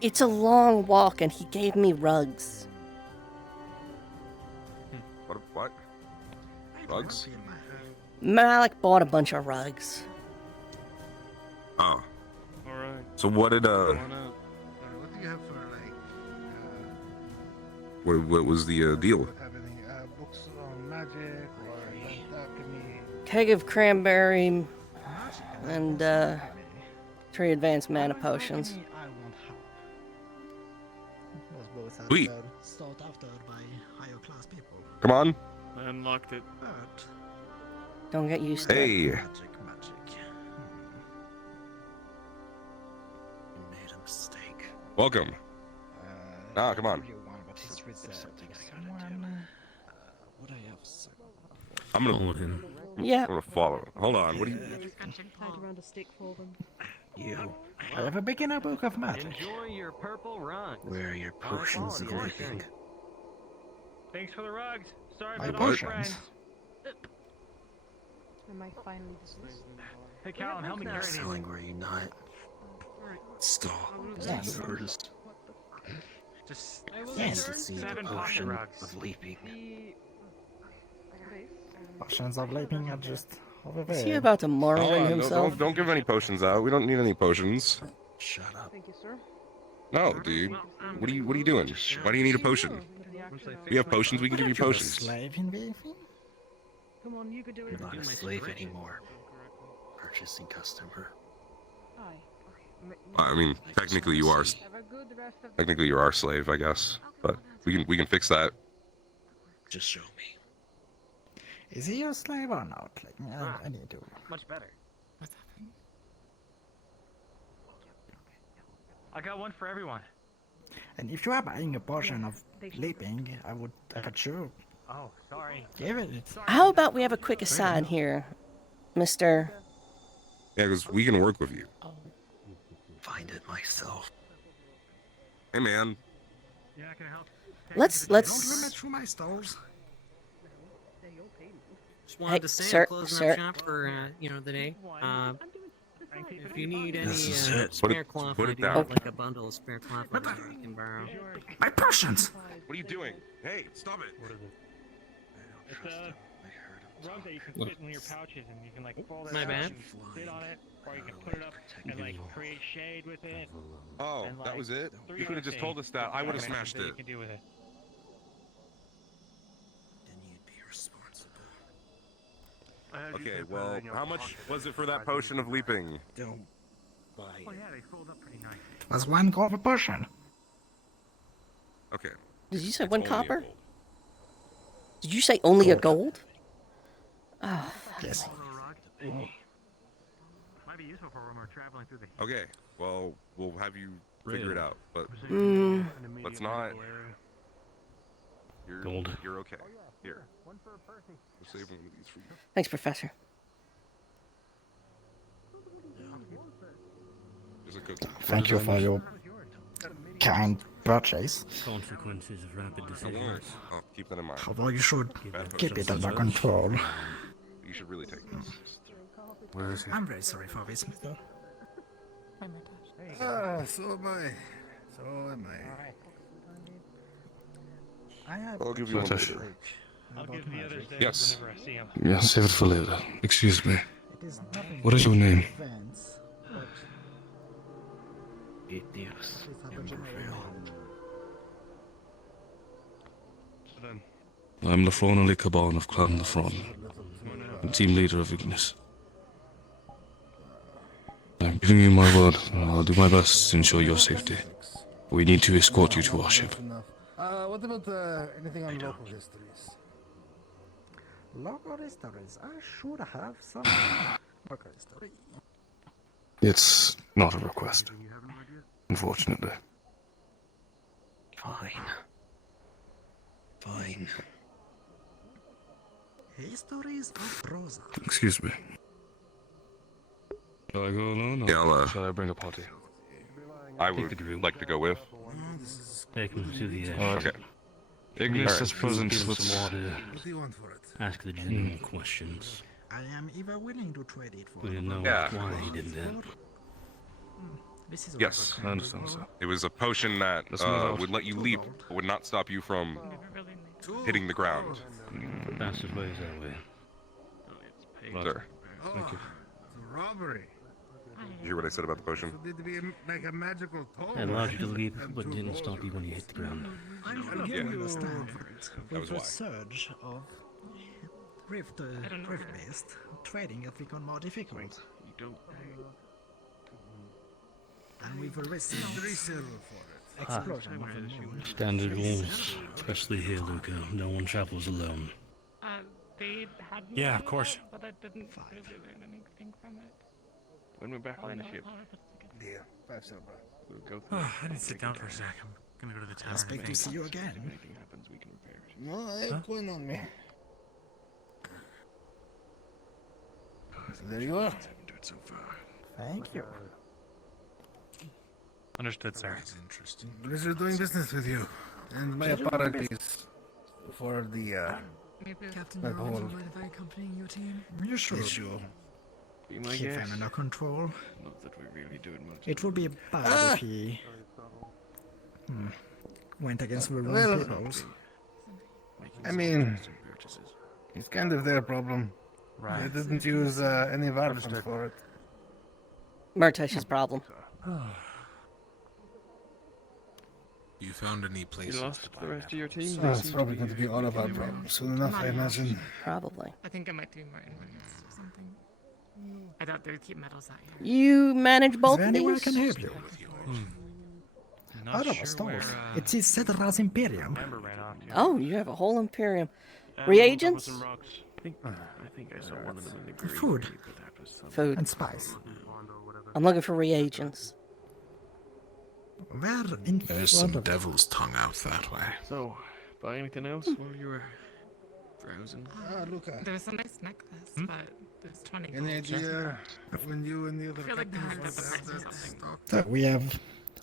It's a long walk, and he gave me rugs. What? Rugs? Malik bought a bunch of rugs. Oh. Alright. So what did What do you have for like? what was the deal? Have any books on magic or alchemy? Keg of cranberry and 3 advanced mana potions. I want help. Was both Sweet. sought after by higher class people. Come on. I unlocked it. But Don't get used to it. Hey. magic. You made a mistake. Welcome. Come on. Would I have said? I'm gonna Follow him. Yeah. I'm gonna follow. Hold on. What do you? Tied around a stick for them. You. I have a beginner book of magic. Enjoy your purple rug. Where are your potions of living? Thanks for the rugs. Sorry My about all the potions. friends. Am I finally deceased? Hey, Callum, help me carry these. Selling were you not? Stop. Yes. First. Just Yes, to see the 7 potion potion rugs. of leaping. Potions of leaping are just over there. Is he about to Hold Morrowind on, himself? don't give any potions out. We don't need any potions. Shut up. Thank you, sir. No, dude. What are you doing? Why do you need a potion? We have potions. We can give you potions. Slave in VFE? Come on, you could do it. You're not a slave anymore. Purchasing customer. Aye. I mean, technically you are. Have a good rest of Technically you are a slave, I guess. But we can fix that. Just show me. Is he your slave or not? Like, I need to. Much better. I got one for everyone. And if you are buying a potion of leaping, I could sure Oh, sorry. give it. How about we have a quick aside here, Mr. Yeah, because we can work with you. Find it myself. Hey, man. Yeah, I can help. Let's Don't rummage through my stalls. Just wanted to say I'm closing up shop for the day. If you need any This is it. spare cloth, put I it do down. have like a bundle of spare cloth that you can borrow. My potions! What are you doing? Hey, stop it. It's a rug that you can fit in your pouches, and you can like fold it My out bad. and sit on it, or you can put it up and like create shade with it. Oh, and, that like, was it? 3 You could have just told us that. I would have smashed that You it. can do with it. Then you'd be responsible. Okay, well, how much was it for that potion of leaping? Don't buy Oh it. yeah, they fold up pretty nice. It was 1 gold a potion. Okay. Did you say It's 1 only a copper? gold. Did you say only a gold? Oh, Yes. Might be useful for when we're traveling through the. Okay, well, we'll have you figure it out, but let's not. Gold. You're okay. Here. We'll save one of these for you. thanks, Professor. There's a cookie. Thank you for your kind purchase. Consequences of rapid Don't worry. decisions. I'll keep that in mind. Although you should Bad keep it potions. under control. You should really take this. Where is he? I'm very sorry for this, Mr. So am I. So am I. I'll give you one British. later. I'll give the others theirs Yes. whenever I see them. Yeah, save it for later. Excuse me. It is nothing What is your name? offense, but Atheos. I'm Lafron Ali Caban of Clan Lafron, and team leader of Ignis. I'm giving you my word, and I'll do my best to ensure your safety. We need to escort you to our ship. Enough. What about anything on local histories? local histories. I should have some local history. It's not a request, unfortunately. Fine. Fine. Histories of Rosa. Excuse me. Shall I go alone, or Yeah, shall I bring a party? I would like to go with. Take them to the Okay. Ignis is present. Give them Let's... some water. What do you want for it? Ask the genuine questions. I am even willing to trade it for. We didn't know Yeah. why he did that. This is Yes. I understand, sir. It was a potion that Let's move out. would let you leap, but would not stop you from hitting the ground. The bastard ways that way. Sir, Thank you. Robbery. did you hear what I said about the potion? So did it be like a magical toll? It allowed you to leap, but didn't stop you when you hit the ground. I Yeah. don't understand it. That was With why. a surge of rift-based trading, it become more difficult. You don't. And we've received 3 silver for it. explosion of the moon. Standard rules, especially here, Luca. No one travels alone. They had me Yeah, do of course. that, but I didn't really learn anything from it. When we're back on the ship, Yeah, 5 silver. we'll go through. Oh, I need to sit down for a sec. I'm gonna go to the tavern. Expect to see you again. If anything happens, we can repair it. No, I have coin on me. There you are. Haven't do it so far. Thank you. Understood, sir. Interesting. Pleasure doing business with you. And my apologies for the Captain, that you're whole alright if I accompanying your team? You should issue. Be my keep guest. him under control. Not that we're really doing much. It would be bad if he went against the wrong Well, peoples. I mean, it's kind of their problem. Right. They didn't use any weapons for it. Murtash's problem. You found any You places lost the rest of your team? So it's probably going to be all of our problems soon enough, I imagine. Probably. I think it might be more inwards or something. I doubt they would keep medals out here. You manage both Is there of anyone these? can help you? Not Out of sure a store. where, It is Cedra's Imperium. Member ran off to. Oh, you have a whole Imperium. There Reagents? was some rocks. I think I saw one of them in the green. Food but that was some- Food. and spice. I'm looking for reagents. Where in There's front some of devil's tongue out that way. So, buy anything else while you were browsing? Ah, Luca. There was a nice necklace, but there's 20 Any gold. idea when you and the other I feel like they captains had want the to price have or that something. stocked? So we have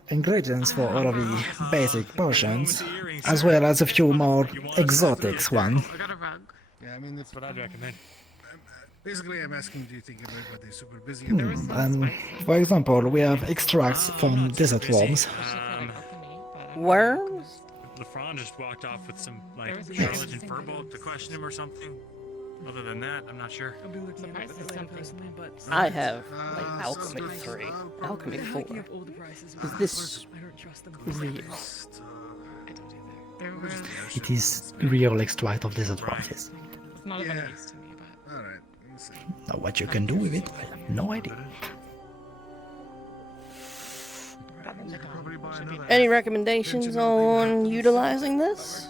ingredients for all of the basic potions, as well as a few more exotics one. I got a rug. Yeah, I mean, That's what I'd recommend. basically, I'm asking, do you think everybody's super busy? For example, we have extracts from desert worms. Worms? LeFron just walked off with some, like, Charlotte and Furbolg to question him or something. Other than that, I'm not sure. I'll be looking at price it is later something. personally, but I have like alchemy 3, alchemy I 4. like you have all the prices. Is this I don't trust them. real? There was. It is real extract of desert worms. Yes. It's not of Yeah. any use to me, but. Alright, let me see. Now, what you can do with it, I have no idea. Probably buy another. Any recommendations on utilizing this?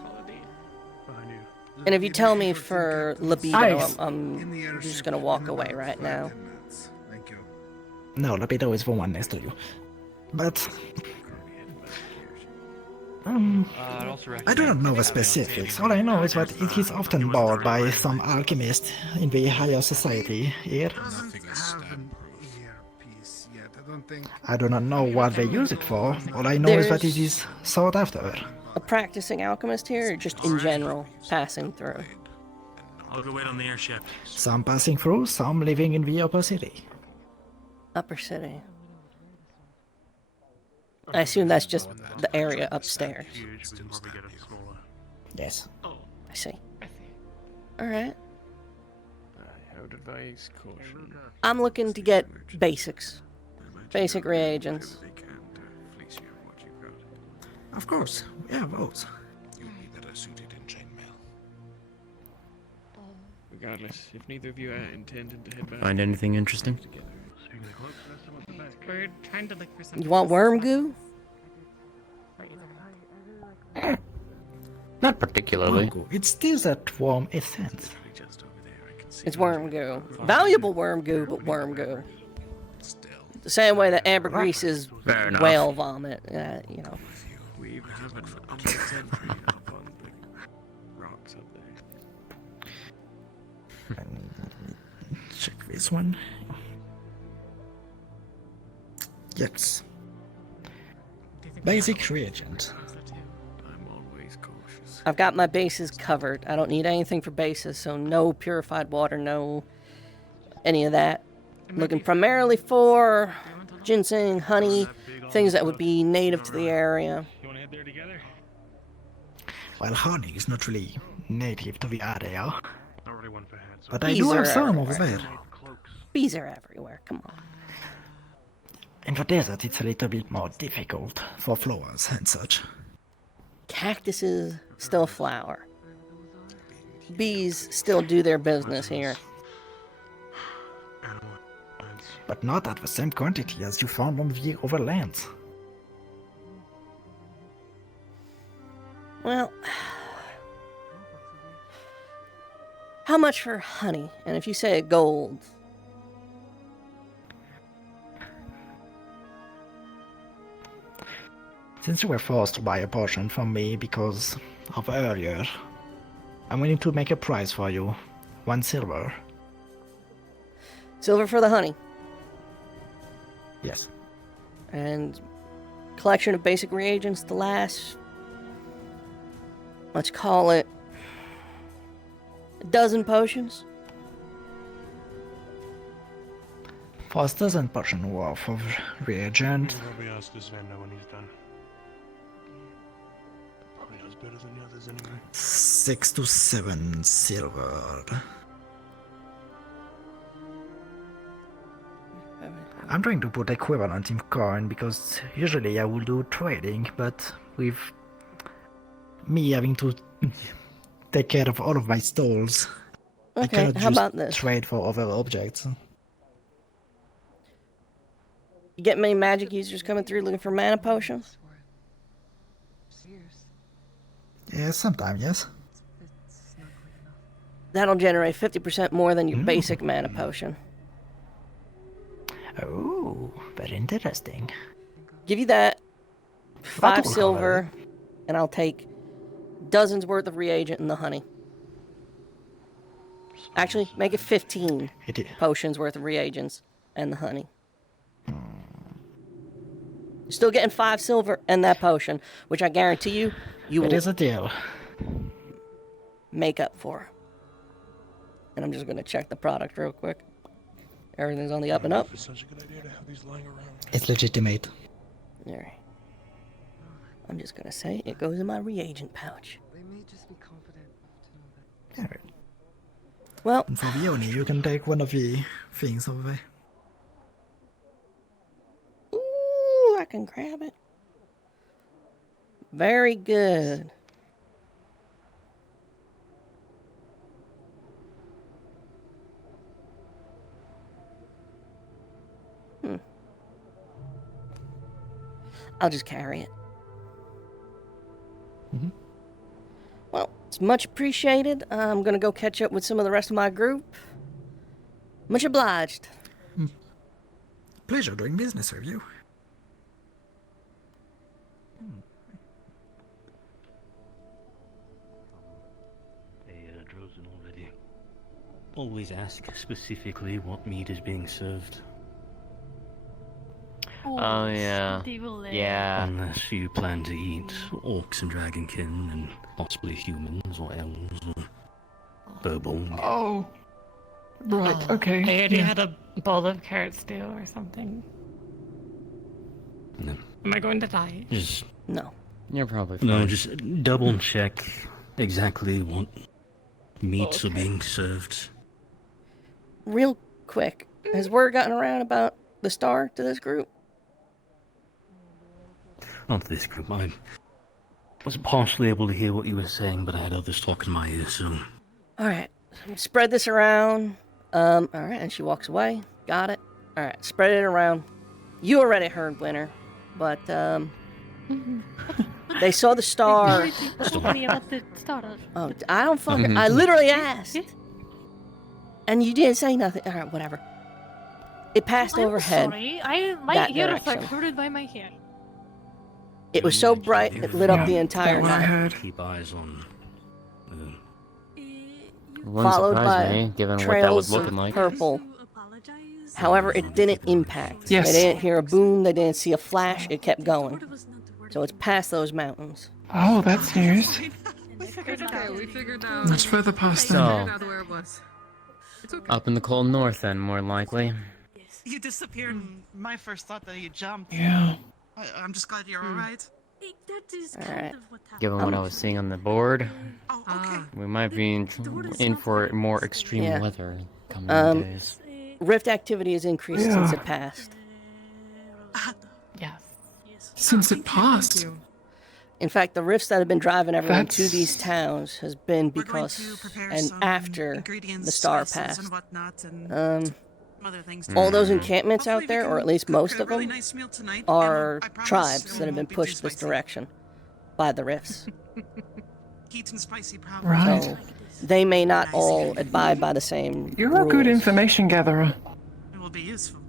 And if you tell me for libido, Ice. I'm just gonna walk away right now. Thank you. No, Lapido is the one next to you. But I do not know the specifics. All I know is that it is often bought by some alchemist in the higher society here. Nothing have an earpiece yet. I don't think. I do not know what they use it for. All I know is that it is sought after. A practicing alchemist here, or just in general, passing through? I'll go wait on the airship. Some passing through, some living in the upper city. Upper city. I assume that's just the area upstairs. Huge before we get a Skola. Yes. I see. Alright. I would advise caution. I'm looking to get basics. Basic reagents. Of course, we have those. You'd be better suited in chainmail. Regardless, if neither of you are intending to head back. Find anything interesting? We're trying to look for something. You want worm goo? Not particularly. Mango. It's still that warm essence. It's worm goo. Valuable worm goo, but worm goo. The same way that ambergris is Fair enough. whale vomit. You know. We even have an object entry up on the rocks up there. Check this one. Yes. Basic reagent. I'm always cautious. I've got my bases covered. I don't need anything for bases, so no purified water, no any of that. Looking primarily for ginseng, honey, things that would be native to the area. Well, honey is not really native to the area. But I Bees do are have some everywhere. over there. Bees are everywhere, come on. In the desert, it's a little bit more difficult for flowers and such. Cactuses still flower. Bees still do their business here. But not at the same quantity as you found on the overlands. Well, how much for honey? And if you say gold. Since you were forced to buy a portion from me because of earlier, I'm willing to make a price for you. 1 silver. Silver for the honey. Yes. And collection of basic reagents to last, let's call it a dozen potions. For a dozen portion worth of reagent. Probably ask this vendor when he's done. Probably does better than the others anyway. 6 to 7 silver. I'm trying to put equivalent in coin because usually I will do trading, but with me having to take care of all of my stalls, I Okay, cannot how just about this? trade for other objects. You get many magic users coming through looking for mana potions? Yeah, sometimes, yes. That'll generate 50% more than your basic mana potion. Oh, very interesting. Give you that, That 5 will silver, and I'll take dozens worth of reagent and the honey. Actually, make it 15 potions worth of reagents and the honey. You're still getting 5 silver and that potion, which I guarantee you, you It will is a deal. make up for. And I'm just going to check the product real quick. Everything's on the up and up. It's such a good idea to have these lying around. It's legitimate. Alright. I'm just going to say it goes in my reagent pouch. They may just be confident to know that. Alright. Well, And for Vioni, you can take one of the things over there. ooh, I can grab it. Very good. I'll just carry it. Well, it's much appreciated. I'm gonna go catch up with some of the rest of my group. Much obliged. Pleasure doing business with you. Hey, Drozen already. Always ask specifically what meat is being served. Oh, yeah. Yeah. Unless you plan to eat orcs and dragonkin and possibly humans or elves or Burbolg. Oh. Right, okay. I already yeah. had a bowl of carrot stew or something. No. Am I going to die? Just No. You're probably fine. no, just double check exactly what meats are being served. Real quick, has word gotten around about the star to this group? Not this group. I was partially able to hear what you were saying, but I had others talk in my ear, so... Alright, spread this around. Alright, and she walks away. Got it. Alright, spread it around. You already heard, Winter, but, they saw the star. Told me about the star. Oh, I don't fucking... I literally asked. And you didn't say nothing. Alright, whatever. It passed I'm overhead. sorry, my that ears direction. are hurted by my hair. It was so bright, it lit up the entire night. Keep eyes on... Wouldn't Followed surprise by me, given what that trails was looking of like. purple. However, it didn't impact. Yes. They didn't hear a boom, they didn't see a flash, it kept going. So it's past those mountains. Oh, that's news. We figured out. It's further past So, where it was. It's okay. up in the cold north then, more likely. You disappeared. My first thought that you jumped. Yeah. I'm just glad you're alright. That is All kind right. of what happened. Given what I was seeing on the board, Oh, okay. we might be in for more extreme Yeah. weather coming days. Rift activity has increased since it passed. Yes. Since it passed. In fact, the rifts that have been driving everyone to That's- these towns has been because and after the star spices and passed. whatnot, and Um, other things. all those too. encampments Hopefully out we there, or can at least cook most a of really them, nice meal tonight, are and I promise tribes it that have been won't be too pushed this spicy. direction by the rifts. Heat and spicy probably. Right. So they may not all abide by the same You're rules. a good information gatherer. It will be useful.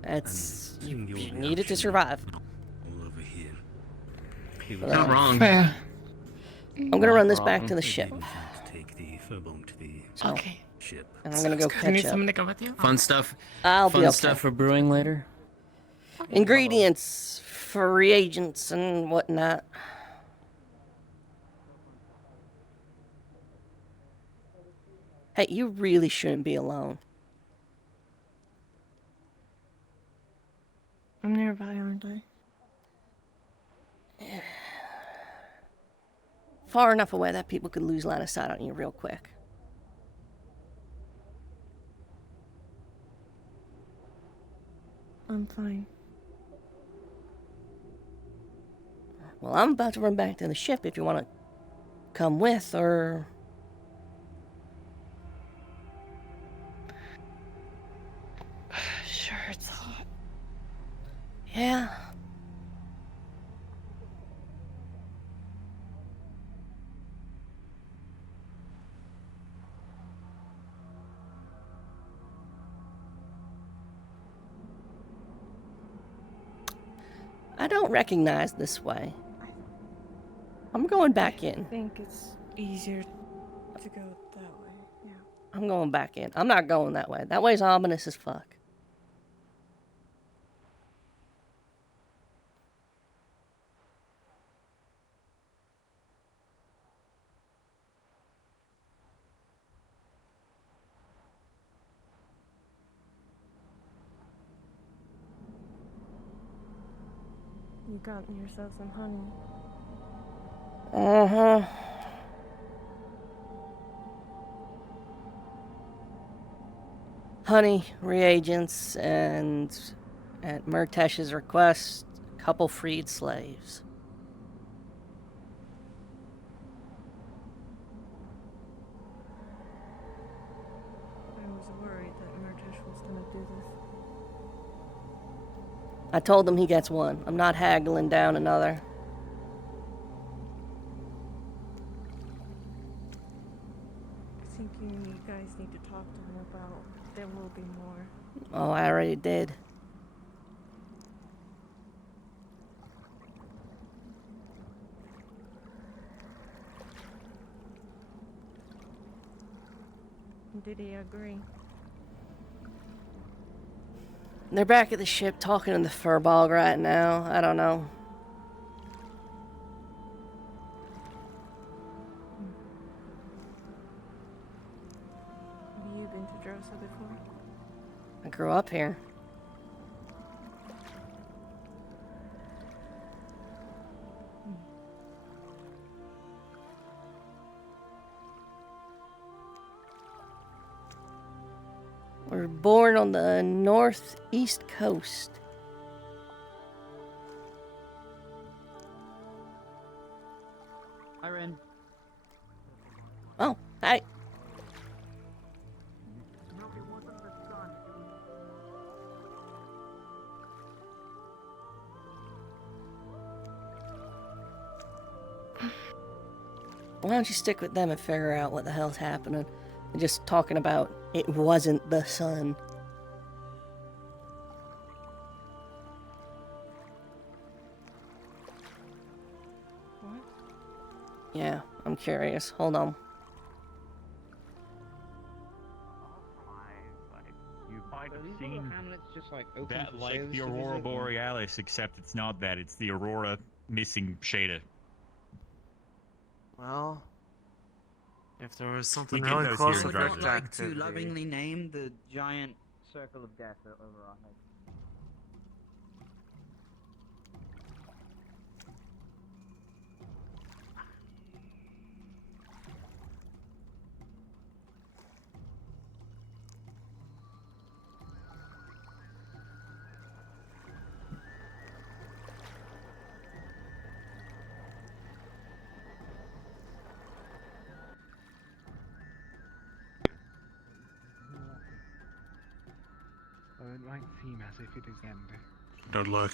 That's you need it to survive. Over here. Not wrong. Fair. I'm gonna run this back to the ship. Take the furbone to the Okay. ship. And I'm gonna go Do you need catch up. someone to go with you? Fun stuff. I'll be Fun okay. stuff For brewing later? Ingredients for reagents and whatnot. Hey, you really shouldn't be alone. I'm nearby, aren't I? Far enough away that people could lose line of sight on you real quick. I'm fine. Well, I'm about to run back to the ship if you want to come with, or... Sure, it's hot. Yeah. I don't recognize this way. I'm going back in. I think it's easier to go that way. Yeah. I'm going back in. I'm not going that way. That way's ominous as fuck. You got yourself some honey. Uh-huh. Honey, reagents, and at Murtesh's request, a couple freed slaves. I was worried that Murtesh was gonna do this. I told him he gets one. I'm not haggling down another. I think you guys need to talk to him about. There will be more. Oh, I already did. Did he agree? They're back at the ship talking in the furbog right now. I don't know. Have you been to Drosa before? I grew up here. We're born on the northeast coast. Hi, Ren. Oh, hi. Why don't you stick with them and figure out what the hell's happening? They're just talking about it wasn't the sun. What? Yeah, I'm curious. Hold on. You might have seen just like open that for like sailors the to Aurora visit? Borealis, except it's not that. It's the Aurora missing shader. Well, if there was something We get really those close here to in Dresden. drift To activity. lovingly name the giant circle of death over our heads. It might seem as if it is ending. Don't look.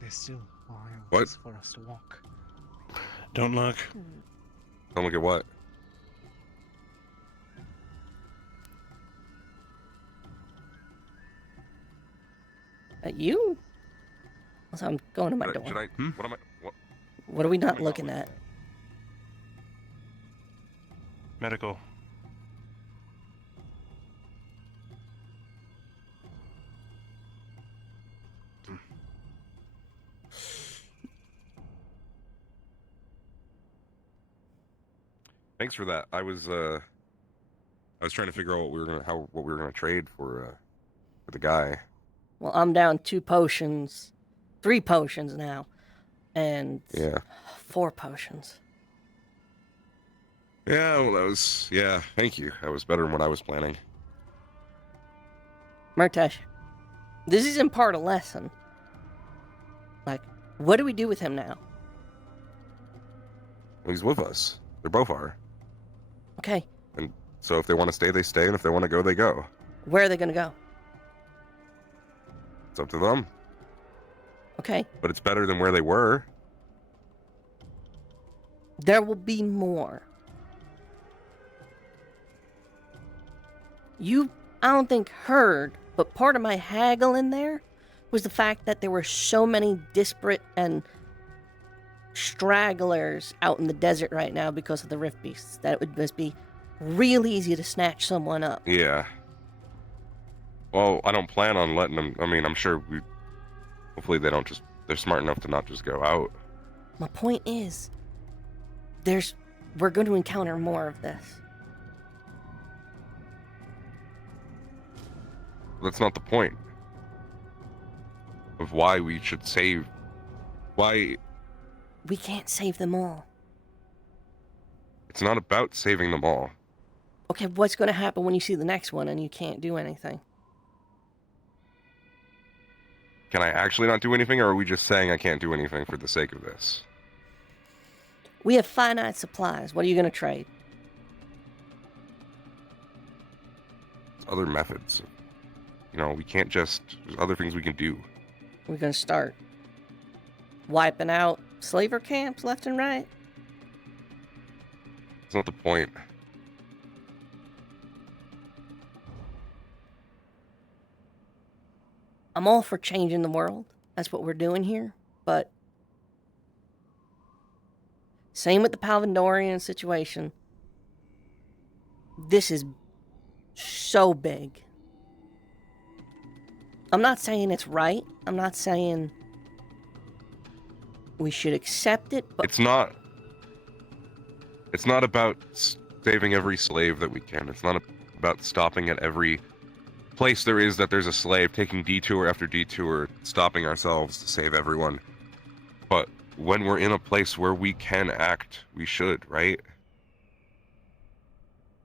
There's still miles What? for us to walk. Don't look. Don't look at what? At you? So I'm going to my door. Should I? What am I? What are we not looking at? Medical. Thanks for that. I was trying to figure out what we were gonna trade for the guy. Well, I'm down 2 potions, 3 potions now, and Yeah. 4 potions. Yeah. Well, thank you. That was better than what I was planning. Murtash, this is in part a lesson. Like, what do we do with him now? Well, he's with us. They both are. Okay, And so if they want to stay, they stay, and if they want to go, they go. where are they going to go? It's up to them. Okay, But it's better than where they were. there will be more. I don't think heard, but part of my haggle in there was the fact that there were so many disparate and stragglers out in the desert right now because of the rift beasts that it would just be real easy to snatch someone up. Yeah. Well, I don't plan on letting them. I mean, I'm sure hopefully they're smart enough to not just go out. My point is, we're going to encounter more of this. That's not the point of why we should save. Why? We can't save them all. It's not about saving them all. Okay, what's going to happen when you see the next one and you can't do anything? Can I actually not do anything, or are we just saying I can't do anything for the sake of this? We have finite supplies. What are you going to trade? Other methods. We can't just. There's other things we can do. We're going to start wiping out slaver camps left and right. It's not the point. I'm all for changing the world. That's what we're doing here. But same with the Palvandorian situation. This is so big. I'm not saying it's right. I'm not saying we should accept it, but It's not about saving every slave that we can. It's not about stopping at every place there's a slave, taking detour after detour, stopping ourselves to save everyone. But when we're in a place where we can act, we should, right?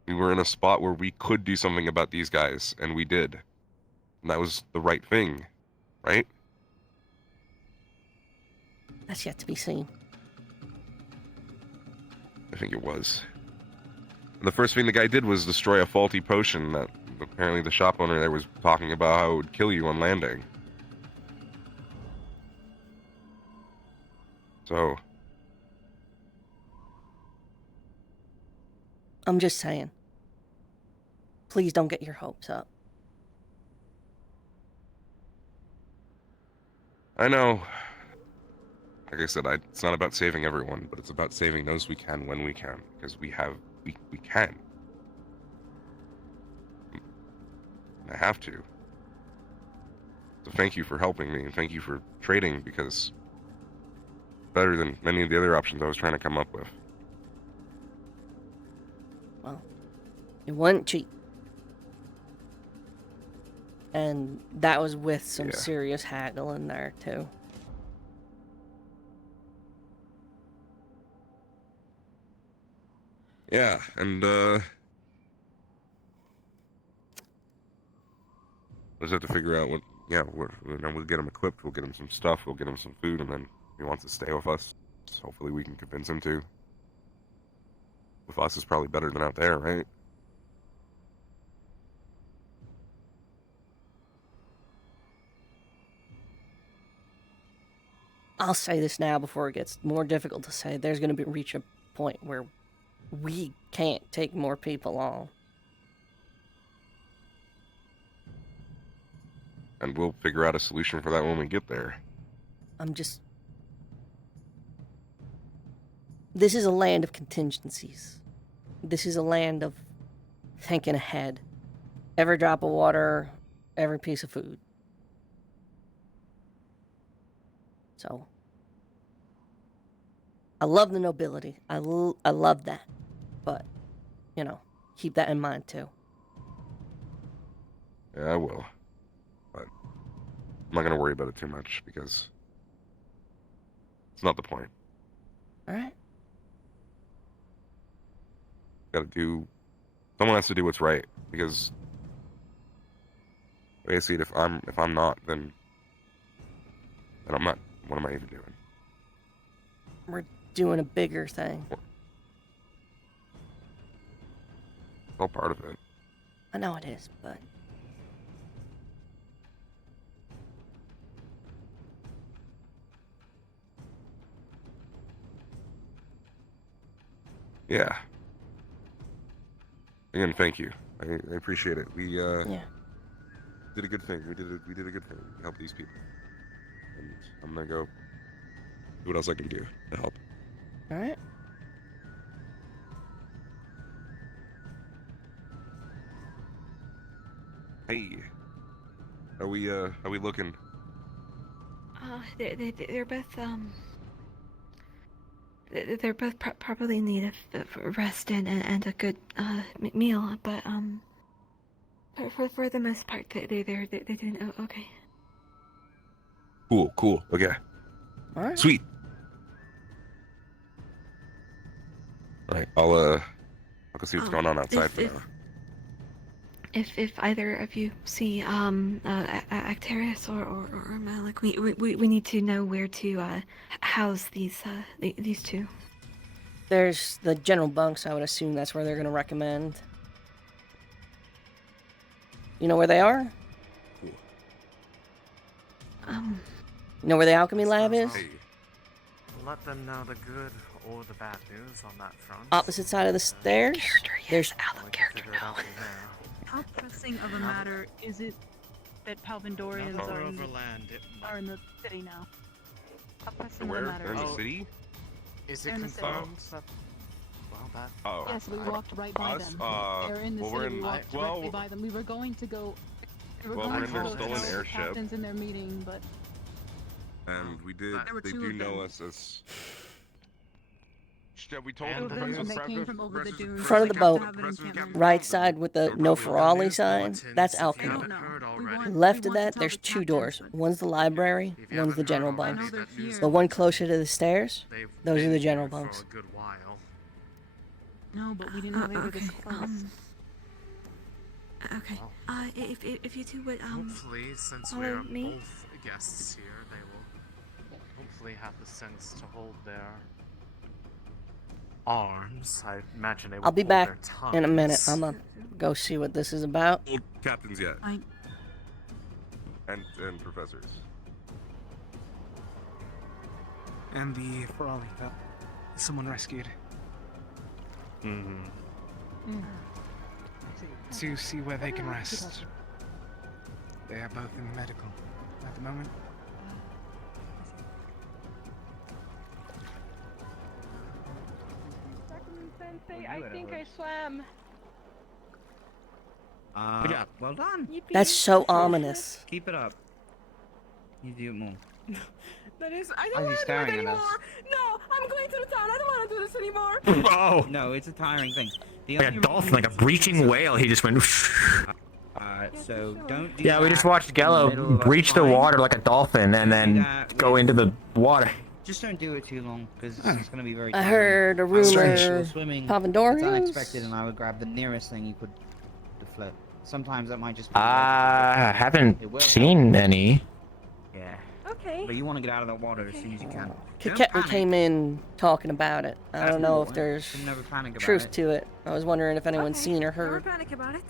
We were in a spot where we could do something about these guys, and we did. And that was the right thing, right? that's yet to be seen. I think it was. And the first thing the guy did was destroy a faulty potion that apparently the shop owner there was talking about how it would kill you on landing. So, I'm just saying. Please don't get your hopes up. I know. Like I said, it's not about saving everyone, but it's about saving those we can when we can, because we can. I have to. So thank you for helping me, and thank you for trading, because better than many of the other options I was trying to come up with. Well, it wasn't cheap. And that was with some Yeah. serious haggle in there, too. Yeah, and we'll just have to figure out what. Yeah, we'll get him equipped. We'll get him some stuff. We'll get him some food, and then if he wants to stay with us, hopefully we can convince him to. With us is probably better than out there, right? I'll say this now before it gets more difficult to say. There's going to reach a point where we can't take more people on. And we'll figure out a solution for that when we get there. This is a land of contingencies. This is a land of thinking ahead. Every drop of water, every piece of food. So, I love the nobility. I love that. But, keep that in mind too. Yeah, I will. But I'm not going to worry about it too much because it's not the point. Alright. Someone has to do what's right because basically if I'm not, then I'm not. What am I even doing? We're doing a bigger thing. It's all part of it. I know it is, but... Yeah. Again, thank you. I appreciate it. We did a good thing. We did a good thing. We helped these people. And I'm gonna go do what else I can do to help. Alright. Hey. How we looking? They're both they're both probably in need of rest and a good meal, but for the most part they're doing okay. Cool. Okay. All right. Sweet. All right. I'll go see what's going on outside for now. If either of you see Acterius or Malik, we need to know where to house these two. There's the general bunks. I would assume that's where they're going to recommend. You know where they are? You know where the alchemy lab is? Let them know the good or the bad news on that front. Opposite side of the stairs. There's out of character knowledge. How pressing of a matter is it that Palvindorians are in the city now? How pressing of a matter? They're in the city? Is They're it in the city. confirmed that? Well, that. Oh. Yes, we walked right by them. They're in the well, city. we're in, We walked directly by them. We were going to go. we're in their stolen tell airship. captains in their meeting, but And we did. There were They two do of know them. us as. Yeah, we told Two them. of them, and they came from over the dunes. front of the boat, Have an encampment. right side with the no ferali sign. That's alchemy. Left of that, there's two doors. One's the library, one's the general bunks. The one closer to the stairs, those are the general bunks. No, but we didn't know they were this close. Okay. If you two would Hopefully, since we follow are me. both guests here, they will hopefully have the sense to hold their arms. I imagine they will I'll be hold back their in a minute. tongues. I'm gonna go see what this is about. Old captains yet. And professors. And the Ferrari that someone rescued. To see where they can rest. They are both in medical at the moment. Sensei, I think I swam. Good job. Well done. That's so ominous. Keep it up. You do it more. That is. I Why don't is he want to do it staring at anymore. us? No, I'm going to the town. I don't want to do this anymore. Oh! No, it's a tiring thing. The Like a only dolphin, reason like a breaching whale, he just went. Alright, so don't do Yeah, we just that watched in the middle Gallo of us breach the fighting. water like a dolphin and Don't do then that go into the water. Just don't do it too long, because it's going to be very I tiring. heard a I would rumor. go swimming. It's Pavendorians? unexpected, and I would grab the nearest thing you could to float. Sometimes that might just be. I haven't It will seen any. Yeah. Okay. But you want to get out of that water as soon as you can. Don't Captain panic. came in talking about it. I That's don't know cool. if there's Should never panic about truth it. to it. I was wondering if anyone's Okay, seen or Never heard. panic about it.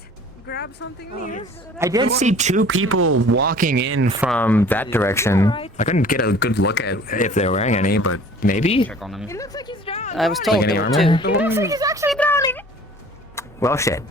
Grab something near. I did see two people walking in from that direction. I couldn't get a good look at if they were wearing any, but maybe? Check on them. It looks like he's drowning. I was told Like any there were armor? two. It looks like he's actually drowning. Well, shit.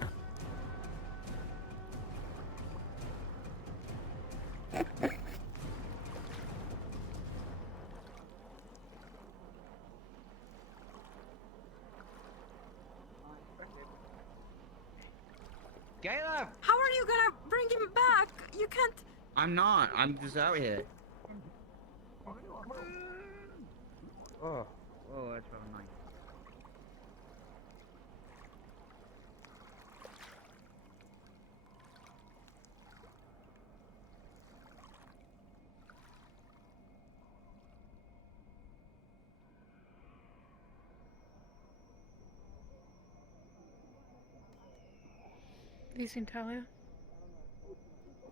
Caleb! How are you gonna bring him back? You can't. I'm not. I'm just out here. Oh, that's rather nice. Have you seen Talia?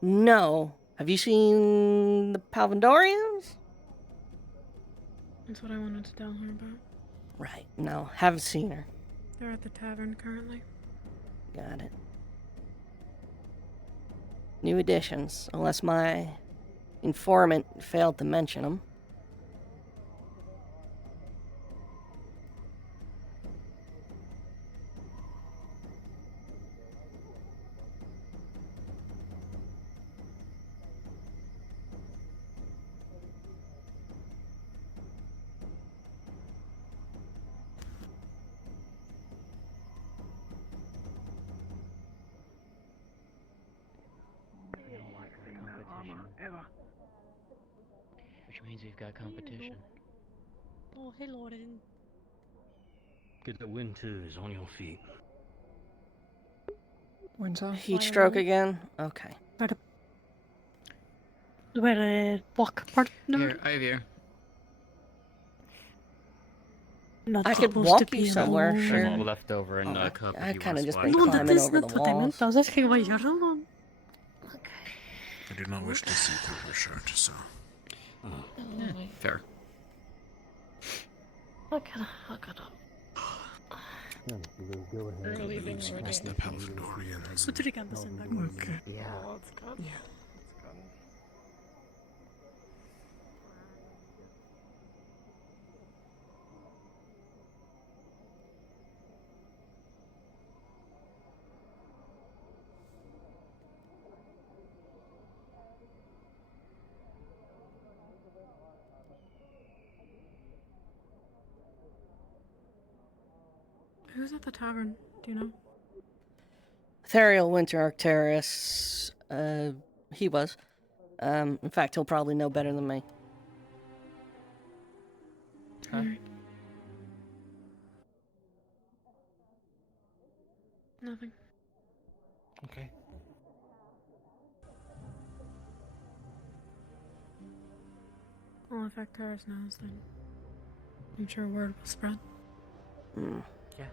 No. Have you seen the Palvandorians? That's what I wanted to tell her about. Right. No, haven't seen her. They're at the tavern currently. Got it. New additions, unless my informant failed to mention them. Which means we've got competition. Oh, hey, Lauren. Get the wind too is on your feet. When's that? Heat stroke again? Okay. Where walk part? Here, I have here. Not I could supposed walk to you be somewhere, alone. sure. There's all left over in a cup. I if you kind of want just to been splash No, climbing that's over not the what I meant. walls. I was asking why you're alone. I do not wish to see through her shirt, so. Fair. Look at him. It's the Palvandorians. Så trycker han på sin dag. Okay. Yeah. Yeah. Who's at the tavern? Do you know? Therial Winter Arcturus. He was. In fact, he'll probably know better than me. Alright. Nothing. Okay. Well, if Actaris knows, then I'm sure word will spread. Hmm. Yeah.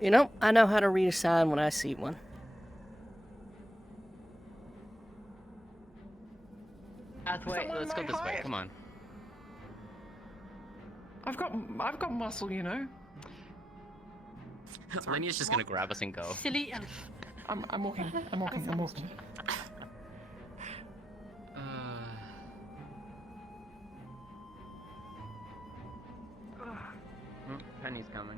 You know, I know how to read a sign when I see one. Pathway, let's go this way. Come on. I've got muscle, you know. Lynia's just gonna grab us and go. Silly elf. I'm walking. I'm walking. I'm walking. Penny's coming.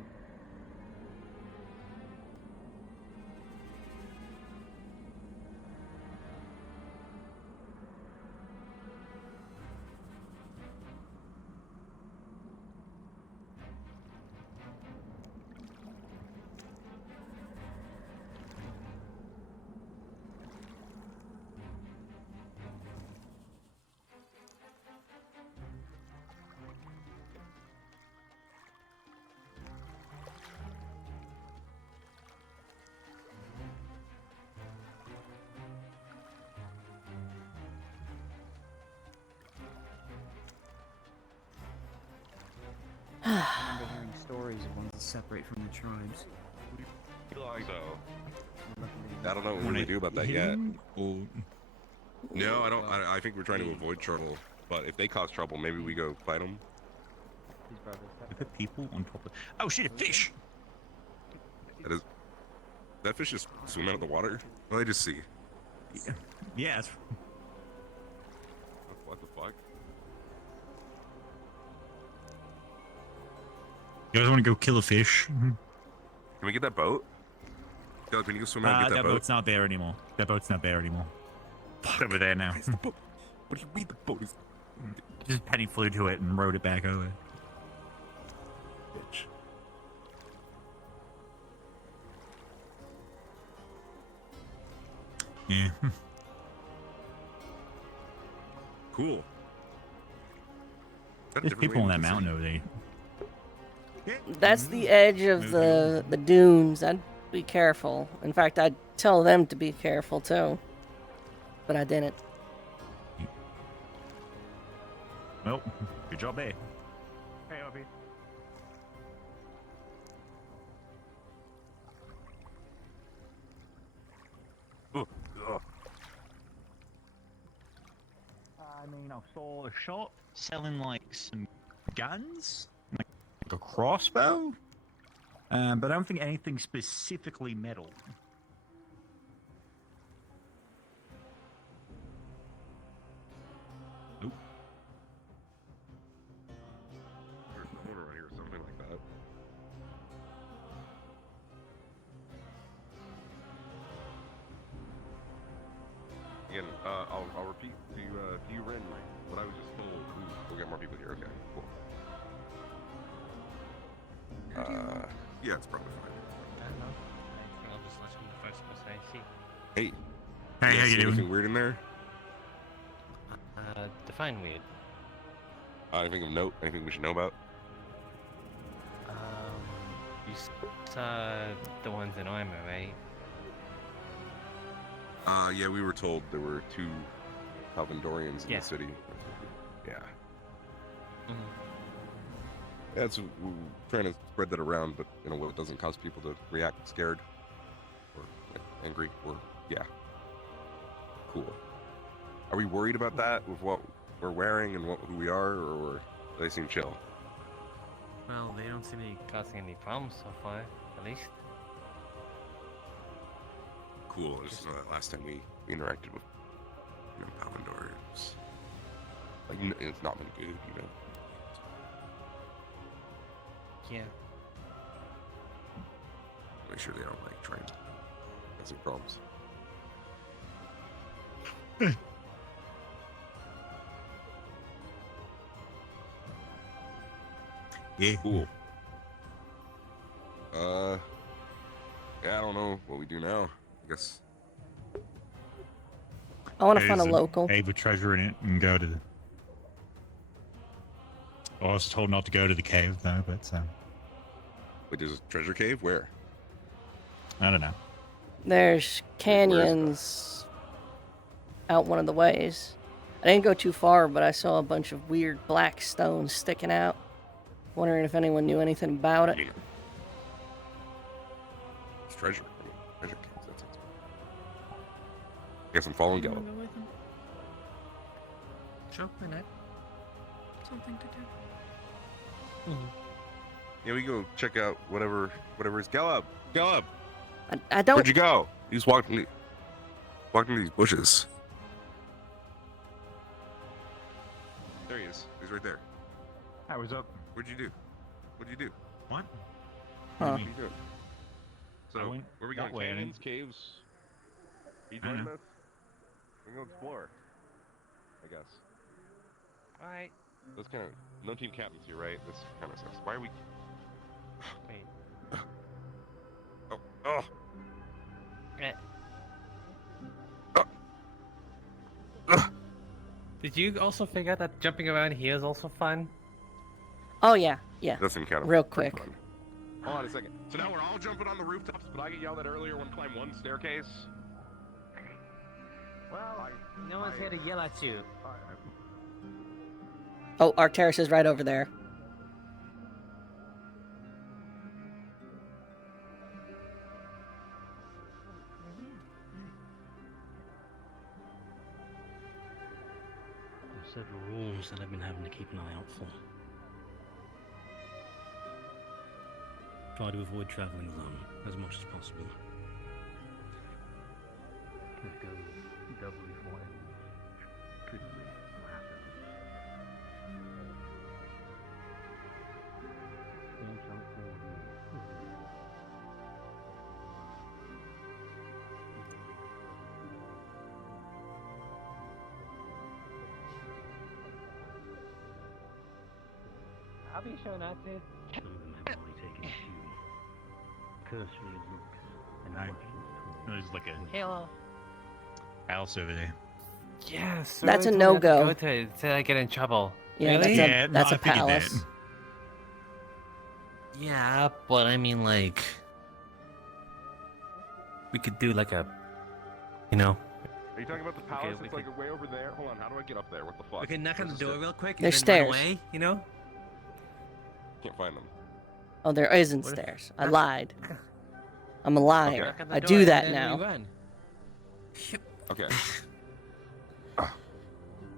I remember hearing stories of ones that separate from the tribes. I don't know what we do about that yet. No, I don't. I think we're trying to avoid trouble. But if they cause trouble, maybe we go fight them. They put people on top of. Oh shit! A fish. That fish just swim out of the water. Well, I just see. Yeah. It's... What the fuck? You guys want to go kill a fish? Can we get that boat? Doug, can you go swim out and get that boat? Boat's not there anymore. That boat's not there anymore. It's over there now. Where's the boat? What do you mean the boat is... Just Penny flew to it and rode it back over. Bitch. Yeah. Cool. There's people on that mountain over there. That's the edge of the dunes. I'd be careful. In fact, I'd tell them to be careful too. But I didn't. Well, good job there. Hey, Obi. I mean, I saw a shop selling like some guns, like a crossbow, but I don't think anything specifically metal. Nope. There's someone around here or something like that. Again, I'll repeat to you, Ren, what I was just told. Ooh, we'll get more people here. Okay, cool. Yeah, it's probably fine. I don't know. I think I'll just let him the first person I see. Hey. Hey, how you doing? Anything weird in there? Define weird. Anything of note? Anything we should know about? You saw the ones in armor, right? Yeah, we were told there were 2 Palvindorians in the city. Yeah. Yeah, we're trying to spread that around, but in a way that doesn't cause people to react scared or angry or yeah. Cool. Are we worried about that with what we're wearing and who we are, or do they seem chill? Well, they don't seem to be causing any problems so far, at least. Cool. I just know that last time we interacted with Palvindor, it's not been good, you know. Yeah. Make sure they don't try and have some problems. Yeah. Cool. Yeah, I don't know what we do now. I guess. I want to find a local. Save a treasure in it and go to the... I was told not to go to the cave, though, but... Wait, there's a treasure cave? Where? I don't know. There's canyons out one of the ways. I didn't go too far, but I saw a bunch of weird black stones sticking out. Wondering if anyone knew anything about it. treasure. Treasure caves. That sounds good. I guess I'm following You wanna Gallup. go with him? Sure, why not? Something to do. Yeah, we go check out whatever is Gallup. Gallup. I don't. Where'd you go? You just walked into these bushes. There he is. He's right there. I was up. What'd you do? What'd you do? What? What Huh. are you doing? I So, went where we that going? way, I Canyons, caves? Are you I don't joining know. us? We can go explore. I guess. Alright. That's kind of no team captains here, right? This kind of sucks. Why are we? Wait. Oh. Eh. Did you also figure out that jumping around here is also fun? Oh yeah, yeah. That seemed kind of real pretty quick. fun. Hold on a second. So now we're all jumping on the rooftops, but I get yelled at earlier when climb one staircase. Well, no one's here to yell at you. Oh, our terrace is right over there. There are several rooms that I've been having to keep an eye out for. Try to avoid traveling alone as much as possible. It goes doubly for triply I'll be sure not to. Some of them have only taken a few cursory looks and questions There's like a Hello. house over there. Yeah, so That's a told me not to no-go. Go to I get in trouble. Yeah, Really? that's a palace. Yeah, but I mean, like, we could do like a, you know. Are you talking about the palace? we It's like way over there. Hold on, how do I get up there? What the fuck? We can knock on the door real quick and There's then run stairs. away, you know? Can't find them. Oh, there isn't What if- stairs. I lied. I'm a liar. Knock on the I door do and that then now. we run. Okay.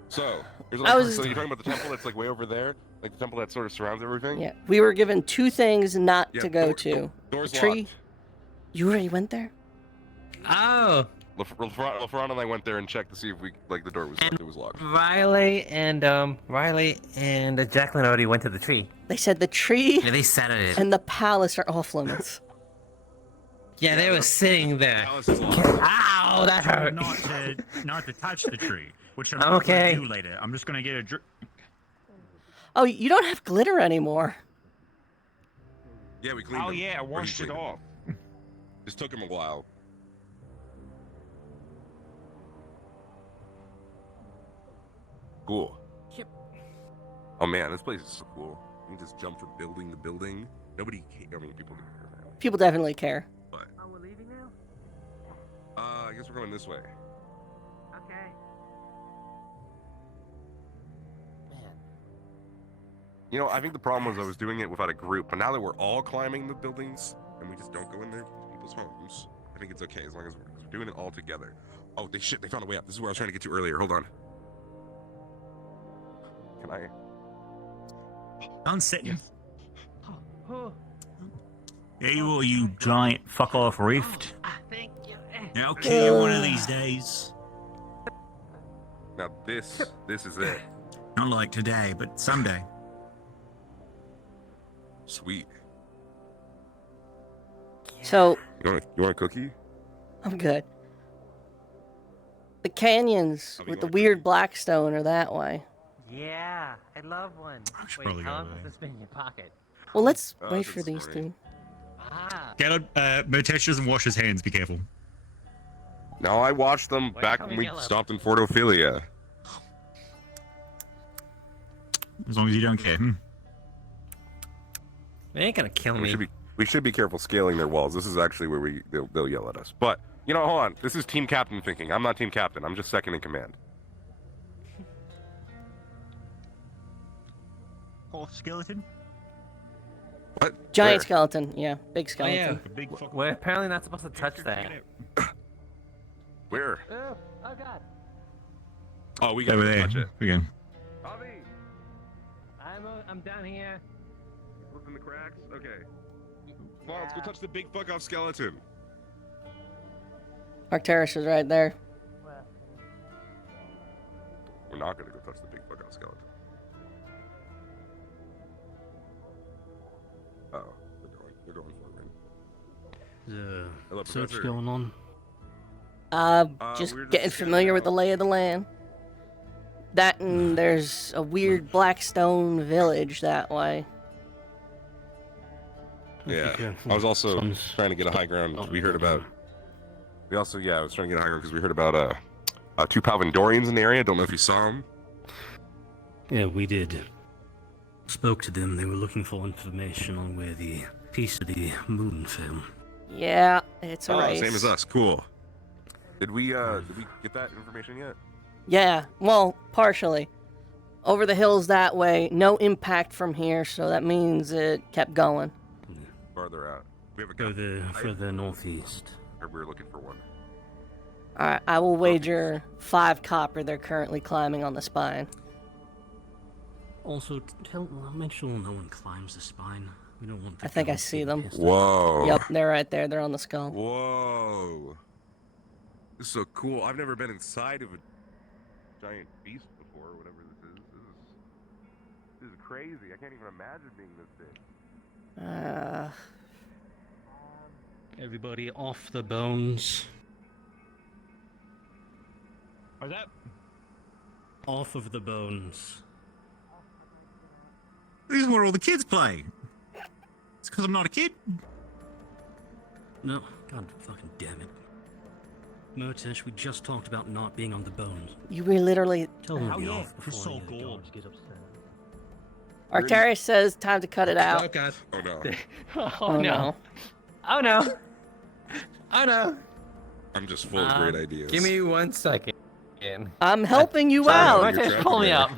So, I was- so you're talking about the temple that's like way over there, like the temple that sort of surrounds everything. Yeah, we were given two things not Yeah, to go door- to. door's The tree. locked. You already went there? Oh, LaFron and I went there and checked to see if the door was locked. It was locked. Riley and Jacqueline already went to the tree. They said the tree Yeah, they said it. and the palace are off limits. Yeah, they were sitting there. Palace is locked. Ow, that hurt. Not to touch the tree, which I'm I'm not okay. gonna do later. I'm just gonna get a drink. Oh, you don't have glitter anymore. Yeah, we cleaned Oh them. yeah, I Or he washed it cleaned them. off. Just took him a while. Cool. Yep. Oh man, this place is so cool. You can just jump from building to building. Nobody, I mean, people do care. People definitely care. But Oh, we're leaving now? I guess we're going this way. Okay. You know, I think the problem was I was doing it without a group, but now that we're all climbing the buildings and we just don't go in there people's homes, I think it's okay as long as we're doing it all together. Oh, they found a way up. This is where I was trying to get to earlier. Hold on. Can I? I'm sitting. Oh, Yeah, you all, you giant fuck off rift. thank you. Yeah, I'll kill you one of these days. Now this is it. Not like today, but someday. Sweet. So, You want a cookie? I'm good. The canyons with the weird black stone are that way. Yeah, I love one. Wait, probably go how long away. does this fit in your pocket? Well, let's Oh, wait that's for these great. two. Ah. Caleb, Motesh doesn't wash his hands. Be careful. No, I watched them Why back are when we we yellow? stopped in Fort Ophelia. As long as you don't care. They ain't gonna kill me. We should be careful scaling their walls. This is actually where they'll yell at us. But you know, hold on. This is team captain thinking. I'm not team captain. I'm just second in command. Horse skeleton. What? Giant Where? skeleton. Yeah, big Oh, yeah. skeleton. We're apparently not supposed to touch that. Where? Oh God. Oh, we gotta Over go there. touch it. Again. I'm down here. Look in the cracks? Okay. Come on, let's go touch the big fuck off skeleton. Arcturus is right there. We're not gonna go touch the big fuck off skeleton. Oh, they're going for it. Hello, Search Professor. going on. Just we're just getting familiar with the lay of the land. That and there's a weird black stone village that way. Yeah, I was also trying to get a high ground. We heard about. I was trying to get a high ground because we heard about 2 Palvindorians in the area. Don't know if you saw them. Yeah, we did. Spoke to them. They were looking for information on where the piece of the moon fell. Yeah, it's a race. Same as us. Cool. Did we get that information yet? Yeah, well, partially. Over the hills that way, no impact from here, so that means it kept going. Farther out. We have a further northeast. Or we were looking for one. Alright, I will wager 5 copper they're currently climbing on the spine. Also, make sure no one climbs the spine. We don't want. I think I see them. Whoa. Yep, they're right there. They're on the skull. Whoa. This is so cool. I've never been inside of a giant beast before, or whatever this is. This is crazy. I can't even imagine being this big. Everybody off the bones. What's that? Off of the bones. This is where all the kids play. It's because I'm not a kid. No, god fucking damn it. Murtesh, we just talked about not being on the bones. You were literally... Tell them to Oh be yeah, off it's before so any of the gold. guards get upset. Arcturus says time to cut it out. Oh god. Oh no. Oh no. Oh no. Oh no. I'm just full of great ideas. Give me 1 second. I'm helping you out. Murtesh, pull me up.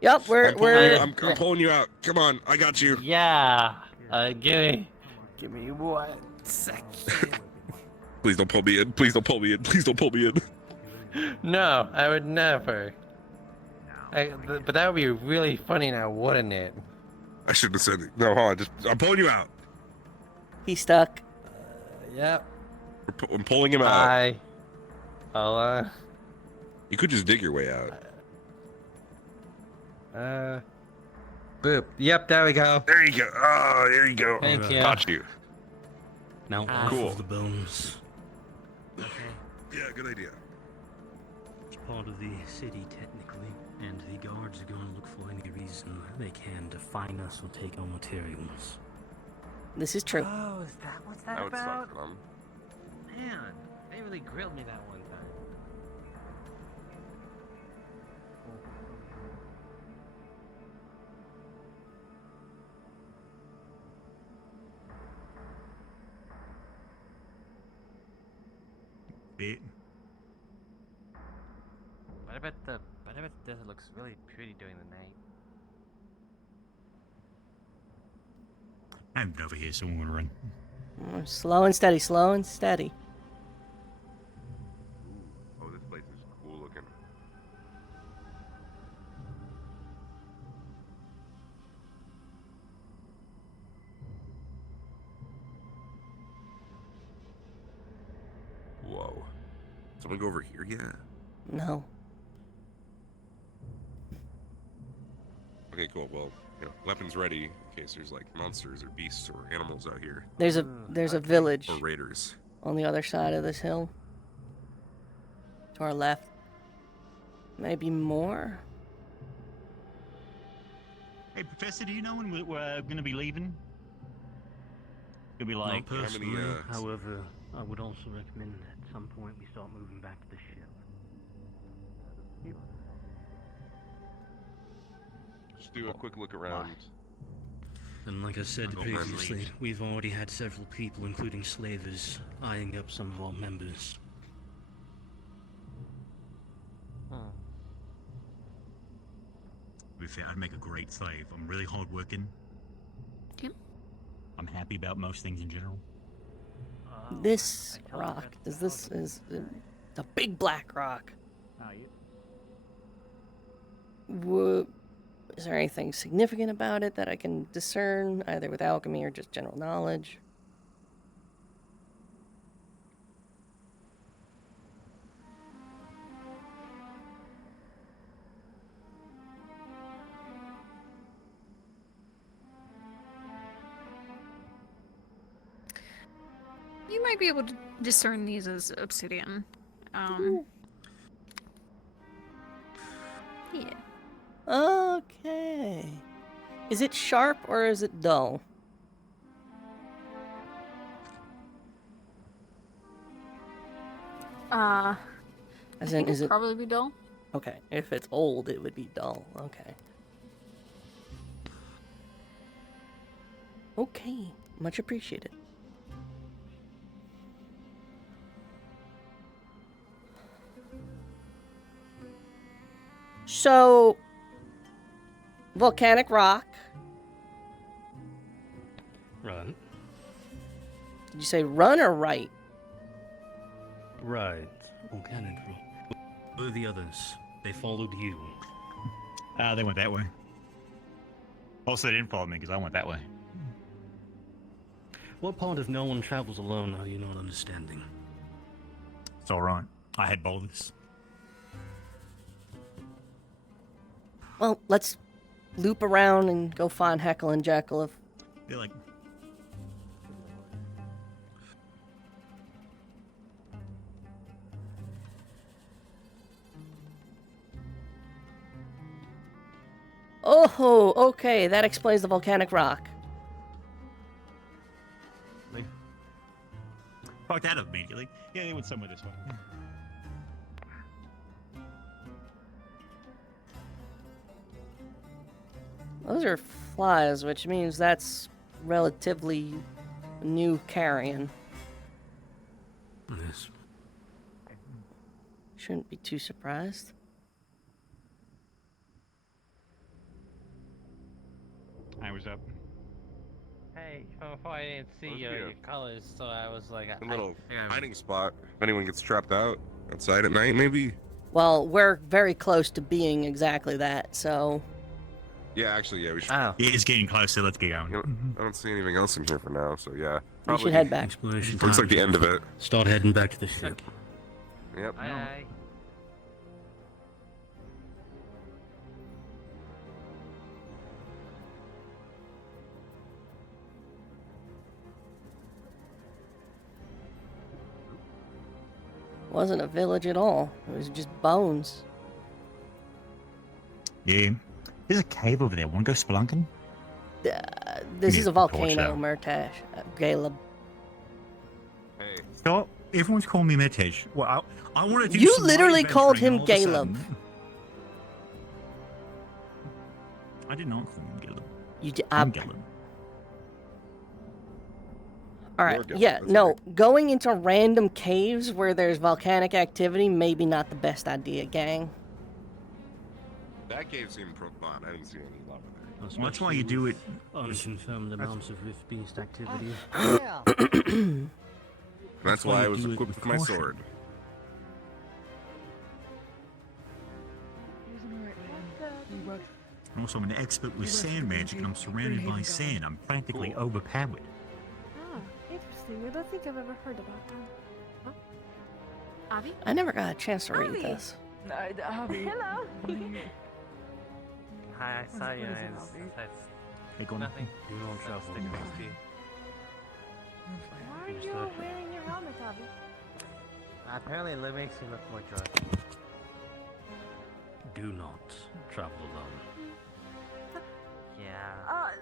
Yep, I'm pulling you out. Come on, I got you. Yeah. Give me 1 second. Please don't pull me in. Please don't pull me in. Please don't pull me in. No, I would never. But that would be really funny now, wouldn't it? I shouldn't have said it. No, hold on. I'm pulling you out. He's stuck. Yep. I'm pulling him out. I'll, You could just dig your way out. Boop. Yep, there we go. There you go. Oh, there you go. Thank you. Got you. Now off Cool. of the bones. Okay. Yeah, good idea. It's part of the city, technically, and the guards are going to look for any reason they can to find us or take our materials. This is true. Oh, is that what's that That would about? suck for them. Man, they really grilled me that one time. Bit. What about the desert looks really pretty during the night? I'm over here, so I'm gonna run. Slow and steady, slow and steady. Oh, this place is cool looking. Whoa. Someone go over here yet? No. Okay, cool. Well, weapons ready in case there's like monsters or beasts or animals out here. There's a village Or raiders. on the other side of this hill. To our left. Maybe more? Hey, Professor, do you know when we're going to be leaving? It'll be like... Not personally, however, I would also recommend at some point we start moving back to the ship. Just do a quick look around. And like I said Go previously, friendly. we've already had several people, including slavers, eyeing up some of our members. To be fair, I'd make a great slave. I'm really hardworking. Yep. I'm happy about most things in general. This rock, is a big black rock. Is there anything significant about it that I can discern, either with alchemy or just general knowledge? You might be able to discern these as obsidian. Yeah. Okay. Is it sharp or is it dull? As in, is it probably be dull? Okay, if it's old, it would be dull. Okay. Okay, much appreciated. So, volcanic rock. Right. Did you say run or right? Right. Volcanic rock. Who are the others? They followed you. They went that way. Also, they didn't follow me because I went that way. What part of no one travels alone are you not understanding? It's alright. I had boldness. Well, let's loop around and go find Heckle and Jekyll. They're like... Oh, okay, that explains the volcanic rock. Fuck that up immediately. Yeah, they went somewhere this way. Those are flies, which means that's relatively new carrion. Yes. Shouldn't be too surprised. I was up. Hey, before I didn't see Oh, your yeah. colors, so I was like, A little hiding spot. If anyone gets trapped out outside at night, maybe. Well, we're very close to being exactly that, so... Yeah, actually, yeah, we should. Yeah, it's getting closer. Let's get going. I don't see anything else in here for now, so yeah. We should head back. Exploration Looks time. like the end of it. Start heading back to the ship. Yep. Aye. Wasn't a village at all. It was just bones. Yeah. There's a cave over there. Want to go spelunking? This Yeah, is a torch volcano, though. Murtash. Caleb. Hey. Stop. Everyone's calling me Metej. Well, I want to do You some literally light called adventuring him all of a Caleb. sudden. I did not call him Caleb. You did. I'm Caleb. All right. Yeah. No. Going into random caves where there's volcanic activity, maybe not the best idea, gang. That cave seemed fun. I didn't see any lava there. Well, that's why you do it. Unconfirmed amounts of Rift Beast activity. That's why I was equipped with my sword. Also, I'm an expert with sand magic, and I'm surrounded by sand. I'm practically overpowered. Ah, interesting. I don't think I've ever heard about that. Huh? Avi? I never got a chance to read Avi. this. Hello. Hi, I saw you. Hey, go on. Nothing. Do not travel Stick next to you. Why are you wearing your helmet, Avi? Apparently, it makes you look more drunk. Do not travel alone. Yeah.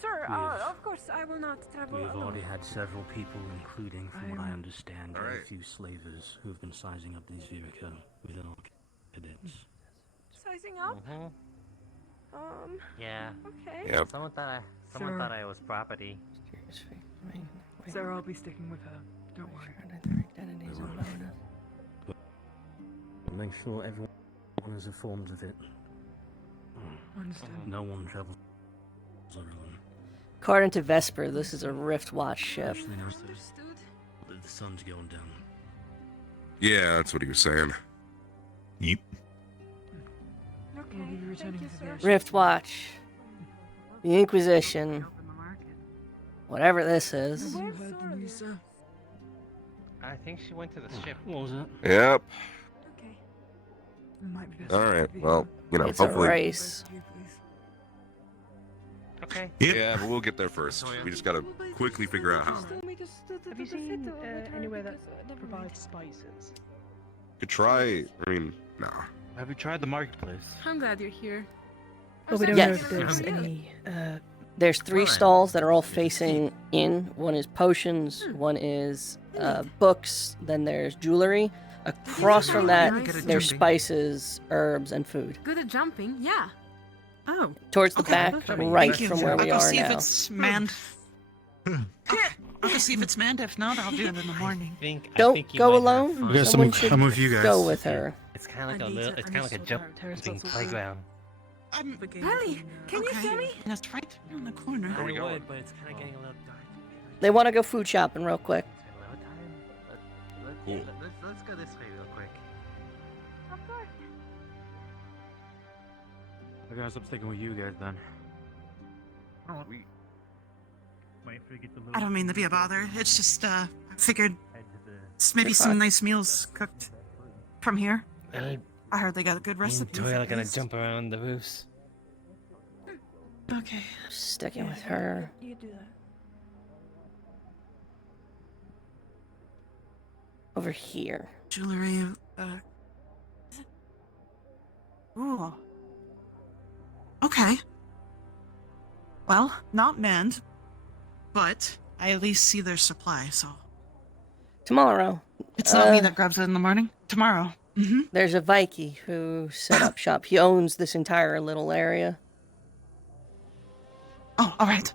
Sir, We've- of course I will not travel We've alone. already had several people, including, from what I understand, a few slavers who have been sizing up these Virica with our cadets. Sizing up? Yeah. Okay. Yep. Someone thought I was property. Sir, I'll be sticking with her. Don't worry. Make sure everyone is informed of it. Understand. No one travels alone. According to Vesper, this is a Rift Watch ship. Actually, no, the sun's going down. Yeah, that's what he was saying. Yep. Okay. We'll be returning to the airship. Rift Watch. The Inquisition. Whatever this is. I think she went to the ship. What was that? Yep. Okay. Might be best All to right. be Well, you know, It's a hopefully. race. Okay. Yeah, but we'll get there first. We just gotta quickly figure out how. Have you seen anywhere that provides spices? Could try. I mean, no. Have you tried the marketplace? I'm glad you're here. Well, we don't Yes. know if there's any. There's 3 stalls that are all facing in. One is potions, one is books, then there's jewelry. Across from that, there's spices, herbs, and food. Good at jumping, yeah. Oh. Towards the Okay. back, Thank right you. from where we I'll go are see if now. it's manned. I'll go see if it's manned. If not, I'll do it in the morning. Don't go alone. Yes, Someone should I'm with you guys. go with her. It's kind of like a little. It's kind of like a jumping playground. Really? Can you show me? That's right on the corner. I would, but it's kind of getting a little dark. They want to go food shopping real quick. Let's go this way real quick. I guess I'm sticking with you guys then. I don't mean to be a bother. It's just, I figured maybe You're some fine. nice meals cooked from here. Uh, I heard they got a good recipe. Enjoy for like gonna this. jump around the roofs. Okay. Sticking with her. You do that. Over here. Jewelry, Ooh. Okay. Well, not manned, but I at least see their supply, so. Tomorrow. It's not me that grabs it in the morning. Tomorrow. There's a Viking who set up shop. He owns this entire little area. Oh, all right.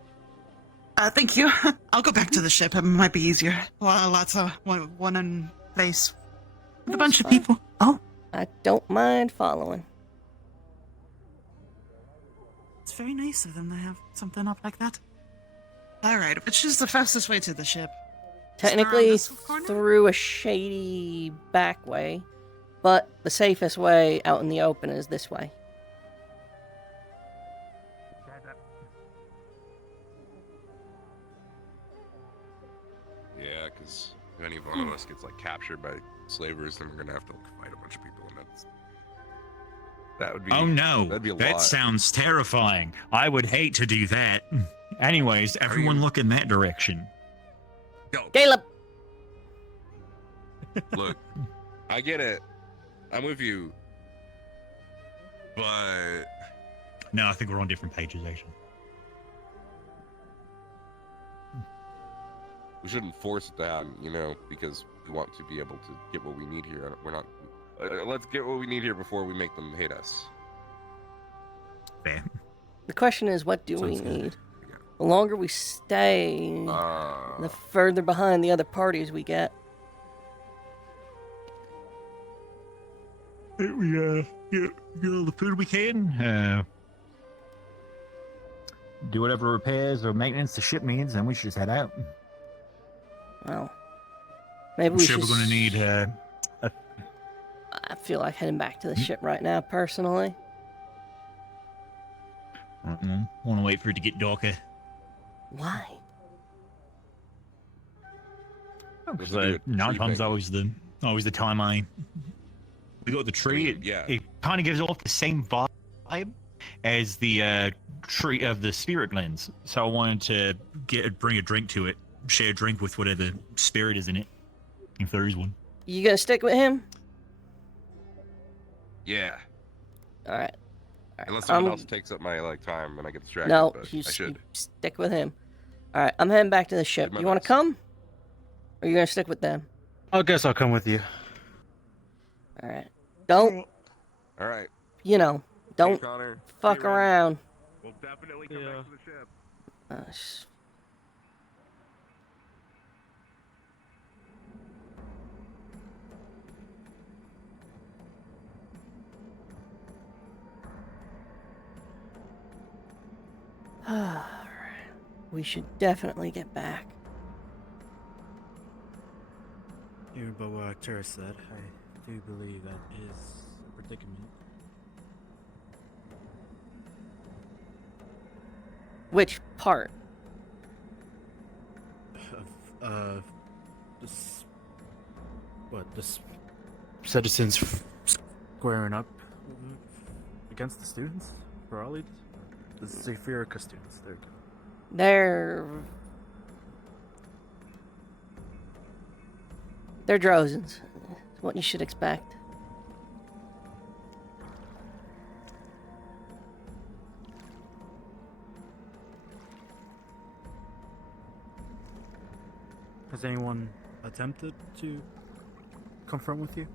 Thank you. I'll go back to the ship. It might be easier. Lots of one in place. With a bunch of people. Oh. I don't mind following. It's very nice of them to have something up like that. All right, which is the fastest way to the ship? Technically through a shady back way, but the safest way out in the open is this way. Yeah, because if any one of us gets like captured by slavers, then we're gonna have to like, fight a bunch of people, and that would be. Oh no, that'd be a that lot. sounds terrifying. I would hate to do that. Anyways, everyone look in that direction. Caleb! Look, I get it. I'm with you. But No, I think we're on different pages, actually. we shouldn't force it to happen, you know, because we want to be able to get what we need here. We're not. Let's get what we need here before we make them hate us. Fair. The question is, what do we Sounds good. need? The longer we stay, the further behind the other parties we get. We get all the food we can. Do whatever repairs or maintenance the ship needs, and we should just head out. Well, maybe I'm we sure should. we're gonna need I feel like heading back to the ship right now, personally. Want to wait for it to get darker. Why? Because nine times always the time we got the tree. It kind of gives off the same vibe as the tree of the spirit lens. So I wanted to bring a drink to it, share a drink with whatever spirit is in it, if there is one. You gonna stick with him? Yeah. All right. Unless someone else takes up my like time and I get distracted. No, but you I should. stick with him. All right, I'm heading back to the ship. my You want to come? Or are you gonna stick with them? I guess I'll come with you. All right. Don't. All right. You know, don't Connor. fuck around. We'll definitely come back to the ship. we should definitely get back. Hearing about what Arcturus said, I do believe that is a predicament. Which part? This, this citizens squaring up against the students for all the Zephyrica students. There you go. They're Drozens. What you should expect. Has anyone attempted to confront with you?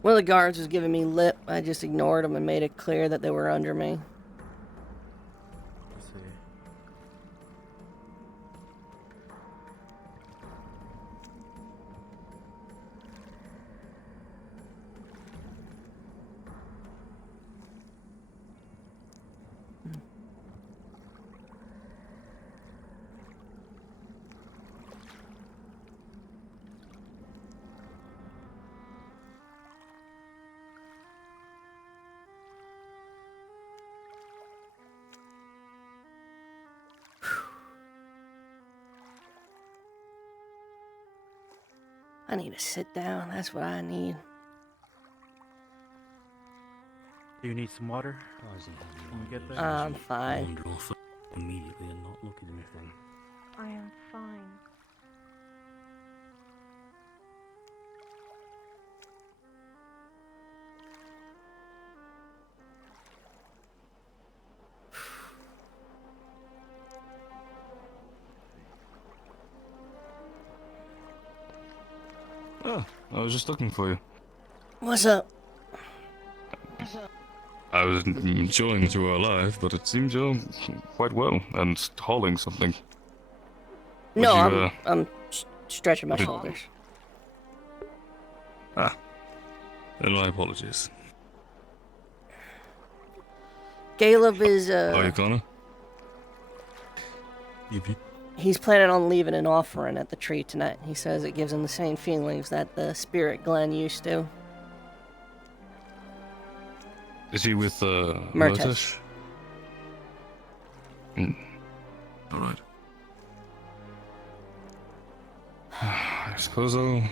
One of the guards was giving me lip. I just ignored them and made it clear that they were under me. I see. I need to sit down. That's what I need. Do you need some water? When we get there? I'm fine. Wander off immediately and not look at anything. I am fine. Oh, I was just looking for you. What's up? I was enjoying that you were alive, but it seems you're quite well and hauling something. No, I'm stretching my shoulders. Ah, then my apologies. Caleb is How are you, Connor? He's planning on leaving an offering at the tree tonight. He says it gives him the same feelings that the spirit Glenn used to. Is he with Murtish? Alright. I suppose I'll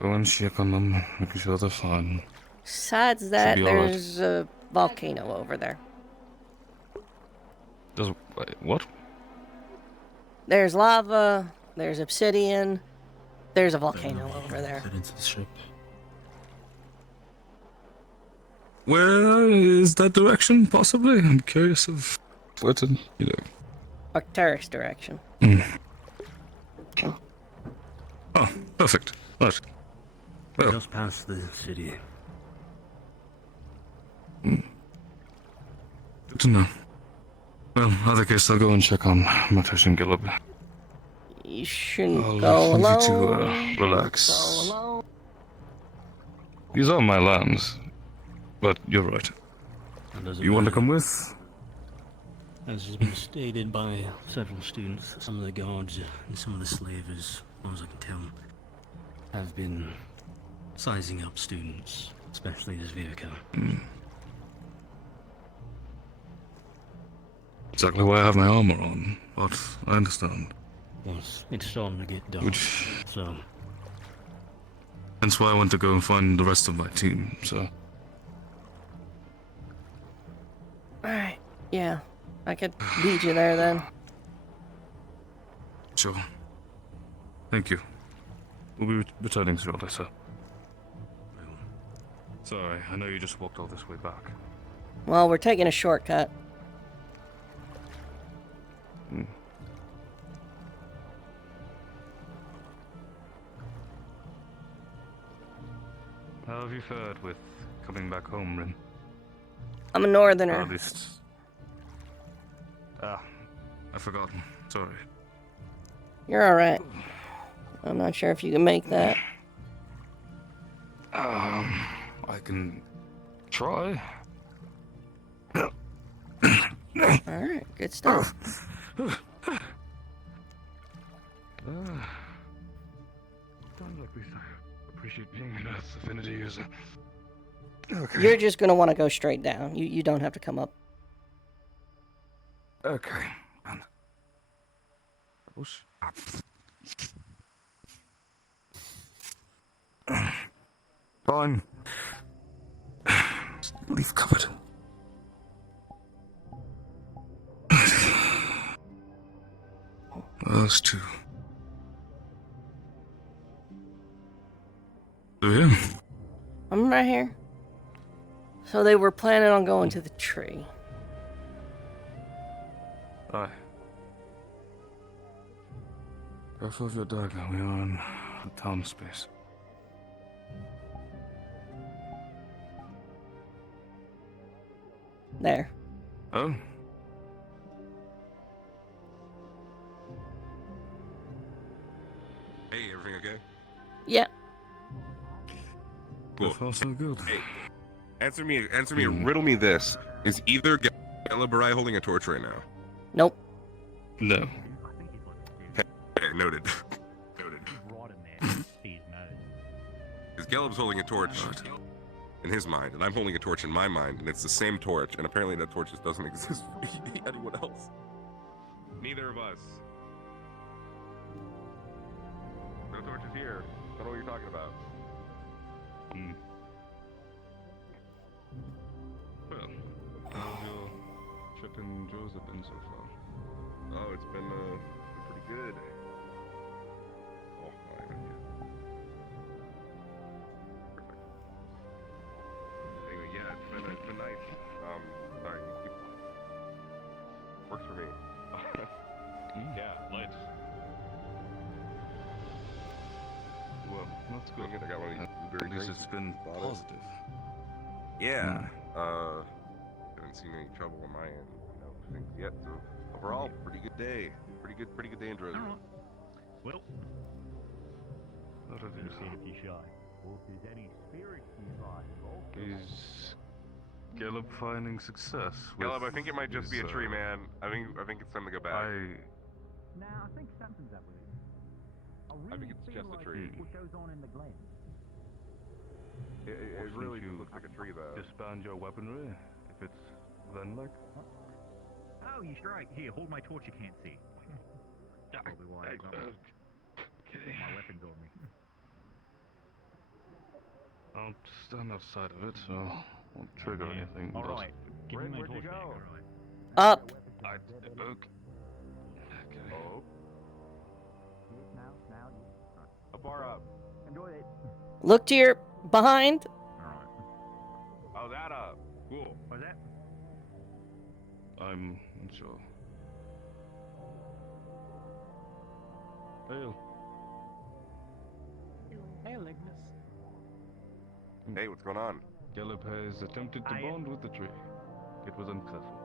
go and check on them, make sure they're fine. Besides that, be all right. there's a volcano over there. Wait, what? There's lava, there's obsidian, there's a volcano over there. Head into the ship. Where is that direction, possibly? I'm curious of where to, Arcturus direction. Oh, perfect. Right. Well. Just past the city. Good to know. Well, in other case, I'll go and check on Matish and Gillib. You shouldn't I'll go leave alone. you to relax. Go alone. These are my lands. But you're right. You want to come with? As has been stated by several students, some of the guards and some of the slaves, as far as I can tell, have been sizing up students, especially this Virka. Exactly why I have my armor on, but I understand. Well, it's starting to get dark, so... Hence why I want to go and find the rest of my team, so... Alright, yeah. I could lead you there then. Sure. Thank you. We'll be returning shortly, sir. Sorry, I know you just walked all this way back. Well, we're taking a shortcut. How have you fared with coming back home, Rin? I'm a northerner. Or at least... I've forgotten. Sorry. You're alright. I'm not sure if you can make that. I can try. Alright, good stuff. Don't look, Lisa. Appreciate being an Earth Affinity user. Okay. You're just gonna want to go straight down. You don't have to come up. Okay. Whoosh. Fine. Leaf covered. Those two. Oh, yeah. I'm right here. So they were planning on going to the tree. Aye. Careful of your dog. We are in the town space. There. Oh. Hey, everything okay? Yeah. Cool. So far, so good. Hey, answer me, riddle me this. Is either Caleb or I holding a torch right now? Nope. No. Okay, noted. Noted. Because Caleb's holding a torch in his mind, and I'm holding a torch in my mind, and it's the same torch, and apparently that torch just doesn't exist for anyone else. Neither of us. The torch is here. I don't know what you're talking about. Well, how's your trip in Joseph been so far? Oh, it's been pretty good. Oh, I got you. Perfect. Anyway, yeah, it's been nice. Sorry. Works for me. Yeah, lights. Well, that's good. I got one of these blueberry At least drinks. it's been Bought it. positive. Yeah. Haven't seen any trouble on my end, things yet. So overall, pretty good day. Pretty good day in Rosewood. Well, What are these? if you shy, or if there's any spirits involved. Is Caleb finding success? Caleb, I with think it might just be a his, tree, man. I think it's time to go back. Nah, I think something's up with it. I think it's just a tree. What goes on in the glen? It really just looks like a tree, though. Disband your weaponry, if it's then like. Oh, you're straight. Here, hold my torch. You can't see. Probably why I got my weapons on me. I'll stand outside of it, so I won't trigger anything. All right. Give me my torch back. All right. Up. Okay. Oh. A bar up. Enjoy it. Look to your behind. Oh, that up. Cool. What's that? I'm unsure. Hail. Hey, Lignus. Hey, what's going on? Caleb has attempted to bond with the tree. It was unsuccessful.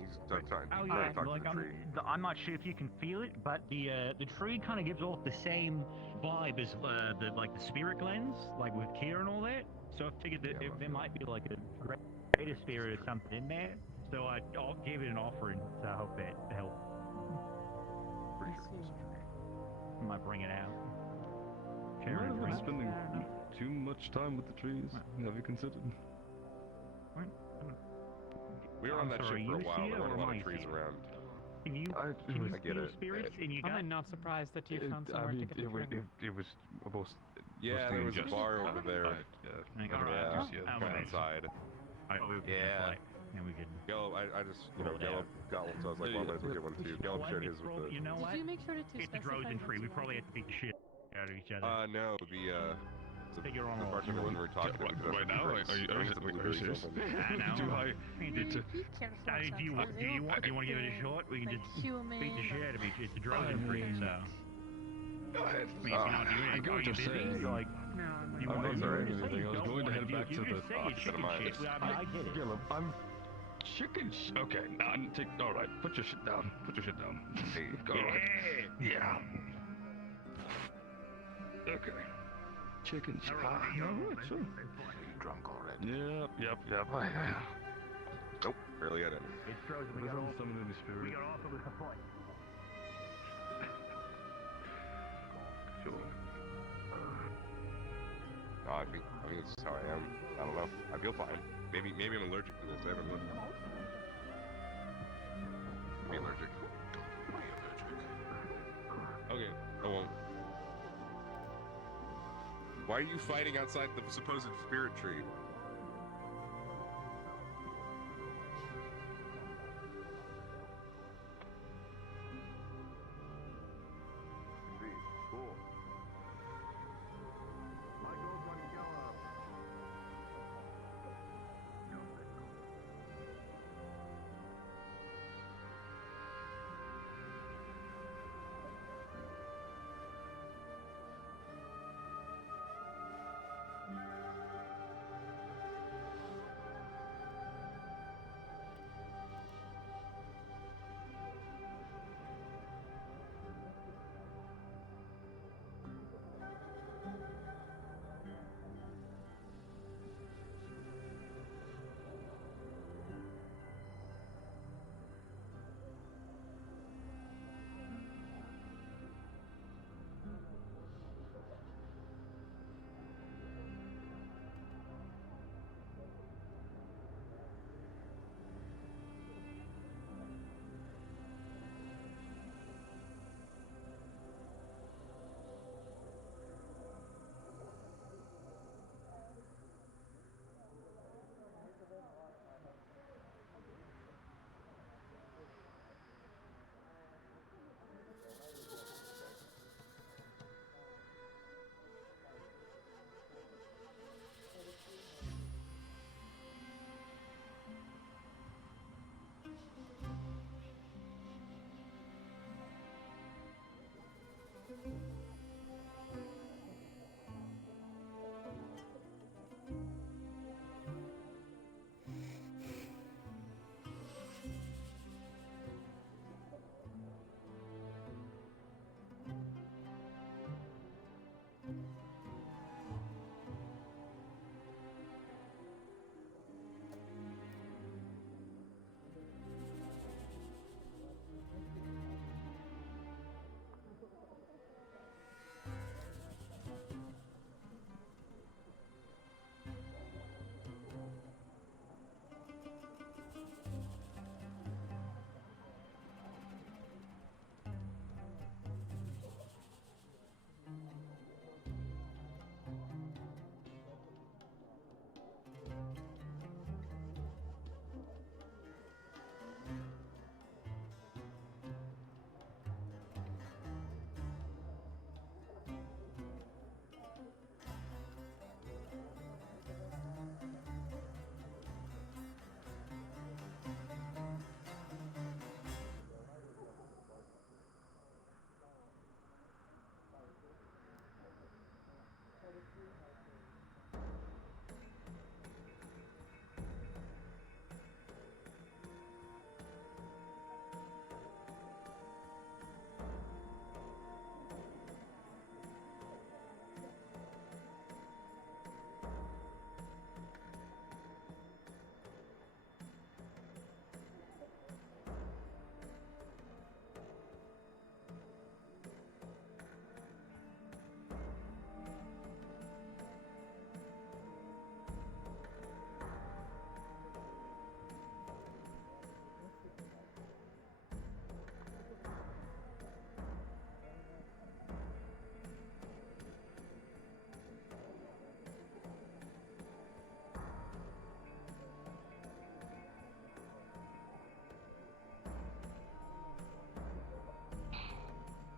He's trying Oh to yeah, talk like to the tree. I'm not sure if you can feel it, but the tree kind of gives off the same vibe as the spirit glens, like with Kier and all that. So I figured that there might be like a greater spirit or something in there. So I'll give it an offering to hope that helps. Pretty sure it's a tree. I might bring it out. You Share a might have been drink. spending too much time with the trees. Have you considered? We were on that ship for a while. There weren't a lot of trees around. Can you I get it. spirits in your gut? I'm not surprised that you found somewhere to get the drink. It was almost. Yeah, there was a bar over there. Alright, Outside. Yeah. And we could. Gallup, I just, Gallup got one, so I was like, well, I might as well get one too. Gallup shared his with the. You know what? Did you make sure to It's a specify Drozen what tree. you We probably have to beat the shit out of each other. No, the Figure on bartender when we were talking to him. Right now? Are you serious? Do I need to? do you want to give it a shot? We can just beat the shit out of each. It's a Drozen tree, so. I mean, if you're not doing it, are you busy? Like, you I'm want not to doing anything. I was going to head back to the. I get it. Caleb, I'm chicken. Okay, now take. All right, put your shit down. Put your shit down. Hey, go ahead. Yeah. Okay. Chicken. No, sure. Drunk already. Yep. Nope. barely had any. It's frozen. We got off of the point. Sure. No, I think this is how I am. I don't know. I feel fine. Maybe I'm allergic to this. I haven't looked. Be allergic. Be allergic. Okay, I won't. Why are you fighting outside the supposed spirit tree? Cool.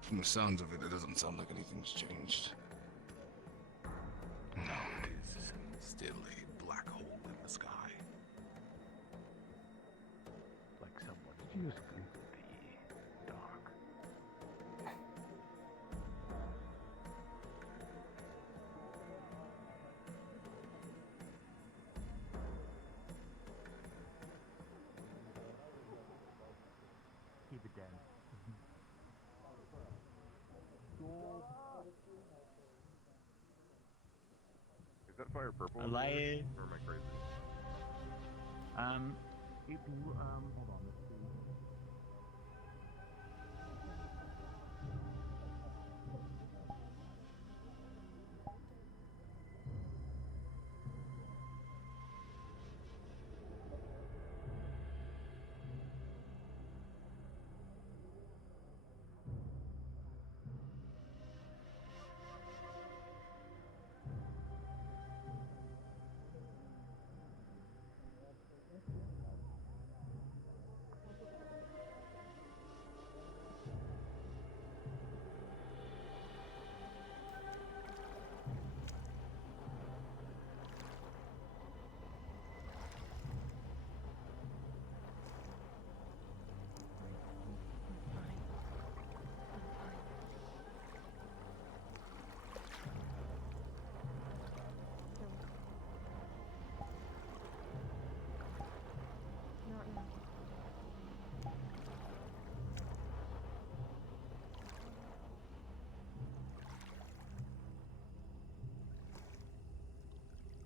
From the sounds of it, it doesn't sound like anything's changed. No, it is still a black hole in the sky. Like someone's using the dark. Keep it down. Is that fire purple? I lied. Or am I crazy? Hold on. Let's see.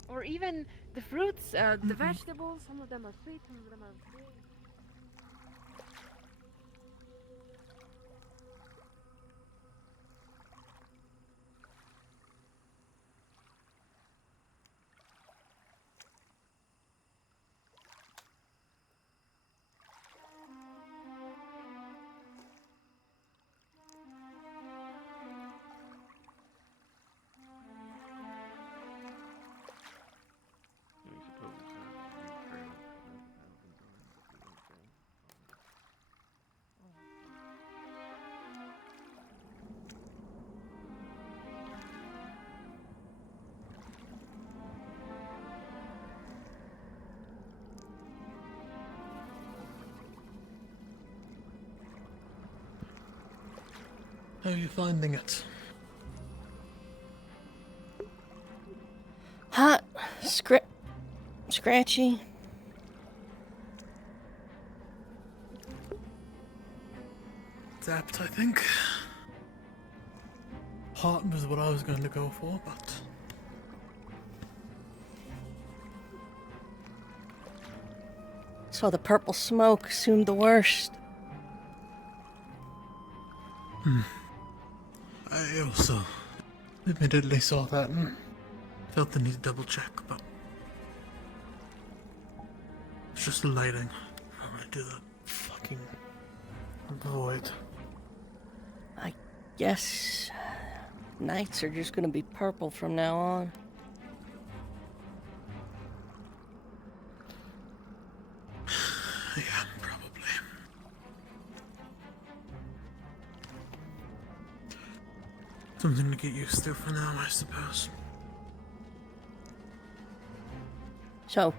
Or even the fruits, the vegetables. Some of them are sweet, some of them are sweet. How are you finding it? Hot, scratchy. Zapped, I think. Hot was what I was going to go for, but Saw the purple smoke, assumed the worst. I also admittedly saw that and felt the need to double check, but it's just the lighting. I'm gonna do that fucking void. I guess nights are just gonna be purple from now on. Yeah, probably. Something to get used to for now, I suppose. So,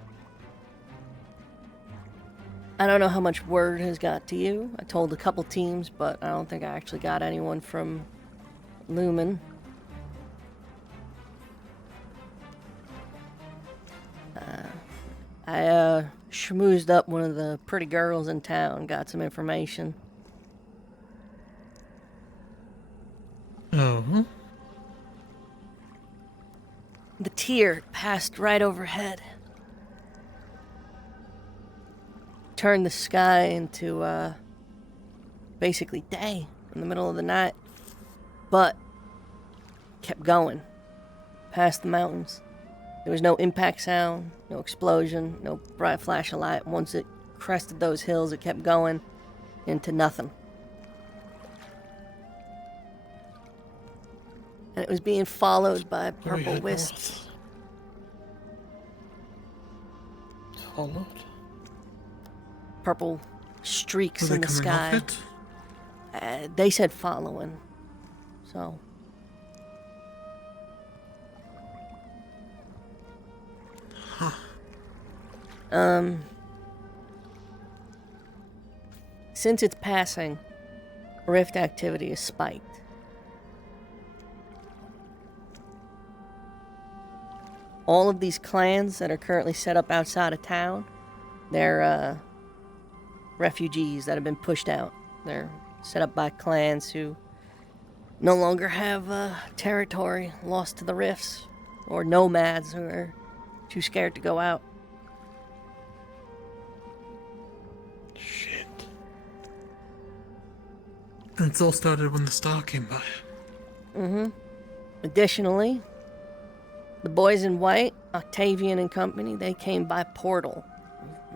I don't know how much word has got to you. I told a couple teams, but I don't think I actually got anyone from Lumen. I schmoozed up one of the pretty girls in town, got some information. Oh? The tier passed right overhead. Turned the sky into, basically day in the middle of the night. But kept going past the mountains. There was no impact sound, no explosion, no bright flash of light. Once it crested those hills, it kept going into nothing. And it was being followed by purple wisps. Followed? Purple streaks Were in they the coming off sky. it? They said following. So. Since its passing, rift activity has spiked. All of these clans that are currently set up outside of town, they're refugees that have been pushed out. They're set up by clans who no longer have territory lost to the rifts, or nomads who are too scared to go out. And it's all started when the star came by. Mm-hmm. Additionally, the boys in white, Octavian and company, they came by portal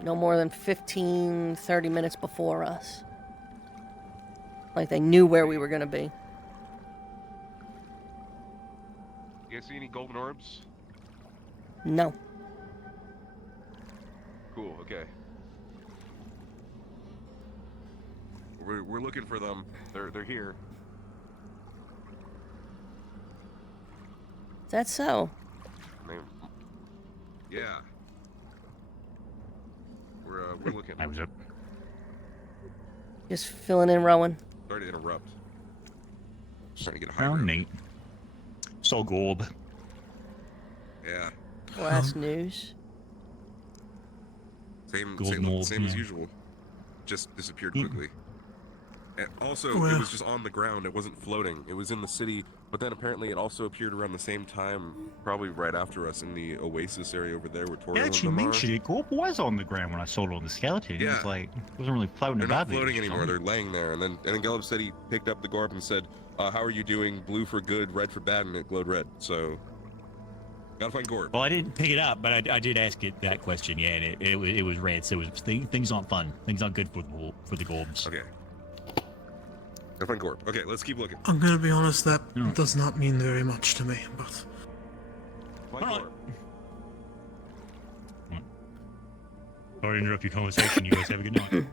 no more than 15, 30 minutes before us. Like they knew where we were going to be. You guys see any golden orbs? No. Cool, okay. We're looking for them. They're here. Is that so? Yeah. We're looking. I was up. Just filling in, Rowan. Sorry to interrupt. Just trying to get a high Oh, ground. neat. So gold. Yeah. Well, that's news. Same Golden orb, as yeah. usual. Just disappeared quickly. And also, it Well- was just on the ground. It wasn't floating. It was in the city, but then apparently it also appeared around the same time, probably right after us in the oasis area over there where Tori Yeah, and she them are. mentioned it. Gold was on the ground when I saw it on the skeleton. It Yeah. was like, it wasn't really floating They're about. not floating anymore. They're laying there. And then Gelb said he picked up the Gorp and said, "How are you doing? Blue for good, red for bad," and it glowed red. So, gotta find Gorp. Well, I didn't pick it up, but I did ask it that question. Yeah, and it was red. So it was, things aren't fun. Things aren't good for the Gorbs. Okay. Gotta find Gorp. Okay, let's keep looking. I'm gonna be honest, that does not mean very much to me, but... Find Gorp. Sorry to interrupt your conversation. You guys have a good night.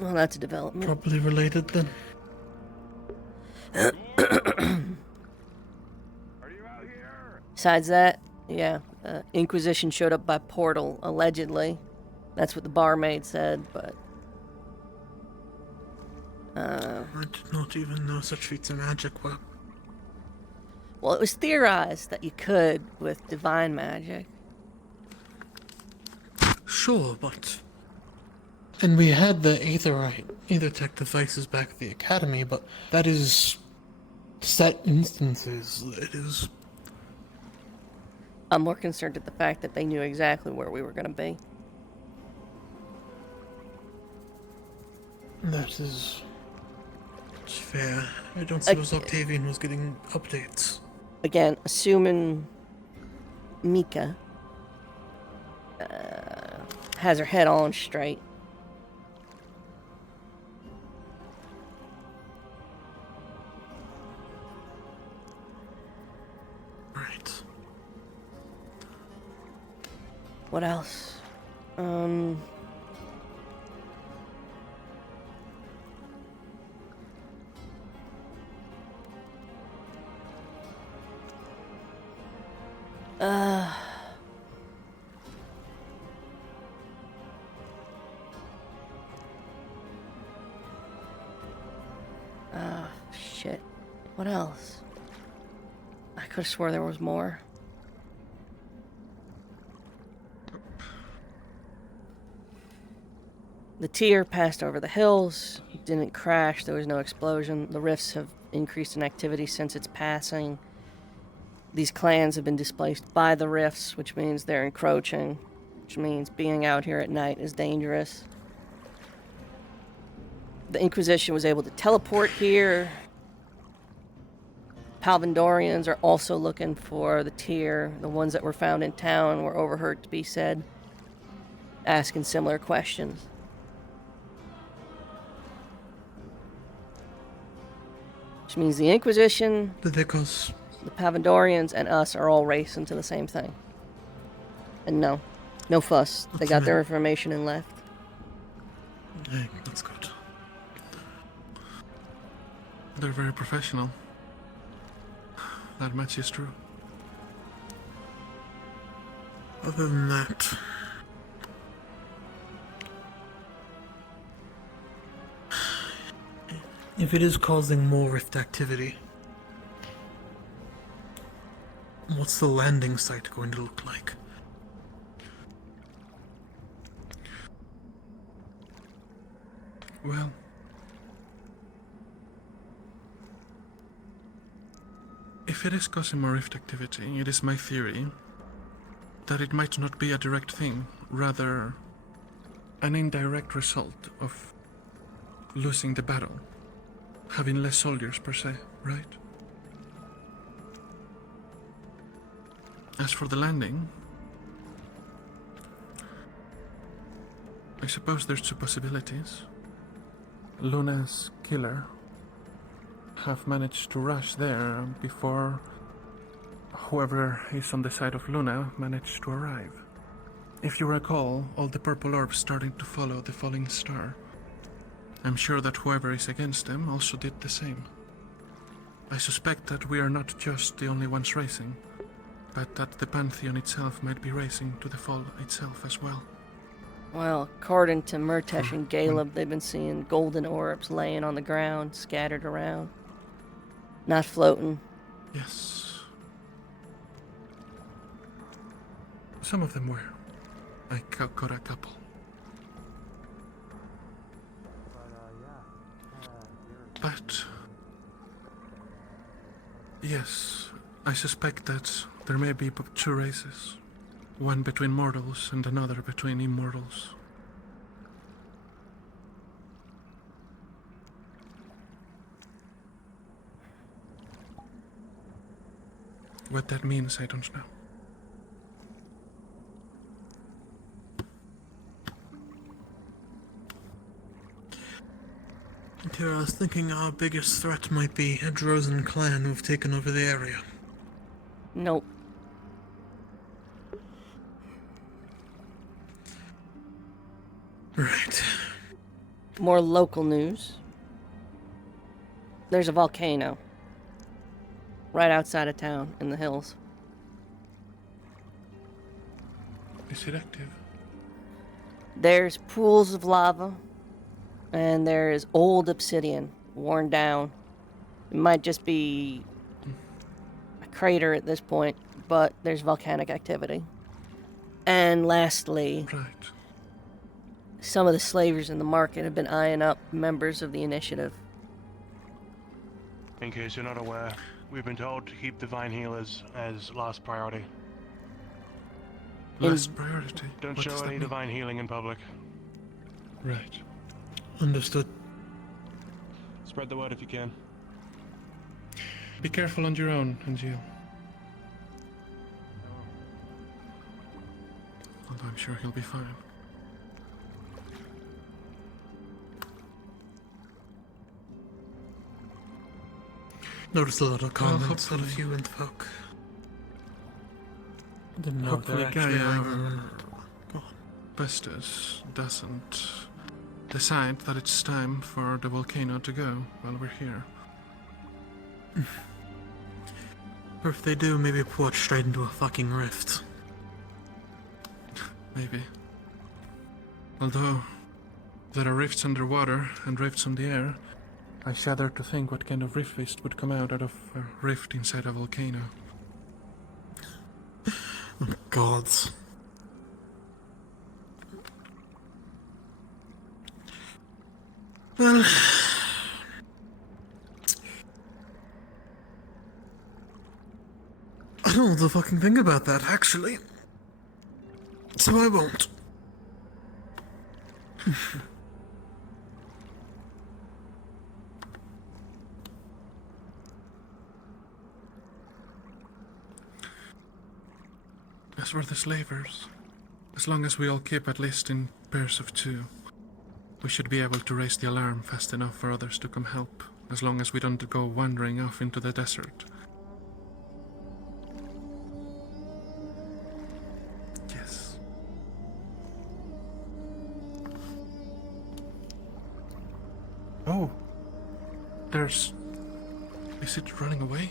Well, that's a development. Probably related then. Besides that, yeah, Inquisition showed up by portal, allegedly. That's what the barmaid said, but... I did not even know such feats of magic were... Well, it was theorized that you could with divine magic. Sure, but... And we had the Aether-tech devices back at the Academy, but that is... set instances. It is... I'm more concerned at the fact that they knew exactly where we were going to be. That is... It's fair. I don't suppose Octavian was getting updates. Again, assuming Mika has her head on straight. Right. What else? Shit. What else? I could have swore there was more. The tier passed over the hills, didn't crash, there was no explosion. The rifts have increased in activity since its passing. These clans have been displaced by the rifts, which means they're encroaching, which means being out here at night is dangerous. The Inquisition was able to teleport here. Palvindorians are also looking for the tier. The ones that were found in town were overheard to be said, asking similar questions. Which means the Inquisition, The Palvindorians, and us are all racing to the same thing. And no fuss. They got their information and left. Hey, that's good. They're very professional. That much is true. Other than that... If it is causing more rift activity, what's the landing site going to look like? Well... If it is causing more rift activity, it is my theory that it might not be a direct thing, rather an indirect result of losing the battle. Having less soldiers per se, right? As for the landing, I suppose there's two possibilities. Luna's killer have managed to rush there before whoever is on the side of Luna managed to arrive. If you recall, all the purple orbs starting to follow the falling star. I'm sure that whoever is against them also did the same. I suspect that we are not just the only ones racing, but that the Pantheon itself might be racing to the fall itself as well. Well, according to Murtesh and Caleb, they've been seeing golden orbs laying on the ground, scattered around. Not floating. Yes. Some of them were. I got a couple. But yes, I suspect that there may be two races. One between mortals and another between immortals. What that means, I don't know. Here, I was thinking our biggest threat might be a Drozen clan who've taken over the area. Nope. Right. More local news. There's a volcano right outside of town in the hills. Is it active? There's pools of lava, and there is old obsidian, worn down. It might just be a crater at this point, but there's volcanic activity. And lastly, some of the slavers in the market have been eyeing up members of the initiative. In case you're not aware, we've been told to keep divine healers as last priority. Last priority? Don't What show does that any mean? divine healing in public. Right. Understood. Spread the word if you can. Be careful on your own, Angeal. Although I'm sure he'll be fine. Noticed a lot of comments out of you and folk. Didn't know Hopefully they're actually Gaia Bestus doesn't decide that it's time for the volcano to go while we're here. Or if they do, maybe port straight into a fucking rift. Maybe. Although there are rifts underwater and rifts on the air, I shudder to think what kind of rift waste would come out of a rift inside a volcano. Oh, gods. Well, I don't know the fucking thing about that, actually. So I won't. As for the slavers, as long as we all keep at least in pairs of two, we should be able to raise the alarm fast enough for others to come help, as long as we don't go wandering off into the desert. Yes. Oh. There's... Is it running away?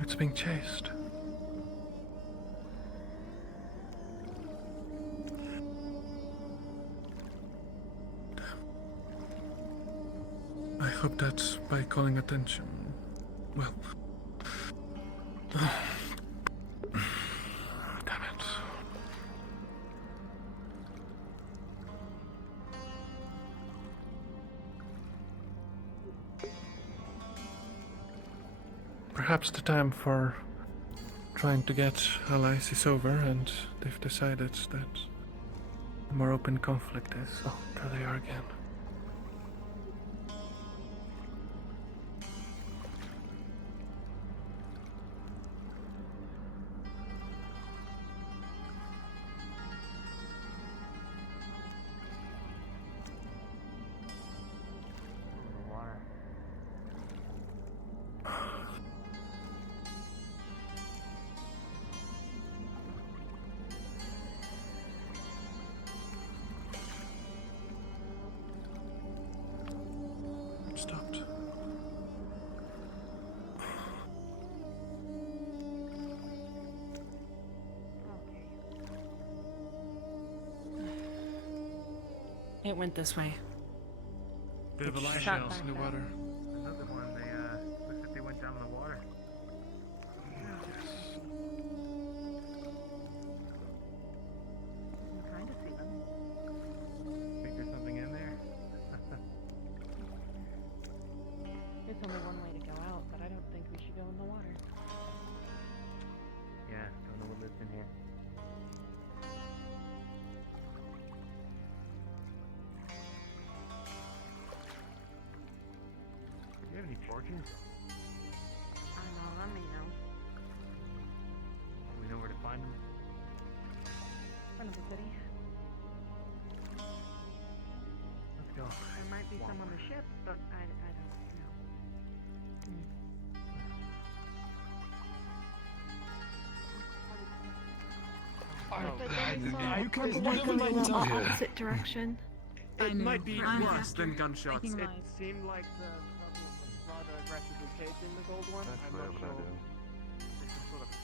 It's being chased. I hope that by calling attention, well... Damn it. Perhaps the time for trying to get allies over, and they've decided that the more open conflict is, oh, there they are again. Stopped. It went this way. Bit of a light Shot house in the back water. Another one, looks like they went down in the water. I'm trying to see them. Think there's something in there? There's only one way to go out, but I don't think we should go in the water. Yeah, don't know what lives in here. Do you have any torches? I know, let me know. Do we know where to find them? Front of the city. Let's go. There might be some on the ship, but I don't know. You can definitely go in the tell here. opposite direction. It might be worse than gunshots. It seemed like the problem was rather aggressively chasing the gold one. I'm not sure. There's some sort of fight.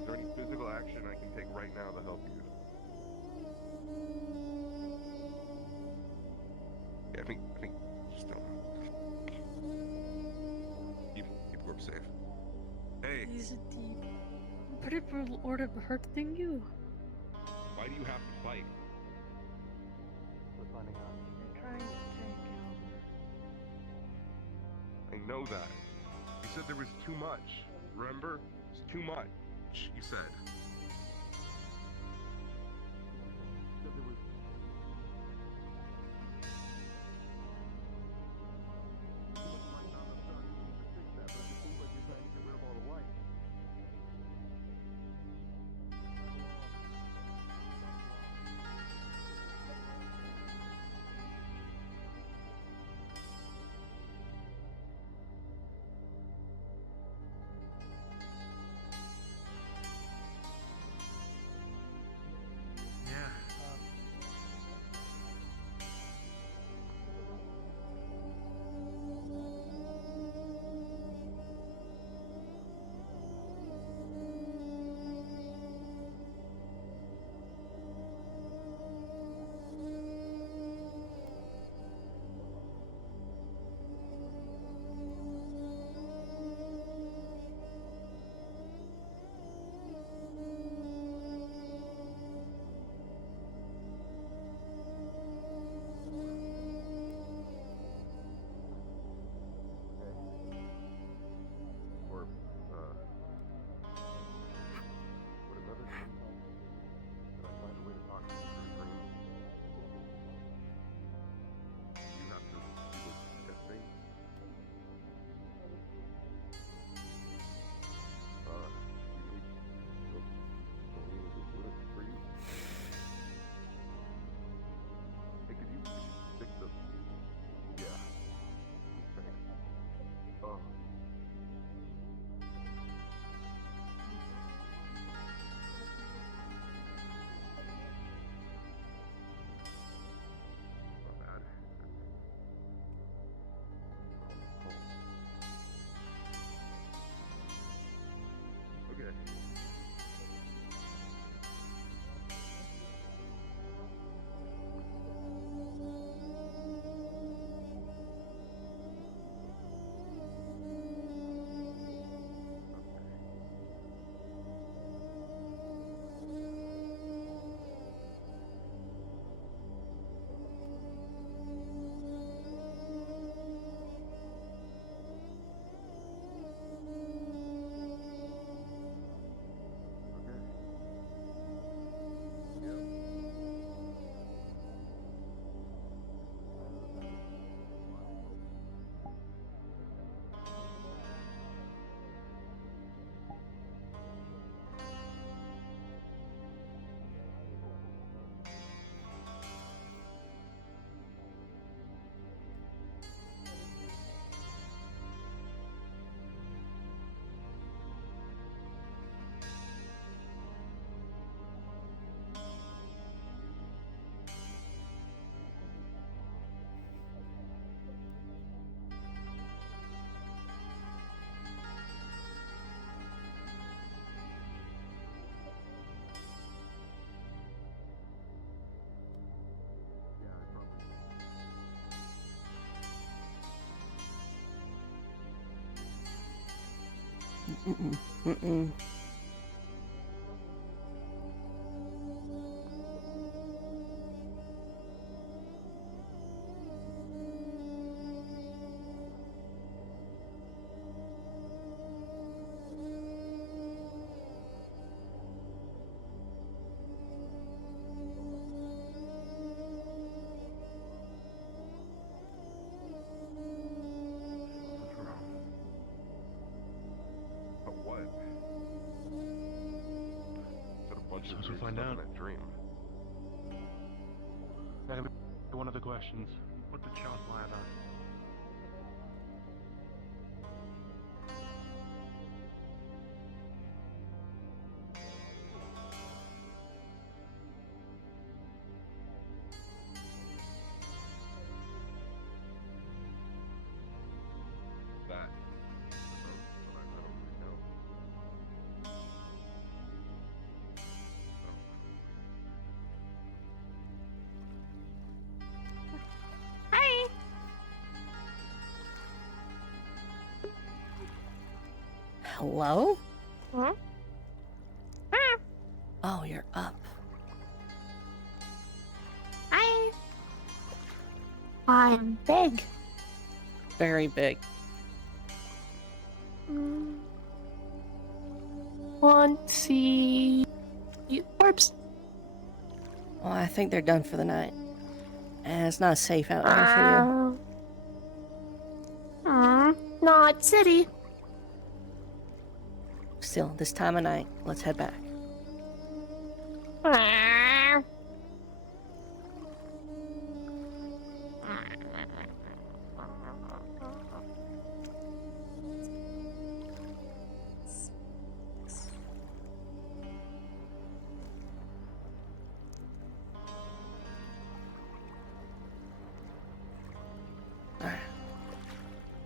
Is there any physical action I can take right now to help you? Yeah, I think just don't. Keep Gorp safe. Hey, Is it the peripheral order hurting you? why do you have to fight? We're finding out. They're trying to take I know that. You said there was too much. Remember? It's too much. You said. Mm-mm. Mm-mm. But what? Said a bunch of We'll weird find stuff out. in that dream. That'll be one of the questions. What did Charles lie about? That. I don't really know. Hi. Hello? Huh? Oh, you're up. Hi. I'm big. Very big. Want to see orbs? Well, I think they're done for the night. And it's not safe out there for Not city. you. Still, this time of night, let's head back. Alright.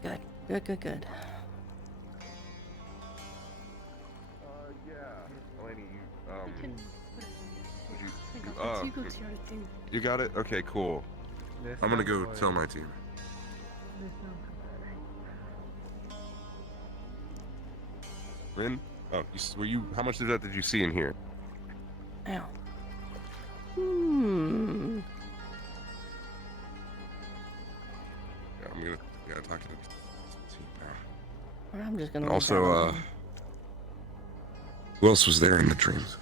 Good. Good, good, good. Yeah. Eleni, You go to your thing. you got it? Okay, cool. I'm gonna go tell my team. Rin? Oh, were you? How much of that did you see in here? Ow. Yeah, I'm gonna talk to the team now. I'm just gonna. And also, who else was there in the dreams?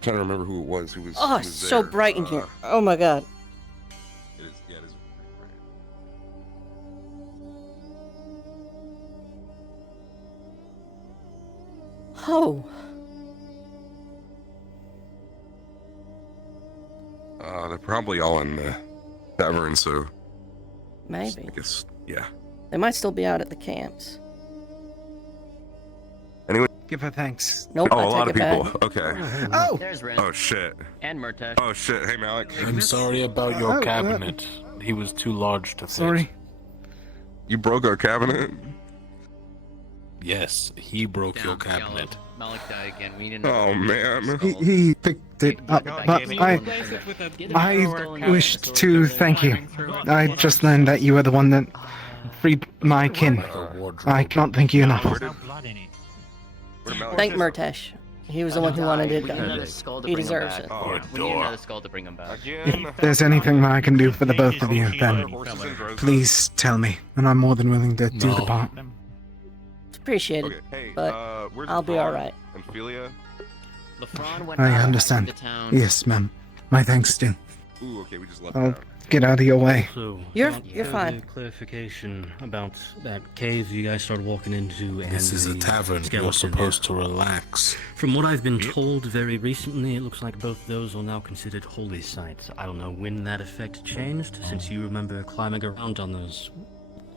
Trying to remember who it was. Who was? Oh, who it's was so there. bright in here. Oh my god. It is. Yeah, it is bright. Oh. They're probably all in the tavern, so Maybe. I guess, yeah. They might still be out at the camps. Anyway, give her thanks. Nope. Oh, I a lot of take it people. back. Okay. Oh. There's Ren. Oh shit. And Murtash. Oh shit. Hey Malik. I'm sorry about your cabinet. He was too large to fit. Sorry. You broke our cabinet? Yes, he broke your cabinet. Malik died again. We didn't. Oh man. He picked it up, but I wished to thank you. I just learned that you were the one that freed my kin. I cannot thank you enough. Thank Murtash. He was the one who wanted it We need another done. skull to He bring him deserves back. it. We need another skull to bring him back. If there's anything that I can do for the both of you, then please tell me, and I'm more than willing to do the part. It's appreciated, Okay, hey, but where's I'll be Lafron alright. And Philia? Lafron went I back understand. into town. Yes, ma'am. My thanks do. Ooh, okay, we just left I'll that. get out of your way. So, You're further fine. Clarification about that cave you guys started walking into, and This is a the tavern. You're skeleton supposed to relax. From what I've been told very recently, it looks like both those are now considered holy sites. I don't know when that effect changed, since you remember climbing around on those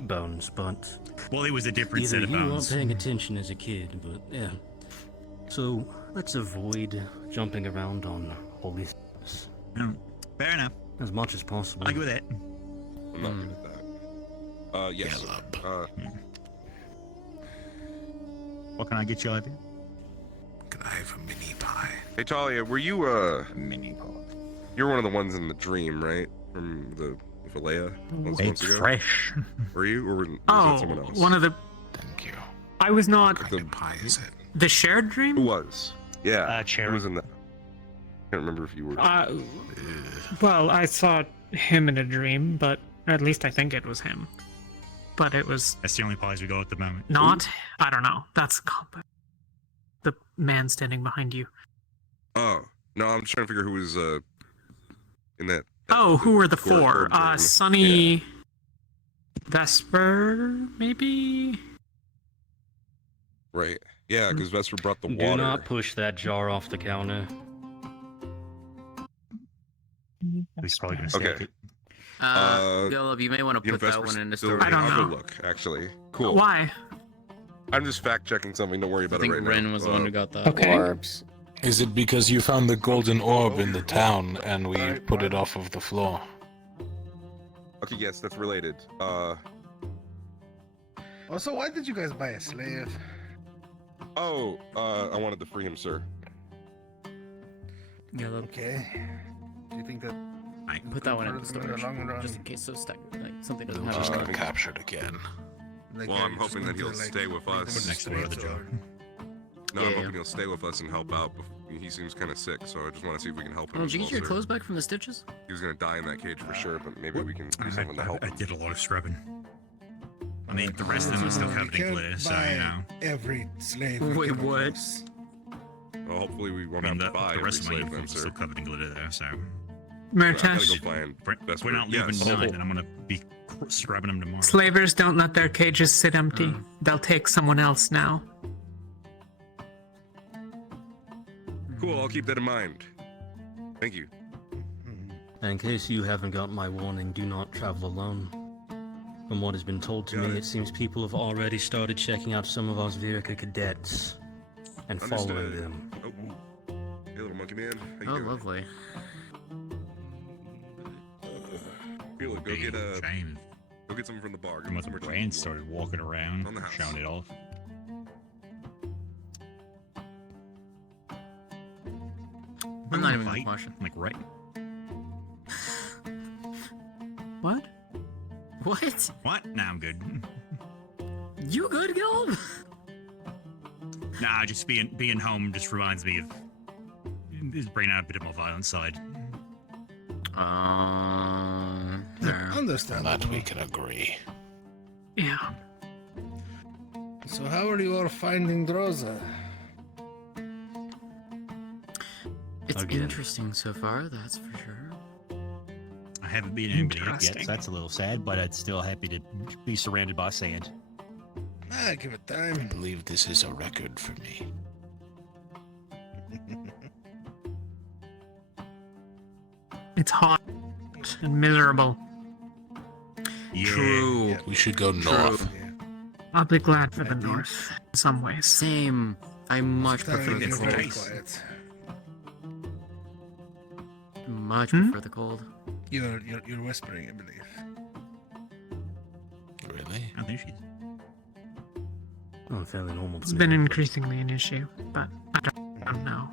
bones, but... Well, it was a different either set of you weren't bones. paying attention as a kid, but yeah. So, let's avoid jumping around on holy sites. Fair enough. As much as possible. I go with it. I'm not good at that. Yes. What can I get you, Olivia? Can I have a mini pie? Hey Talia, were you mini pie? You're one of the ones in the dream, right? From the Valleya months It's ago. fresh. Were you, or was it Oh, someone else? one of the. Thank you. I was not. What kind of pie is it? The shared dream? Who was? Yeah. Cherry. Who was in that? I can't remember if you were. Well, I saw him in a dream, but at least I think it was him. But it was That's the only pies we got at the moment. not. I don't know. That's the man standing behind you. Oh no, I'm trying to figure who was in that. Oh, who were the Gord- four? Gordon. Sunny, Vesper, maybe. Right. Yeah, because Vesper brought the Do water. not push that jar off the counter. He's probably gonna Okay. stack it. Golub, you may want to You know, put that Vesper's one in the still story. in the I don't know. Look, actually. Cool. Why? I'm just fact checking something. Don't worry about I think it right Ren now. was the one who got that. Okay. Orbs. Is it because you found the golden orb in the town and we put it off of the floor? Okay, yes, that's related. Also, why did you guys buy a slave? Oh, I wanted to free him, sir. Okay. Do you think that Put that one in the in the storage, long run? just in case those something doesn't We'll happen. just got captured again. Like, Well, are I'm you hoping just that he'll going to, stay with us. Put next to the other jar. No, Yeah, I'm yeah. hoping he'll stay with us and help out. He seems kind of sick, so I just want to see if we can help him. Oh, as did you well, get your sir. clothes back from the stitches? He was gonna die in that cage for sure, but maybe we can do something to help I him. did a lot of scrubbing. I mean, the rest of them are still covered in glitter, so you know. Every slave. Wait, what? Well, hopefully we I won't mean, have to buy the every rest of my slave then, uniforms are sir. still covered in glitter there, so. I gotta Murtash, go find Vesper. We're not leaving Yes. tonight, and I'm gonna be scrubbing them tomorrow. slavers don't let their cages sit empty. They'll take someone else now. Cool, I'll keep that in mind. Thank you. In case you haven't got my warning, do not travel alone. From what has been told to me, it seems people have already started checking out some of our Zvirica cadets and following Understood. them. Oh. Hey, little monkey man. How you Oh, doing? lovely. Here, look, Hey, Shane. go get something from the bar. Go My get some more brain cheese. started walking around, On the house. showing it off. I'm not even Fight? gonna question. Like, right? What? What? What? Nah, I'm good. You good, Golub? Nah, just being home just reminds me of just bringing out a bit of my violent side. Fair. Understand That we can agree. Yeah. So how are you all finding Droza? It's Again. interesting so far, that's for sure. I haven't been anybody up yet, Interesting. so that's a little sad, but I'm still happy to be surrounded by sand. Give it time. I believe this is a record for me. It's hot and miserable. Yeah. True. We should go north. I'll be glad for the north in some ways. Same. I much Sorry, prefer the you're that's very cold. nice. quiet. Much Hmm? prefer the cold. You're whispering, I believe. Really? I think she's. Oh, fairly normal It's to been me. increasingly an issue, but I don't know.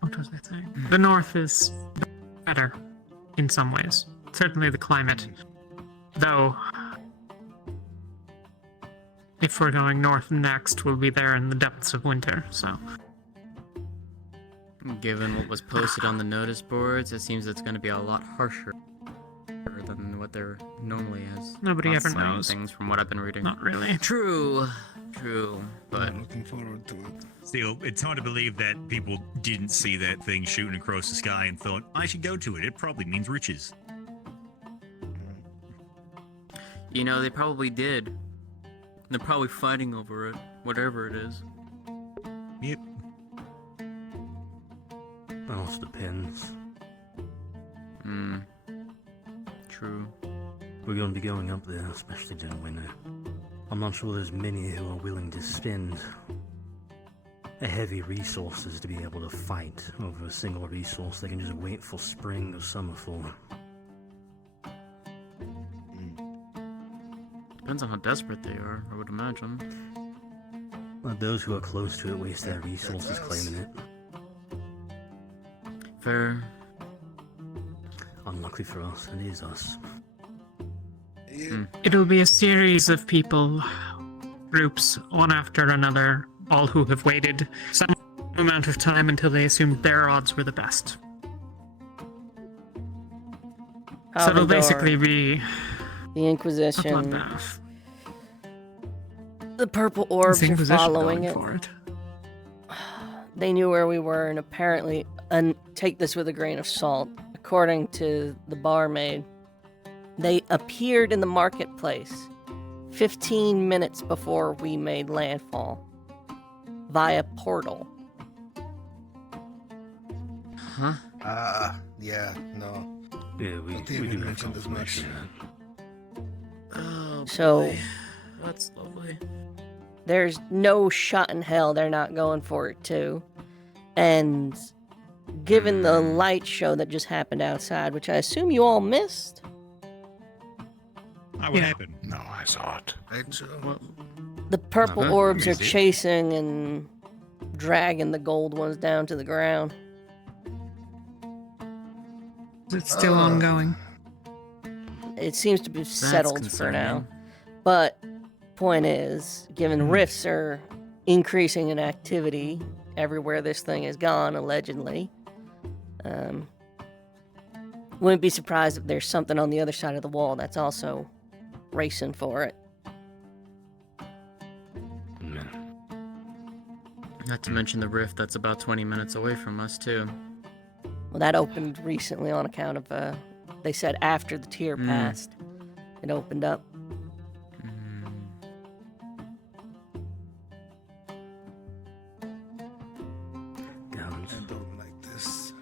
What was I saying? The north is better in some ways. Certainly the climate. Though, if we're going north next, we'll be there in the depths of winter, so. Given what was posted on the notice boards, it seems it's going to be a lot harsher than what there normally is. Nobody Not ever saying knows. things from what I've been reading. Not really. True. But I'm looking forward to it. Still, it's hard to believe that people didn't see that thing shooting across the sky and thought, I should go to it. It probably means riches. you know, they probably did. They're probably fighting over it, whatever it is. Yep. That also depends. True. We're going to be going up there, especially during winter. I'm not sure there's many who are willing to spend heavy resources to be able to fight over a single resource they can just wait for spring or summer for. Depends on how desperate they are, I would imagine. But those who are close to it waste their resources claiming it. Fair. Unluckily for us, it is us. It'll be a series of people, groups, one after another, all who have waited some amount of time until they assumed their odds were the best. So it'll basically be the Inquisition. A bloodbath. The purple orbs are following going it. For it. They knew where we were, and apparently, and take this with a grain of salt, according to the barmaid, they appeared in the marketplace 15 minutes before we made landfall via portal. Huh? Yeah, no. Yeah, we do have confirmation. Oh, So, boy. That's lovely. There's no shot in hell they're not going for it, too. And given the light show that just happened outside, which I assume you all missed. What happened? No, I saw it. The purple orbs are chasing and dragging the gold ones down to the ground. Is it still ongoing? It seems to be settled for now. But point is, given rifts are increasing in activity everywhere this thing has gone, allegedly, wouldn't be surprised if there's something on the other side of the wall that's also racing for it. Not to mention the rift that's about 20 minutes away from us, too. Well, that opened recently on account of, they said after the tier passed, it opened up. I don't like this.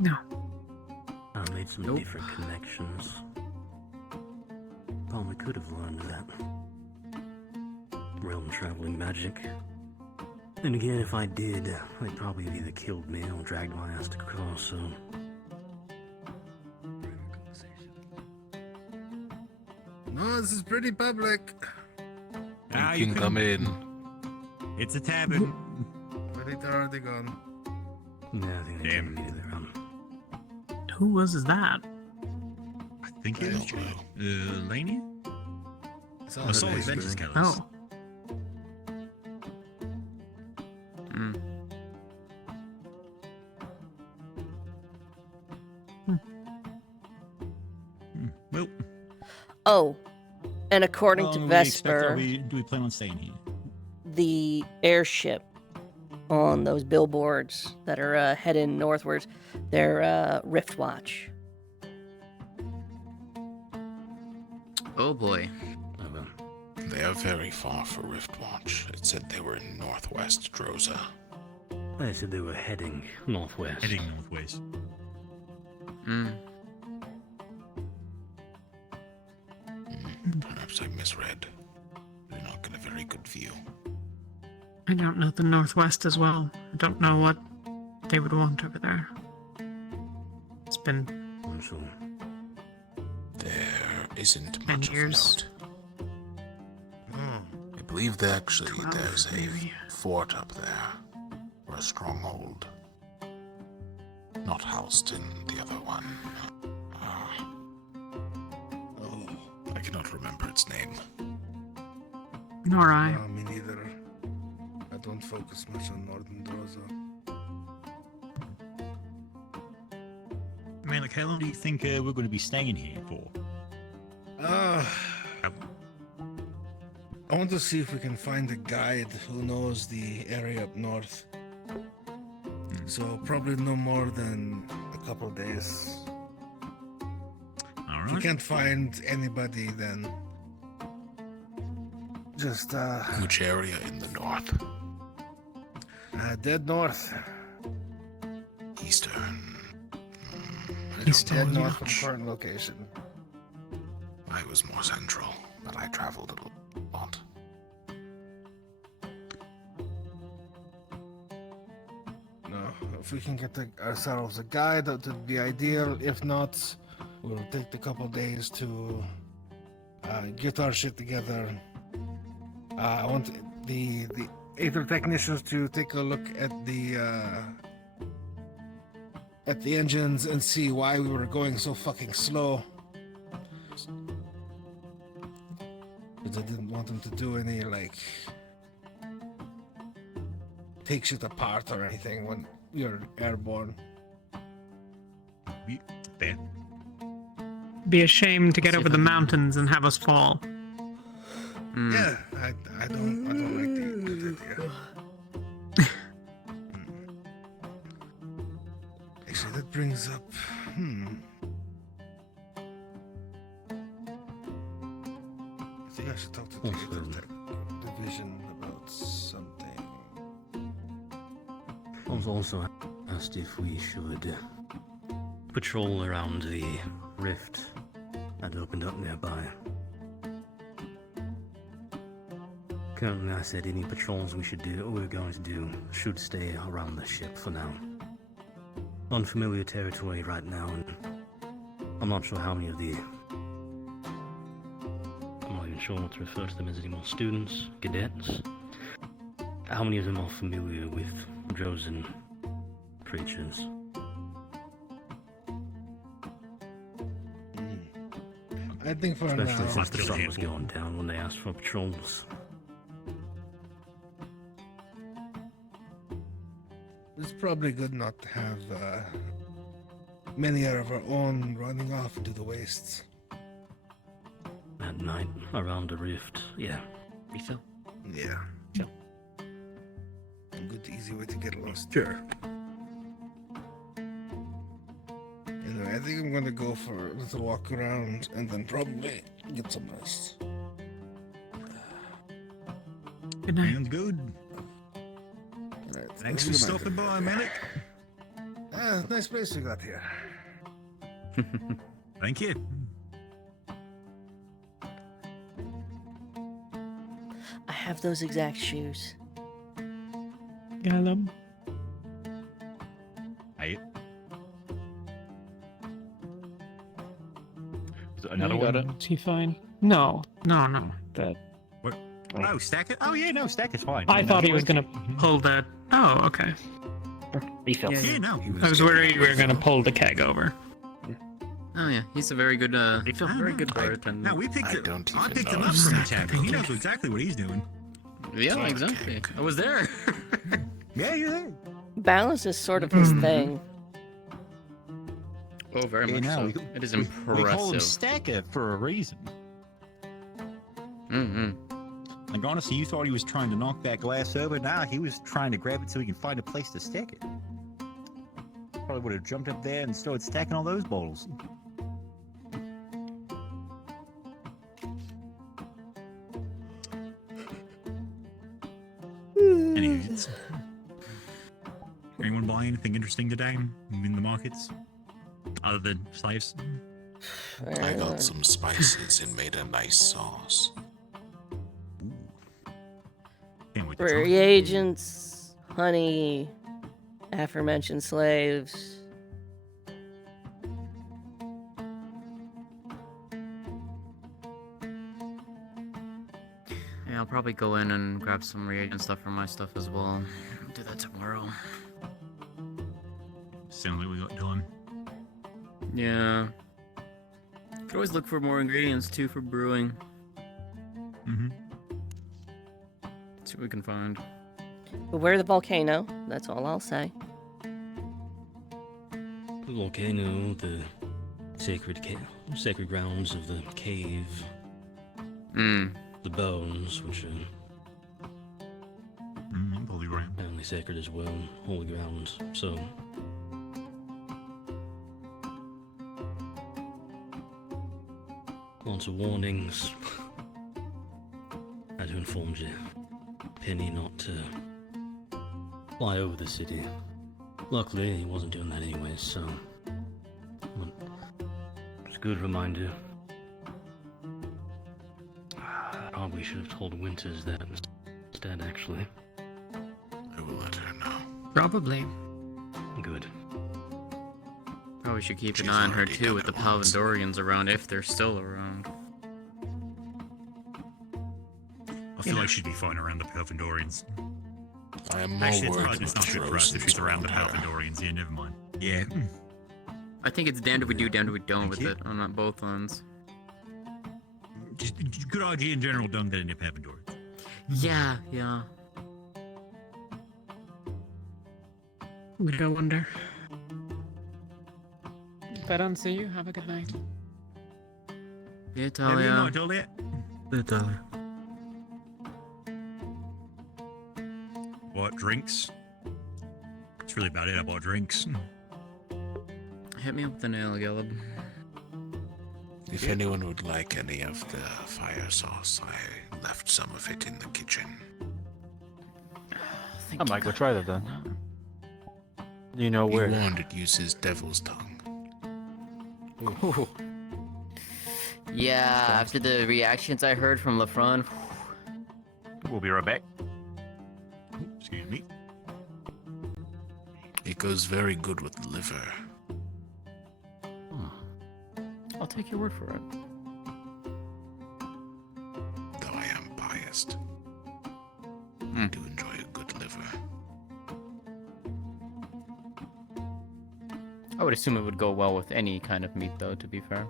No. I made some different connections. Probably could have learned that. Realm traveling magic. And again, if I did, they'd probably have either killed me or dragged my ass to cross, so... No, this is pretty public. You can come in. It's a tavern. But it's already gone. Yeah, I think they needed their own. Who was that? I think it was Laney? I saw his Vengeance Callus. Oh. Well. Oh, and according to Vesper, do we plan on staying here? the airship on those billboards that are heading northwards, they're Rift Watch. Oh boy. They are very far for Riftwatch. It said they were in northwest Droza. They said they were heading northwest. Heading northwest. Perhaps I misread. Did not get a very good view. I don't know the Northwest as well. I don't know what they would want over there. It's been... There isn't 10 much years. of note. I believe there's a fort up there, or a stronghold. Not housed in the other one. I cannot remember its name. Nor I. Me neither. I don't focus much on Northern Droza. I mean, like, how long do you think we're going to be staying here for? I want to see if we can find a guide who knows the area up north. So probably no more than a couple days. All right. If we can't find anybody, then just which area in the north? Dead north. Eastern. Dead north from current location. I was more central, but I traveled a lot. No, if we can get ourselves a guide, that would be ideal. If not, we'll take the couple days to get our shit together. I want the Aether technicians to take a look at the engines and see why we were going so fucking slow. Because I didn't want them to do any, like, take shit apart or anything when you're airborne. Fair. Be ashamed to get over the mountains and have us fall. Yeah, I don't like the idea. Actually, that brings up, I think I should talk to the Tech division about something. I was also asked if we should patrol around the rift that opened up nearby. Currently, I said any patrols we're going to do should stay around the ship for now. Unfamiliar territory right now, and I'm not sure how many of the... I'm not even sure what to refer to them as anymore. Students, cadets. How many of them are familiar with Drozen creatures? I think for Especially now, since the sun was going down when they asked for patrols. it's probably good not to have many of our own running off into the wastes. At night, around the rift, yeah. Refill? Yeah. Sure. A good, easy way to get lost. Sure. Anyway, I think I'm gonna go for a little walk around and then probably get some rest. Good night. Sounds good. Right, Thanks for stopping by, Malik. Nice place we got here. Thank you. I have those exact shoes. Got them. Hey. Another one? Is he fine? No. That. What? Oh, stack it? Oh, yeah, no, stack is fine. I thought he was gonna pull that. Oh, okay. Refill. Yeah, no. I was worried you were gonna pull the keg over. Oh yeah, he's a very good, very good bartender. No, we picked it. I picked him know up from the stack. tavern. He knows exactly what he's doing. Yeah, exactly. I was there. Yeah, you're there. Balance is sort of his thing. Oh, very much so. It is impressive. We call him Stacker for a reason. Like, honestly, you thought he was trying to knock that glass over. Nah, he was trying to grab it so he can find a place to stack it. Probably would have jumped up there and started stacking all those bottles. Anyways. Anyone buy anything interesting today in the markets? Other than slaves? I got some spices and made a nice sauce. Reagents, honey, aforementioned slaves. Yeah, I'll probably go in and grab some reagent stuff for my stuff as well. I'll do that tomorrow. Sound like we got time. Yeah. Could always look for more ingredients too for brewing. See what we can find. Beware the volcano. That's all I'll say. The volcano, the sacred grounds of the cave. The bones, which are holy ground. Apparently sacred as well, holy grounds. So lots of warnings. I had to inform you, Penny, not to fly over the city. Luckily, he wasn't doing that anyway, so it's a good reminder. I probably should have told Winters that instead, actually. I will let her know. Probably. Good. Probably should keep an eye on her too with the Palvandorians around, if they're still around. I feel like she'd be fine around the Palvandorians. I am more Actually, worried it's about not good for us if she's around the Palvandorians. Yeah, never mind. Yeah. I think it's damned if we do, damned if we don't with it on both ends. just good idea in general. Don't get into having doors. Yeah, yeah. I'm gonna go under. If I don't see you, have a good night. Yeah, Have you Talia. not told yet? Yeah, Talia. Bought drinks. That's really about it. I bought drinks. Hit me up with the nail, Gillib. If anyone would like any of the fire sauce, I left some of it in the kitchen. I might go try that then. Do you know where? He warned it uses devil's tongue. Ooh. Yeah, after the reactions I heard from LaFron. We'll be right back. Excuse me. It goes very good with liver. I'll take your word for it. Though I am biased. I do enjoy a good liver. I would assume it would go well with any kind of meat, though, to be fair.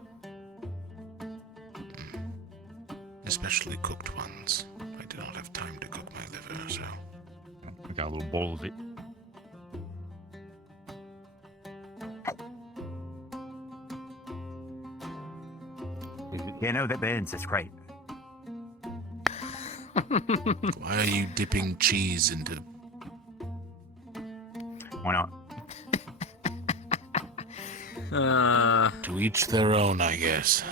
Especially cooked ones. I do not have time to cook my liver, so... I got a little bowl of it. You know that burns, it's great. Why are you dipping cheese into... Why not? To each their own, I guess.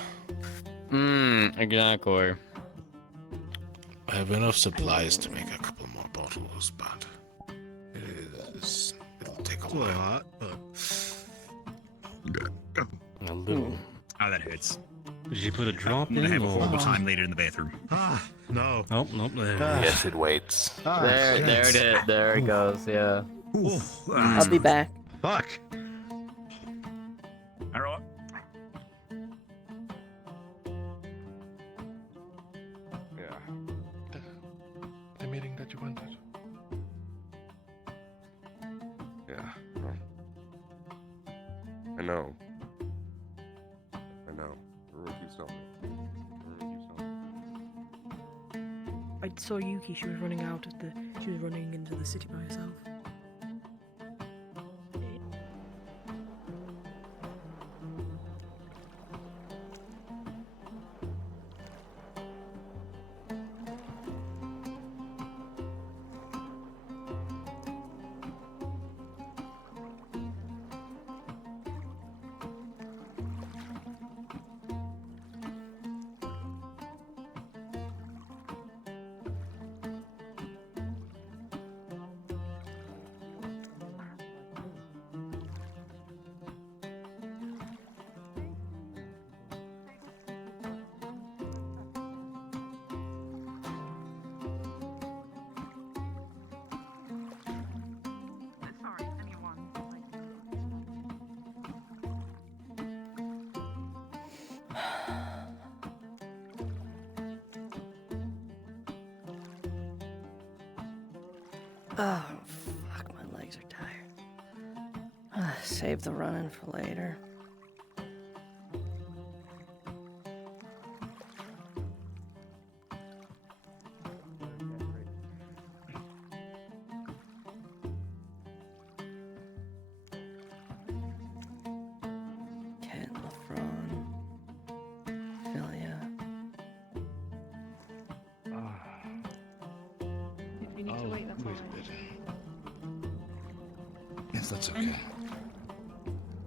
Exactly. I have enough supplies to make a couple more bottles, but... It'll take a while. A little. Oh, that hurts. Did you put a drop I'm in? gonna have a or- horrible time later in the bathroom. No. Oh, nope, there. Yes, it waits. There it is. There it goes, yeah. I'll be back. Fuck. Alright. Yeah. The meeting that you wanted. Yeah. No. I know. I know. What you saw me. I saw Yuki. She was running out of the. She was running into the city by herself. Oh, fuck, my legs are tired. Save the running for later. Kent, LaFron, Philia. If you need to wait, that's fine. Yes, that's okay.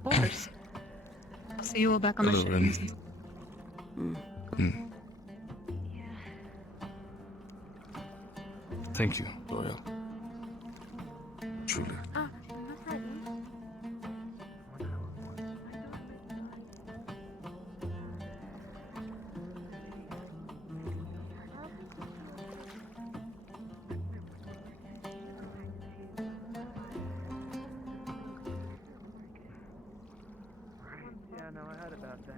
Of course. I'll see you all back on the Hello, ship. Ren. Thank you, Doyle. Truly. Ah, no problem. Yeah, no, I heard about that.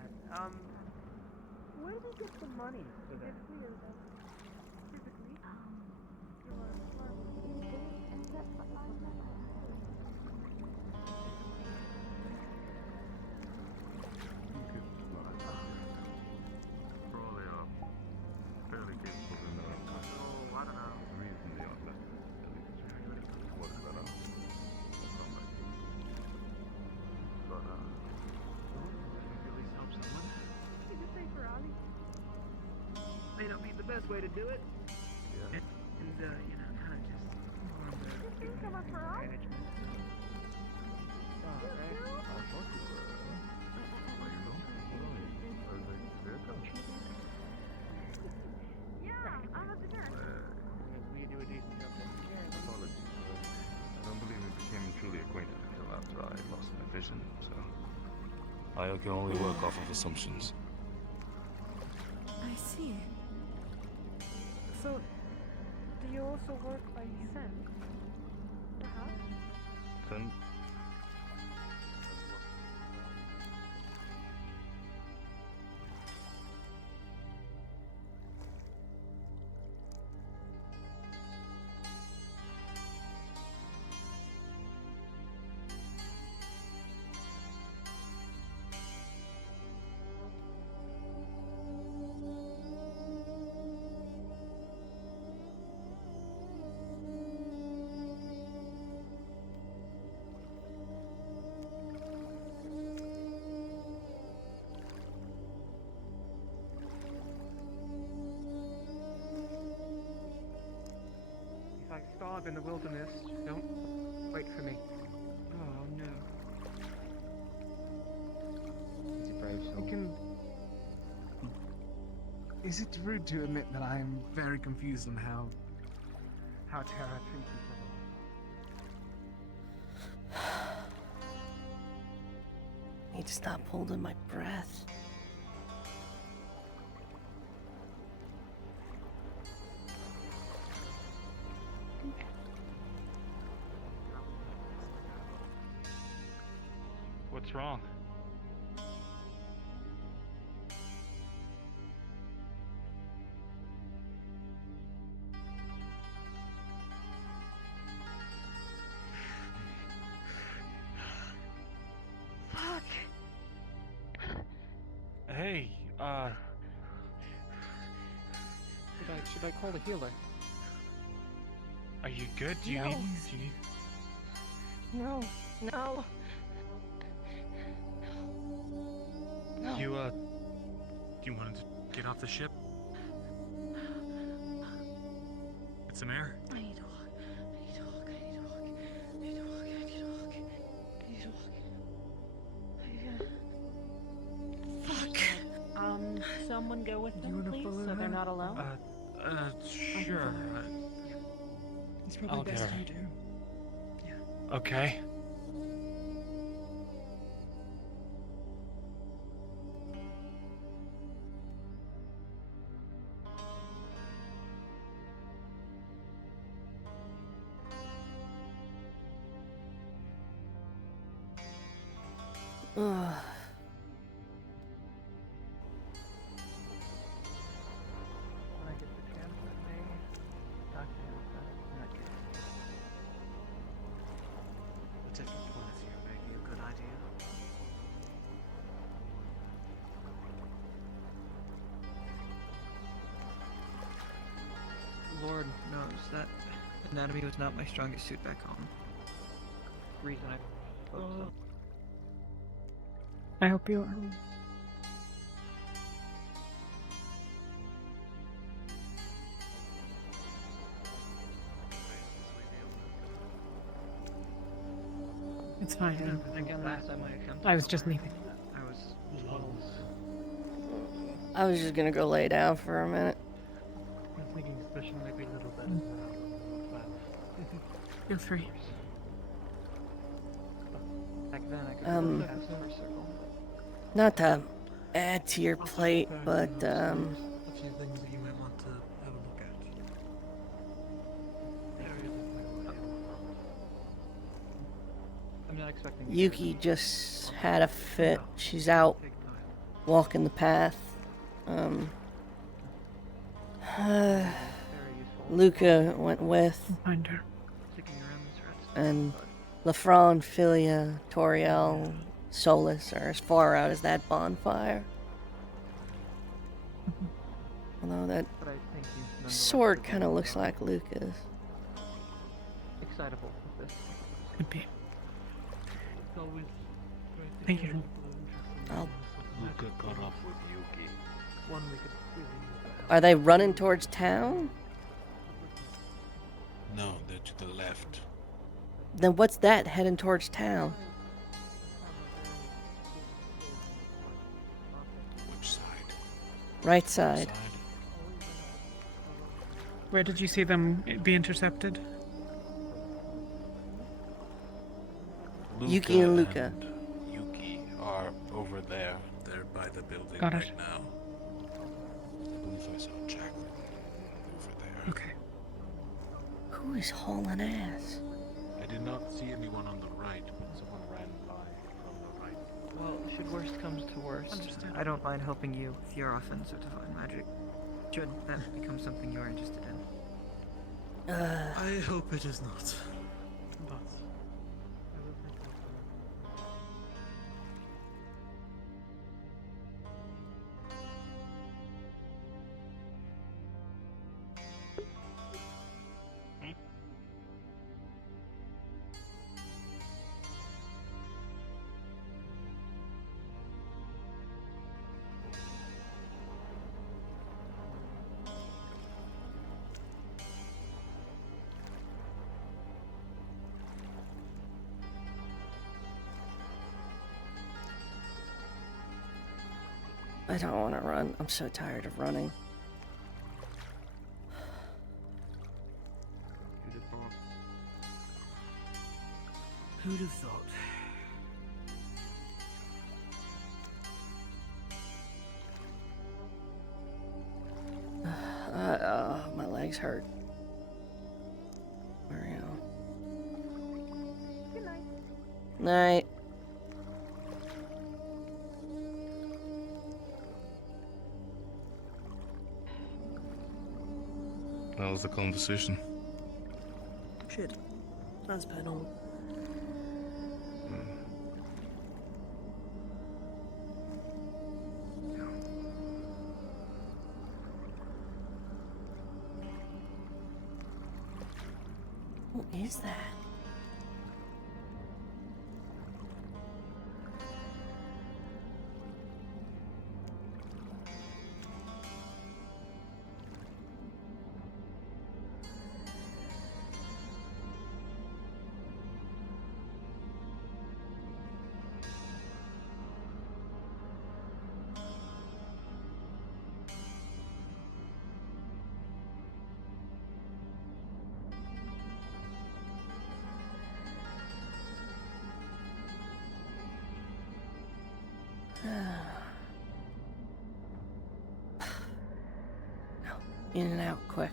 Where did he get the money for that? best way to do it. Yeah. And you know, kind of just on the management. We do a decent job taking care of them. Apologies. I don't believe we became truly acquainted until after I lost my vision, so I can only work off of assumptions. I see. So, do you also work by scent? Perhaps? Then If I starve in the wilderness, don't wait for me. Oh no. He's a brave soul. I can. Is it rude to admit that I am very confused on how Terra treats each other? Need to stop holding my breath. What's wrong? Fuck. Hey, Should I call the healer? are you good? Do you No. need? No. No. No. You do you want to get off the ship? Get some air? I need to walk. I need to walk. I need to walk. I need to walk. I need to walk. I need to walk. Fuck. Someone go with them, please, so they're not alone. Sure. It's probably I'll best get her. you do. Okay. Ugh. When I get the chance, I may talk to him about that case. Taking one of you may be a good idea. Lord knows that anatomy was not my strongest suit back home. Reason I focused on. I hope you are. It's fine. Again, last time I attempted. I was just leaving. I was. I was just gonna go lay down for a minute. I was thinking especially might be a little better. Feel free. Back then, I could Um, have passed first circle. Not to add to your plate, but A few things that you might want to have a look at. I'm not expecting. Yuki just had a fit. She's out walking the path. Luca went with, Find her. and Lafron, Philia, Toriel, Solus are as far out as that bonfire. Although that But I thank you. nonetheless sword for kind of being looks so like Luca's. excitable with this. Could be. It's always great to Thank hear you. people interested in I'll this. Luca got off with Yuki. One we could really use that. Are they running towards town? No, they're to the left. Then what's that heading towards town? Which side? Right side. Where did you see them be intercepted? Yuki and Luca. Yuki are over there. They're by the building Got it. right now. I believe I saw Jacqueline over there. Okay. Who is hauling ass? I did not see anyone on the right, but someone ran by from the right. Well, should worst comes to worst, Understood. I don't mind helping you with your offensive divine magic. Should that become something you are interested in? I hope it is not. But I don't want to run. I'm so tired of running. who'd have thought? My legs hurt. Mario. Good night. Night. That was the calm decision. Shit. As per normal. Who is that? In and out, quick.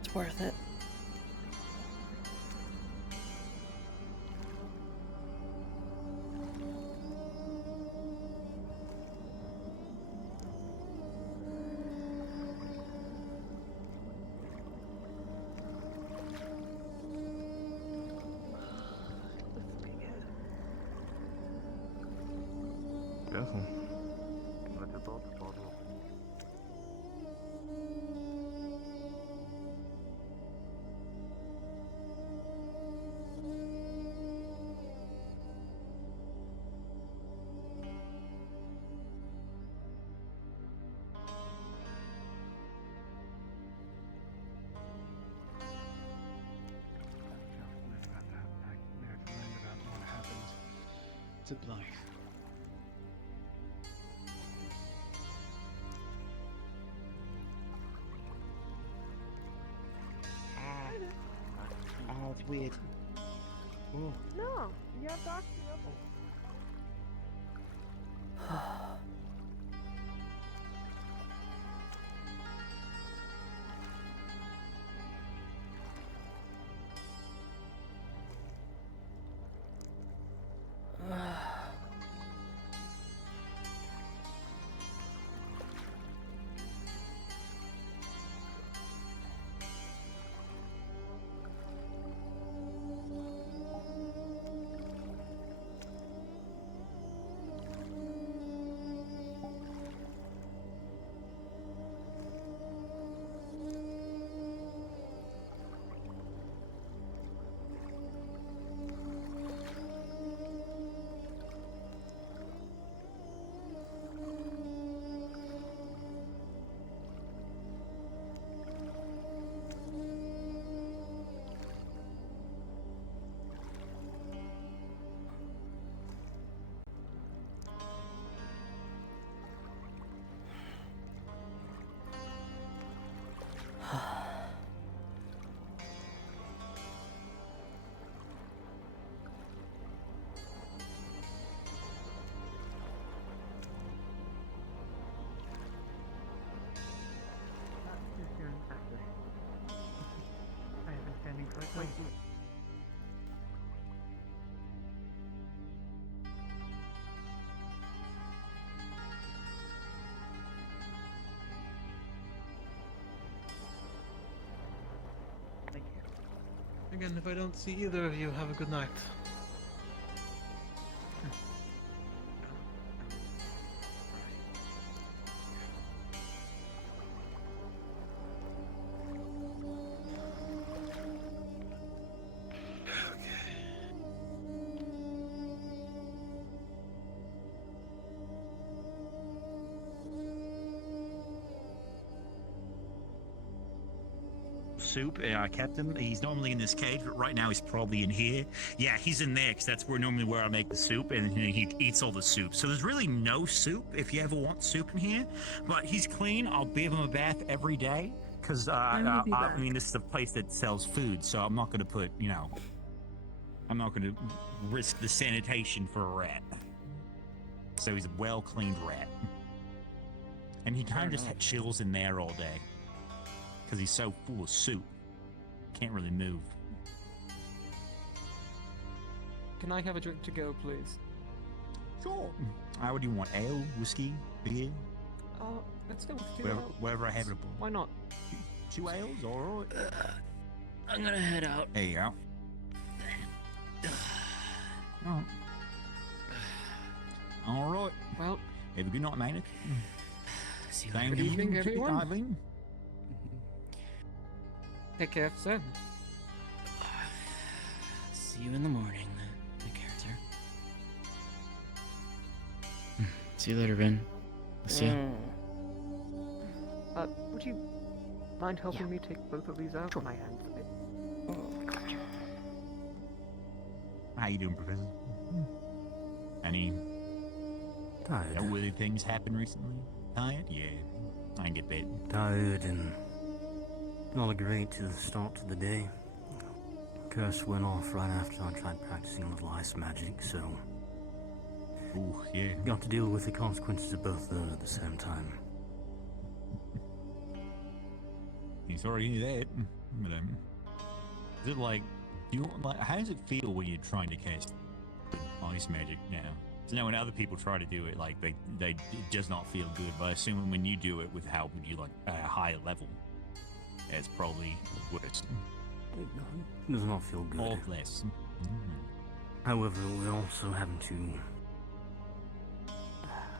It's worth it. Careful. Let your thoughts bottle. To Blythe. Oh, it's weird. Oh. No, you have Dr. Thank you. Again, if I don't see either of you, have a good night. Soup, I kept him. He's normally in this cage, but right now he's probably in here. Yeah, he's in there because that's where I make the soup, and he eats all the soup. So there's really no soup if you ever want soup in here. But he's clean. I'll give him a bath every day because I mean, this is a place that sells food, so I'm not going to put, I'm not going to risk the sanitation for a rat. So he's a well-cleaned rat, and he kind of just chills in there all day. Because he's so full of soup. Can't really move. Can I have a drink to go, please? Sure. What do you want? Ale, whiskey, beer? Let's go with two Whatever, ales. whatever I have it upon. Why not? Two ales? Alright. I'm gonna head out. There you go. Alright. Alright. Well, have a good night, mate. See you later. Good evening, everyone. Take care, sir. See you in the morning. Take care, sir. See you later, Ben. I'll see you. Would you mind helping me take both of these out? Sure. My hands a bit. Gotcha. How you doing, Professor? Any tired? Noteworthy things happened recently? Tired? Yeah, I get that. Tired and not great to the start of the day. Curse went off right after I tried practicing a little ice magic, so ooh, yeah. Got to deal with the consequences of both those at the same time. You sorry to hear that, but is it like how does it feel when you're trying to cast ice magic now? So when other people try to do it, like they it does not feel good. But I assume when you do it with how you like a higher level, it's probably worse. It does not feel good. Or less. However, we're also having to.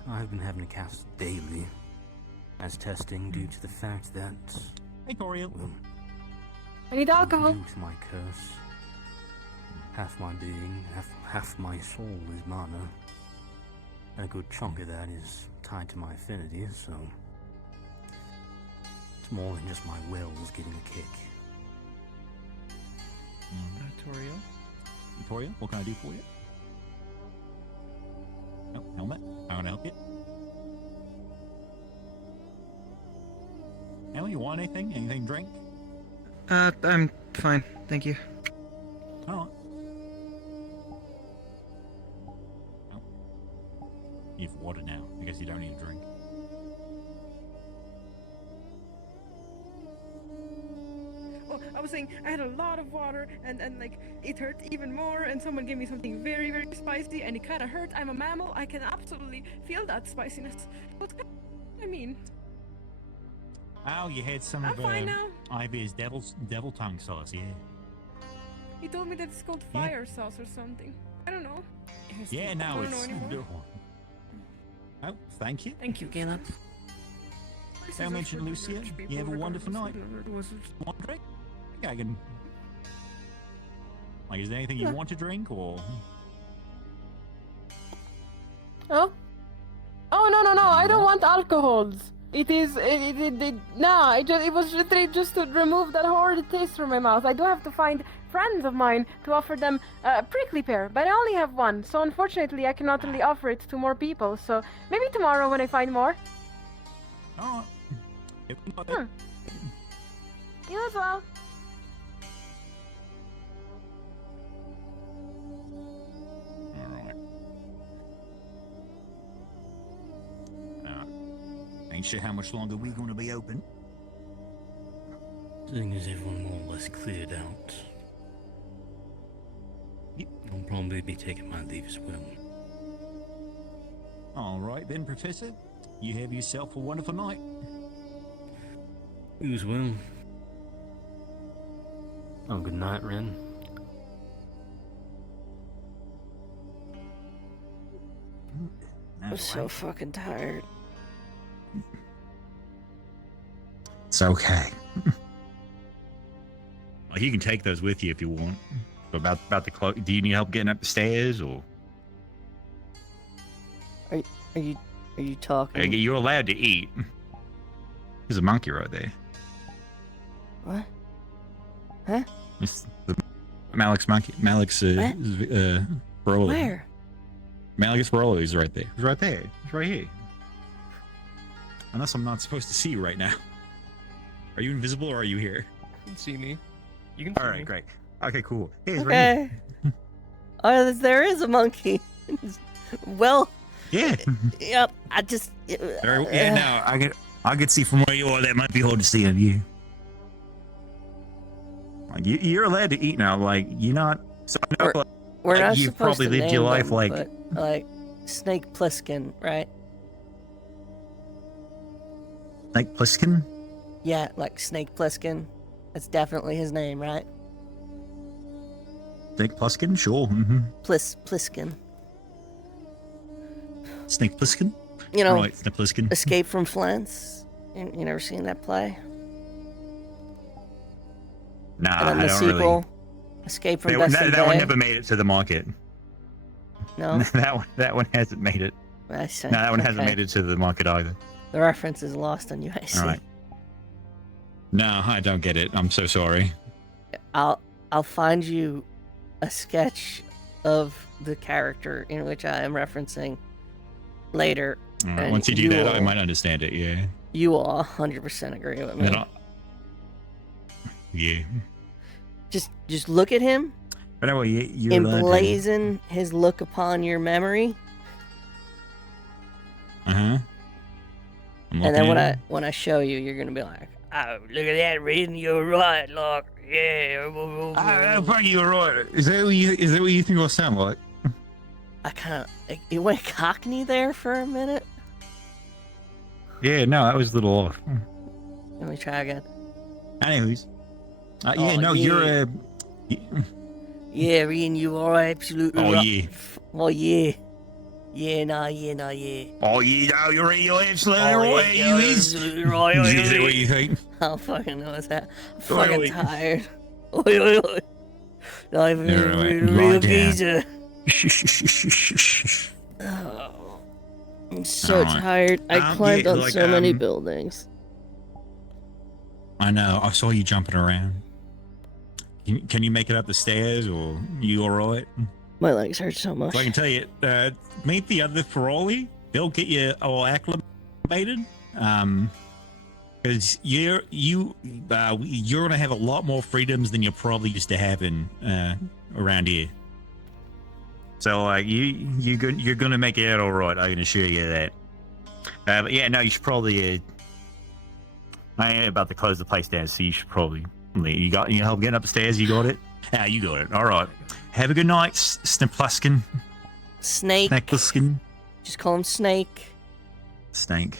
I've been having to cast daily as testing due to the fact that. Hey, Coriel. Well, I need alcohol. Due to my curse, half my being, half my soul is mana. And a good chunk of that is tied to my affinity, so it's more than just my wills getting a kick. Toriel? Toriel, what can I do for you? Oh, helmet. I want to help you. Ellie, you want anything? Anything to drink? I'm fine, thank you. Alright. Oh. You've water now. I guess you don't need a drink. Oh, I was saying I had a lot of water and like it hurt even more, and someone gave me something very, very spicy and it kind of hurt. I'm a mammal. I can absolutely feel that spiciness. I mean, oh, you had some I'm of fine now. Ivy's devil tongue sauce, yeah. He told me that it's called fire sauce or something. I don't know. Yeah, I no, don't it's know anymore. Oh, thank you. Thank you, Caleb. Don't mention Lucia. You have a wonderful night. Want a drink? Yeah, I can. Like, is there anything you want to drink, or? Oh? Oh, no, I don't want alcohols. It was literally just to remove that horrid taste from my mouth. I do have to find friends of mine to offer them a prickly pear, but I only have one, so unfortunately I cannot really offer it to more people, so maybe tomorrow when I find more. Alright. You as well. Ain't sure how much longer we're going to be open. Seeing as everyone more or less cleared out, I'll probably be taking my leave as well. All right then, Professor. You have yourself a wonderful night. You as well. Oh, good night, Ren. I'm so fucking tired. It's okay. Like, you can take those with you if you want. But about the cloak, do you need help getting up the stairs, or? Are you talking? You're allowed to eat. There's a monkey right there. What? Huh? It's the Malik's monkey. Malik's Broly. Where? Malik's Broly is right there. He's right there. He's right here. Unless I'm not supposed to see you right now. Are you invisible or are you here? You can see me. You can see All right, me. great. Okay, cool. Hey, he's right Okay. here. Oh, there is a monkey. Well. Yeah. Yep. I just. Yeah, no, I could see from where you are. That might be hard to see on you. Like, you're allowed to eat now. Like, you're not. So I know, We're like, not you've supposed probably to lived your name life them, like Snake Plissken, right? Snake Plissken? Yeah, like Snake Plissken. That's definitely his name, right? Snake Plissken? Sure. Mm-hmm. Pliskin. Snake Plissken? You know, right, Snake Plissken. Escape from Flint's. You never seen that play? Nah, And then the I don't sequel, really. Escape from That Best one Day. never made it to the market. No? that one hasn't made it. I see. No, that one hasn't Okay. made it to the market either. The reference is lost on you, I see. All right. No, I don't get it. I'm so sorry. I'll find you a sketch of the character in which I am referencing later. All right, and once you do that, I will- might understand it. Yeah. You will 100% agree with me. Then yeah. Just look at him, But anyway, you're allowed to- emblazon his look upon your memory, Uh-huh. and then when I show you, you're gonna be like, "Oh, look at that, reading you're right, like, yeah." I think you're right. Is that what you think I sound like? I kind of it went Cockney there for a minute. Yeah, no, that was a little off. Let me try again. Anyways. Yeah, Oh, no, yeah. you're a... Yeah, Ian, you are absolutely Oh, right. yeah. Oh, yeah. Yeah, nah, yeah. Oh, yeah, no, you're absolutely Oh, right. yeah, You you're is. absolutely right. Is that what you think? I don't fucking know what's that. I'm Oi, fucking oi. tired. Oi, oi, oi. Not even All a right, real lie down. geezer. Oh, I'm so Alright. tired. I climbed yeah, on like, so many buildings. I know, I saw you jumping around. Can you make it up the stairs, or you alright? My legs hurt so much. So I can tell you, meet the other Feroli. They'll get you all acclimated. Because you're gonna have a lot more freedoms than you're probably used to having around here. So like you're gonna make it out all right. I can assure you that. But yeah, no, you should probably. I am about to close the place down, so you should probably leave. You help getting upstairs. You got it. Ah, you got it. All right. Have a good night, Snapluskin. Snake. Snapluskin. Just call him Snake. Snake.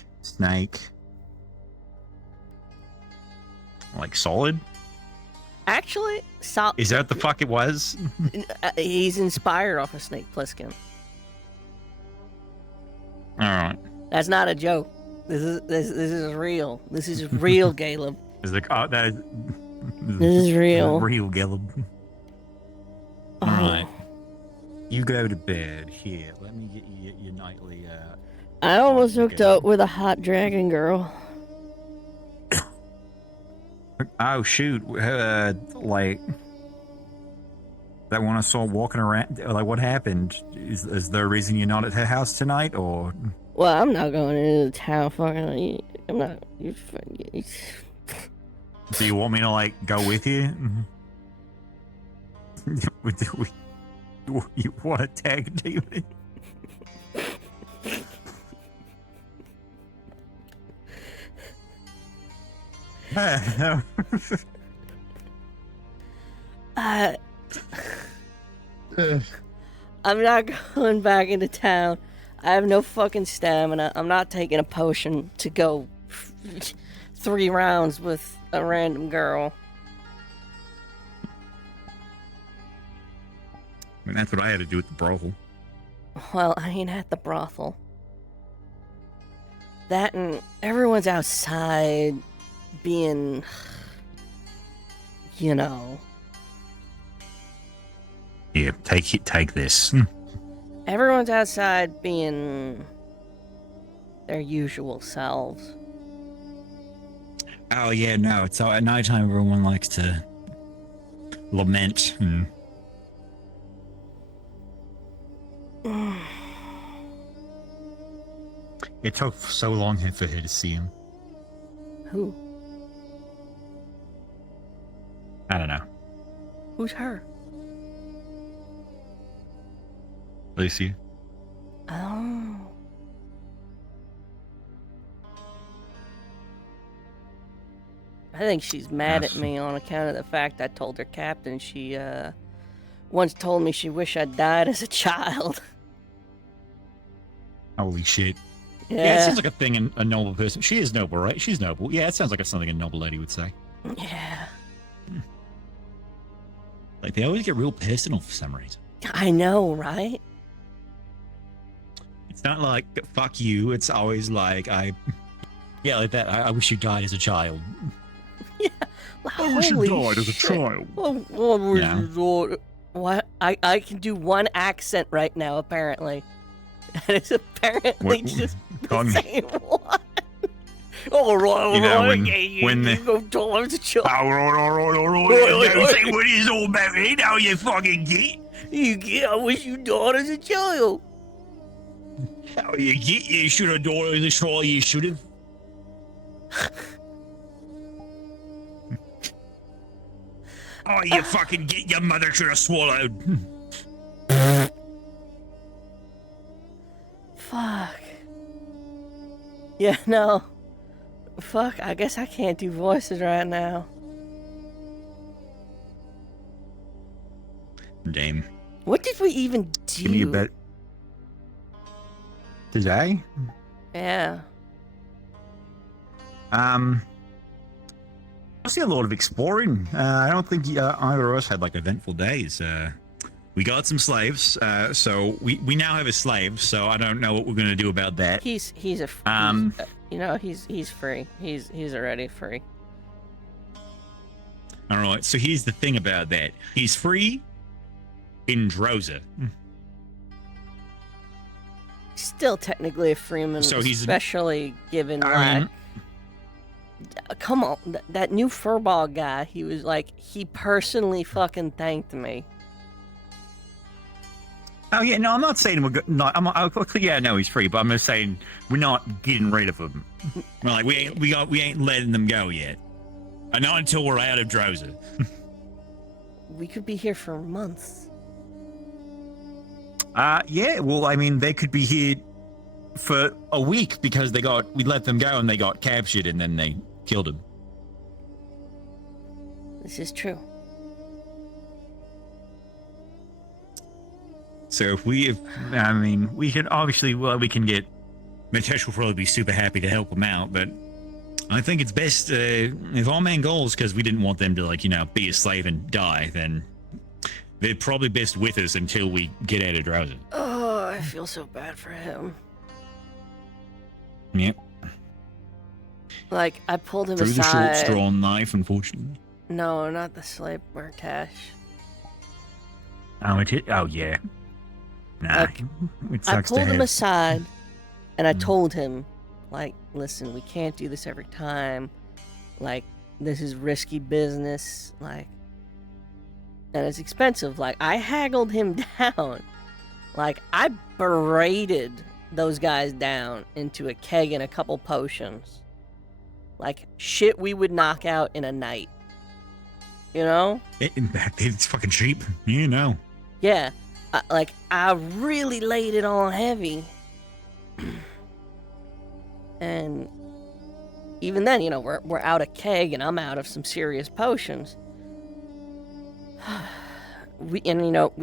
Like solid? Actually, Is that what the fuck it was? he's inspired off of Snake Plissken. All right. That's not a joke. This is real. This is real, Caleb. Is the that This is real. Real, Caleb. All right. You go to bed. Here, let me get you your nightly. I almost hooked up with a hot dragon girl. Oh shoot! Like that one I saw walking around. Like, what happened? Is there a reason you're not at her house tonight, or? Well, I'm not going into the town. Fucking, I'm not. Do you want me to like go with you? You want to tag team me? I'm not going back into town. I have no fucking stamina. I'm not taking a potion to go 3 rounds with a random girl. I mean, that's what I had to do at the brothel. Well, I ain't at the brothel. That and everyone's outside being, you know. Yeah, take this. Everyone's outside being their usual selves. Oh yeah, no, it's at nighttime everyone likes to lament and it took so long for her to see him. Who? I don't know. Who's her? Lucy. Oh. I think she's mad at me on account of the fact I told her captain she once told me she wished I'd died as a child. Holy shit. Yeah. It sounds like a thing a noble person. She is noble, right? She's noble. Yeah, it sounds like something a noble lady would say. Yeah. Like, they always get real personal for some reason. I know, right? It's not like, fuck you. It's always like, yeah, like that. I wish you died as a child. Yeah. I wish you died as a child. What? I can do one accent right now, apparently. And it's apparently just the same one. All right, You know, when the... go towards the child. All right. Say what it's all about it. How you fucking get? You get, I wish you died as a child. How you get? You should have died as a child. You should have. Oh, you fucking get, your mother should have swallowed. Fuck. Yeah, no. Fuck, I guess I can't do voices right now. Damn. What did we even do? Give me a bet. Today? Yeah. I see a lot of exploring. I don't think either of us had like eventful days. We got some slaves, so we now have a slave. So I don't know what we're gonna do about that. He's you know, he's free. He's already free. All right. So here's the thing about that. He's free in Droza. Still technically a freeman, So he's especially given like. Come on, that new furball guy. He was like, he personally fucking thanked me. Oh yeah, no, I'm not saying we're not. Yeah, no, he's free, but I'm just saying we're not getting rid of him. We're like, we ain't letting them go yet. And not until we're out of Droza. We could be here for months. Yeah. Well, I mean, they could be here for a week because we let them go and they got captured and then they killed him. This is true. So we can obviously, we can get, Mitesh will probably be super happy to help him out, but I think it's best, if our main goal is because we didn't want them to, be a slave and die, then they're probably best with us until we get out of Drowser. Oh, I feel so bad for him. Yep. Like, I pulled him Through aside. the short straw knife, unfortunately. No, not the slave Murtash. Oh, yeah. Nah, Like, it I sucks to pulled him have. aside, and I told him, like, listen, we can't do this every time. Like, this is risky business. Like, and it's expensive. Like, I haggled him down. Like, I berated those guys down into a keg and a couple potions. Like, shit we would knock out in a night. You know? In fact, it's fucking cheap. You know. Yeah. I really laid it on heavy. And even then, we're out of keg and I'm out of some serious potions. we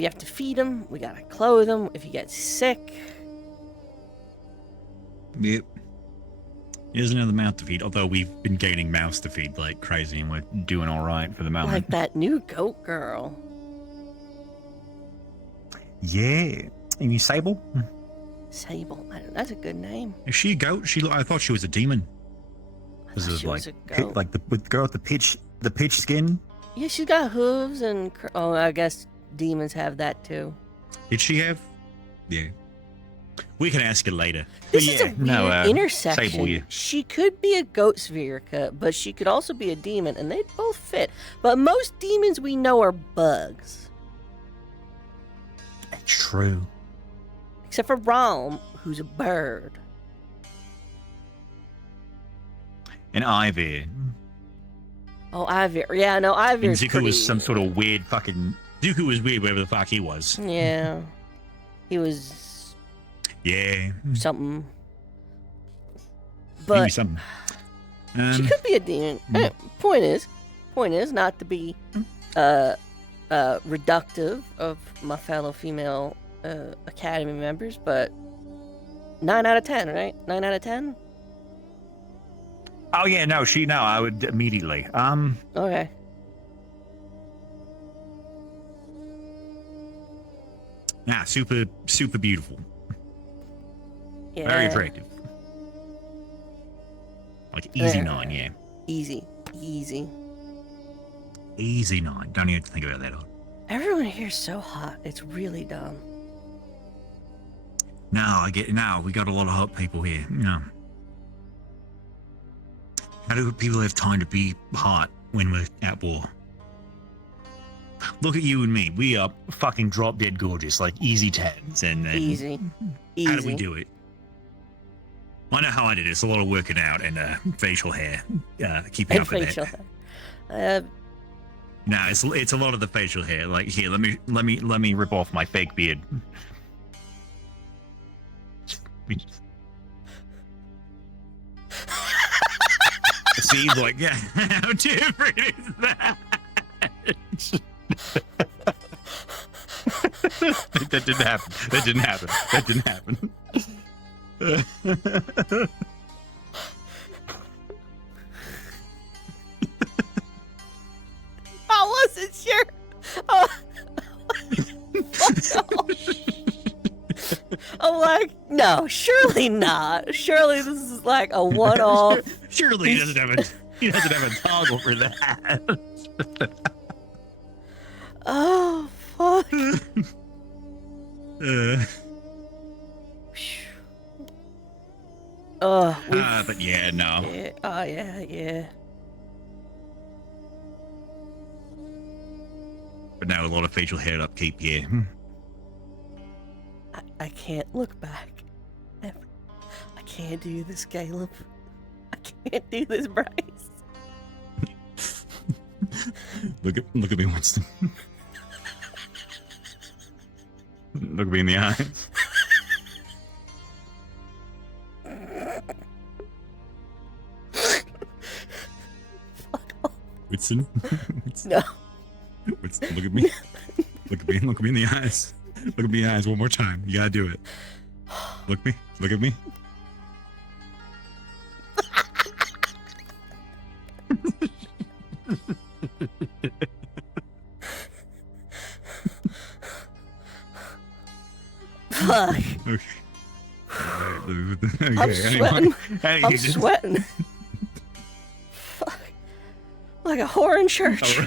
have to feed him. We gotta clothe him. If he gets sick, Yep. Here's another mouth to feed, although we've been gaining mouths to feed like crazy and we're doing alright for the moment. like that new goat girl. Yeah. You mean Sable? Sable. That's a good name. Is she a goat? I thought she was a demon. Because of she was like, a goat. like the girl with the pitch skin. Yeah, she's got hooves and I guess demons have that too. Did she have? Yeah. We can ask her later. This But is a yeah, weird intersection. Sable, yeah. She could be a goat Spherica, but she could also be a demon, and they both fit. But most demons we know are bugs. True. Except for Realm, who's a bird. And Ivy. Oh, Ivy. Yeah, no, Ivy And is Zuko pretty... was some sort of weird fucking... Zuko was weird, whatever the fuck he was. Yeah. He was... Yeah. Something. Maybe But... something. She could be a demon. Point is not to be reductive of my fellow female Academy members, but 9 out of 10, right? 9 out of 10? Oh yeah, no, I would immediately. Okay. Nah, super beautiful. Yeah. Very attractive. Like easy 9, yeah. Easy. Easy 9. Don't even think about that. Everyone here's so hot. It's really dumb. Now we got a lot of hot people here. How do people have time to be hot when we're at war? Look at you and me. We are fucking drop dead gorgeous, like easy 10s. And Easy. How do we do it? I know how I did it. It's a lot of working out and facial hair. Keeping up with facial that. hair. No, it's a lot of the facial hair. Like here, let me rip off my fake beard. See, like, yeah, how different is that? That didn't happen. I wasn't sure. Oh. I'm like, no, surely not. Surely this is like a one-off. Surely he doesn't have a toggle for that. Oh, fuck. But yeah, no. Yeah. Oh, yeah. But now a lot of facial hair upkeep, yeah. I can't look back. Ever. I can't do this, Caleb. I can't do this, Bryce. Look at me, Winston. Look me in the eyes. Winston. No. Winston, look at me. Look at me in the eyes. Look at me in the eyes one more time. You gotta do it. Look at me. Fuck. Okay. I'm sweating. I'm sweating. Fuck. Like a whore in church.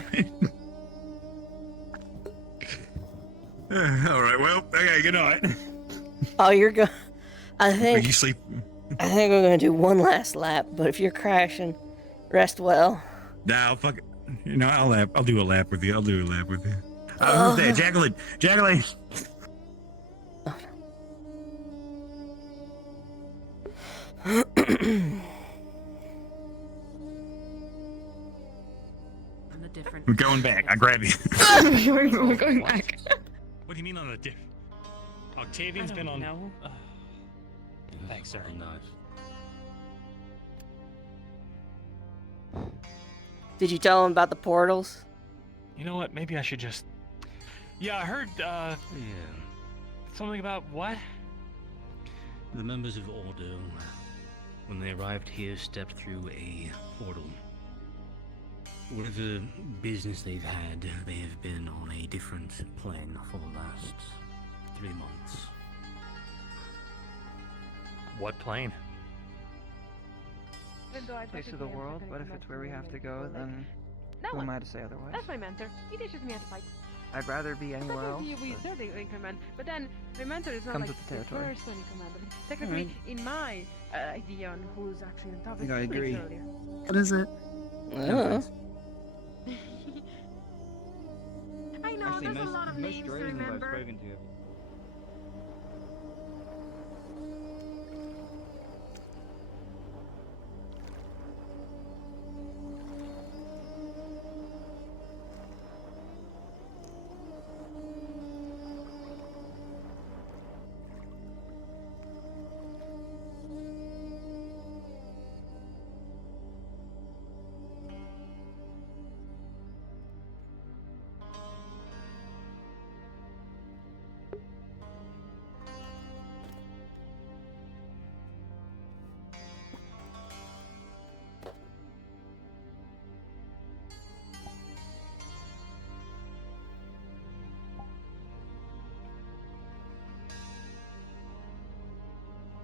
All right. Well, okay. Good night. Oh, you're going. I think. You sleep. I think we're gonna do one last lap. But if you're crashing, rest well. Nah, I'll fuck it. You know, I'll do a lap with you. Who's there? Jacqueline. We're going back. I grab you. We're going back. What do you mean on a different? Octavian's been on. No. Thanks, sir. Did you tell him about the portals? You know what? Maybe I should just Yeah, I heard, something about what? The members of Ordo, when they arrived here, stepped through a portal. Whatever business they've had, they have been on a different plane for the last 3 months. What plane? Face of the world, but if it's where we have to go, then who am I to say otherwise? That's my mentor. He teaches me how to fight. I'd rather be anywhere else. We but- serve in command, but then my mentor is not Comes like with the the territory. first one in command. But technically, in my idea on who's actually on top, think I it's agree. earlier. What is it? I know, Actually, there's a lot of most names to Drazens I've remember. spoken to.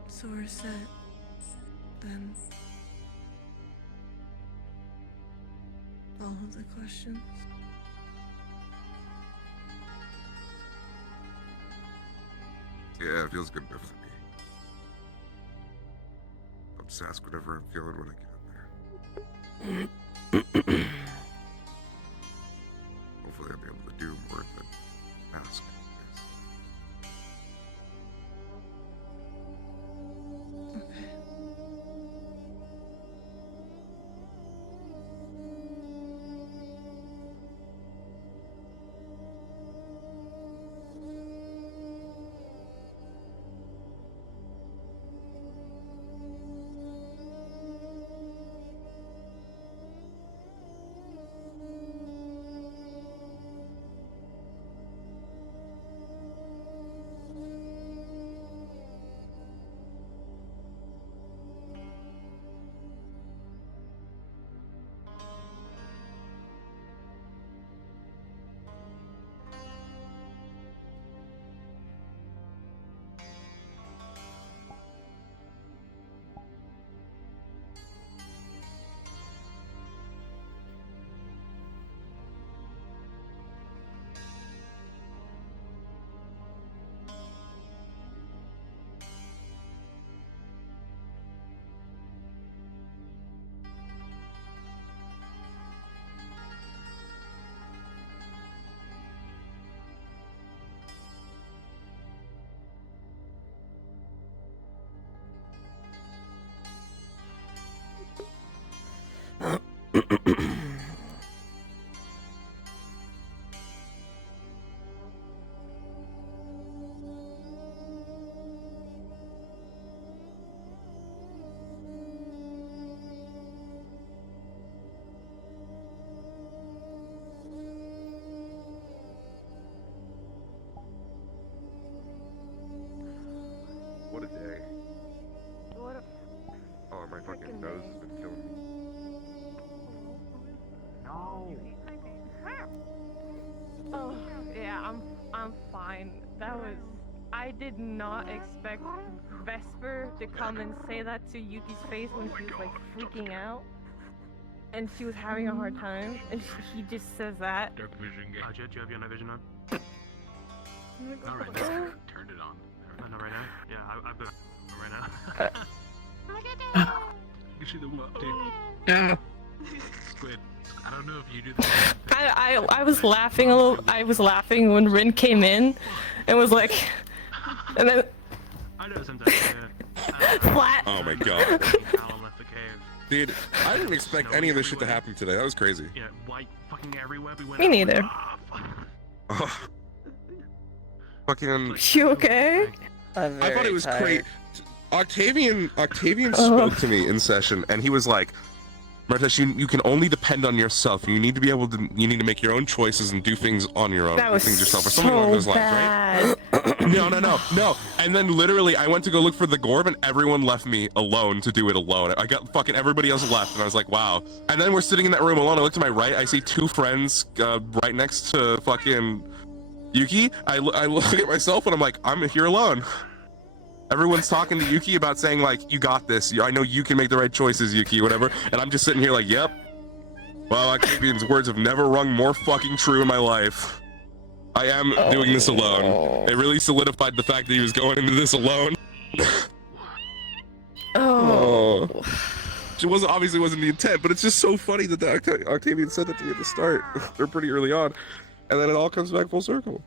So we're set, then. All of the questions. Yeah, it feels good enough to me. I'll just ask whatever I'm feeling when I get in there. Hopefully I'll be able to do more than ask. What a day. What a Oh, my fucking nose has been killing me. no. Oh yeah, I'm fine. That was. I did not expect Vesper to come and say that to Yuki's face when she was like freaking out, and she was having a hard time, and he just says that. Dark vision game. Jet, you have your night vision on? Not right now. Turned it on. Not right now? Yeah, I've been right now. You see the what, dude? Yeah. Squid. I don't know if you do that. I was laughing a little. I was laughing when Rin came in, and was like, and then I know sometimes. flat. Oh my god. Alan left the cave. Dude, I didn't expect any of this shit to happen today. That was crazy. Yeah, white fucking everywhere. We went Me neither. Oh. Fucking. You okay? I thought it was great. Octavian Oh. spoke to me in session, and he was like, Martesh, you can only depend on yourself. You need to be able to. You need to make your own choices and do things on your own. That do was things yourself, or something along those lines, bad. right? No. And then literally, I went to go look for the Gorb, and everyone left me alone to do it alone. I got fucking everybody else left, and I was like, wow. And then we're sitting in that room alone. I look to my right. I see two friends right next to fucking Yuki. I look at myself, and I'm like, I'm here alone. Everyone's talking to Yuki about saying, like, you got this. I know you can make the right choices, Yuki, whatever. And I'm just sitting here like, yep. Well, Octavian's words have never rung more fucking true in my life. I am doing this alone. It really solidified the fact that he was going into this alone. Oh. It obviously wasn't the intent, but it's just so funny that Octavian said that to me at the start. They're pretty early on. And then it all comes back full circle.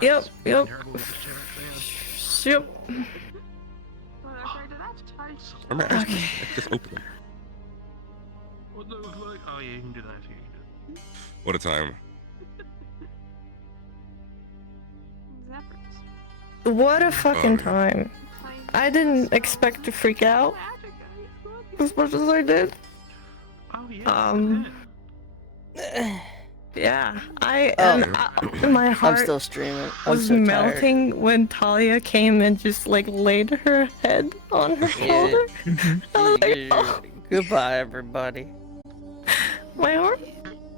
Yep. Yep. Remember, Okay. just open them. What does it look like? Oh yeah, you can do that if you can do it. What a time. What a fucking time. I didn't expect to freak out as much as I did. Yeah, I am. My heart I'm still streaming. I'm was so tired. melting when Talia came and just like laid her head on her shoulder. I was like, oh. Goodbye, everybody. My heart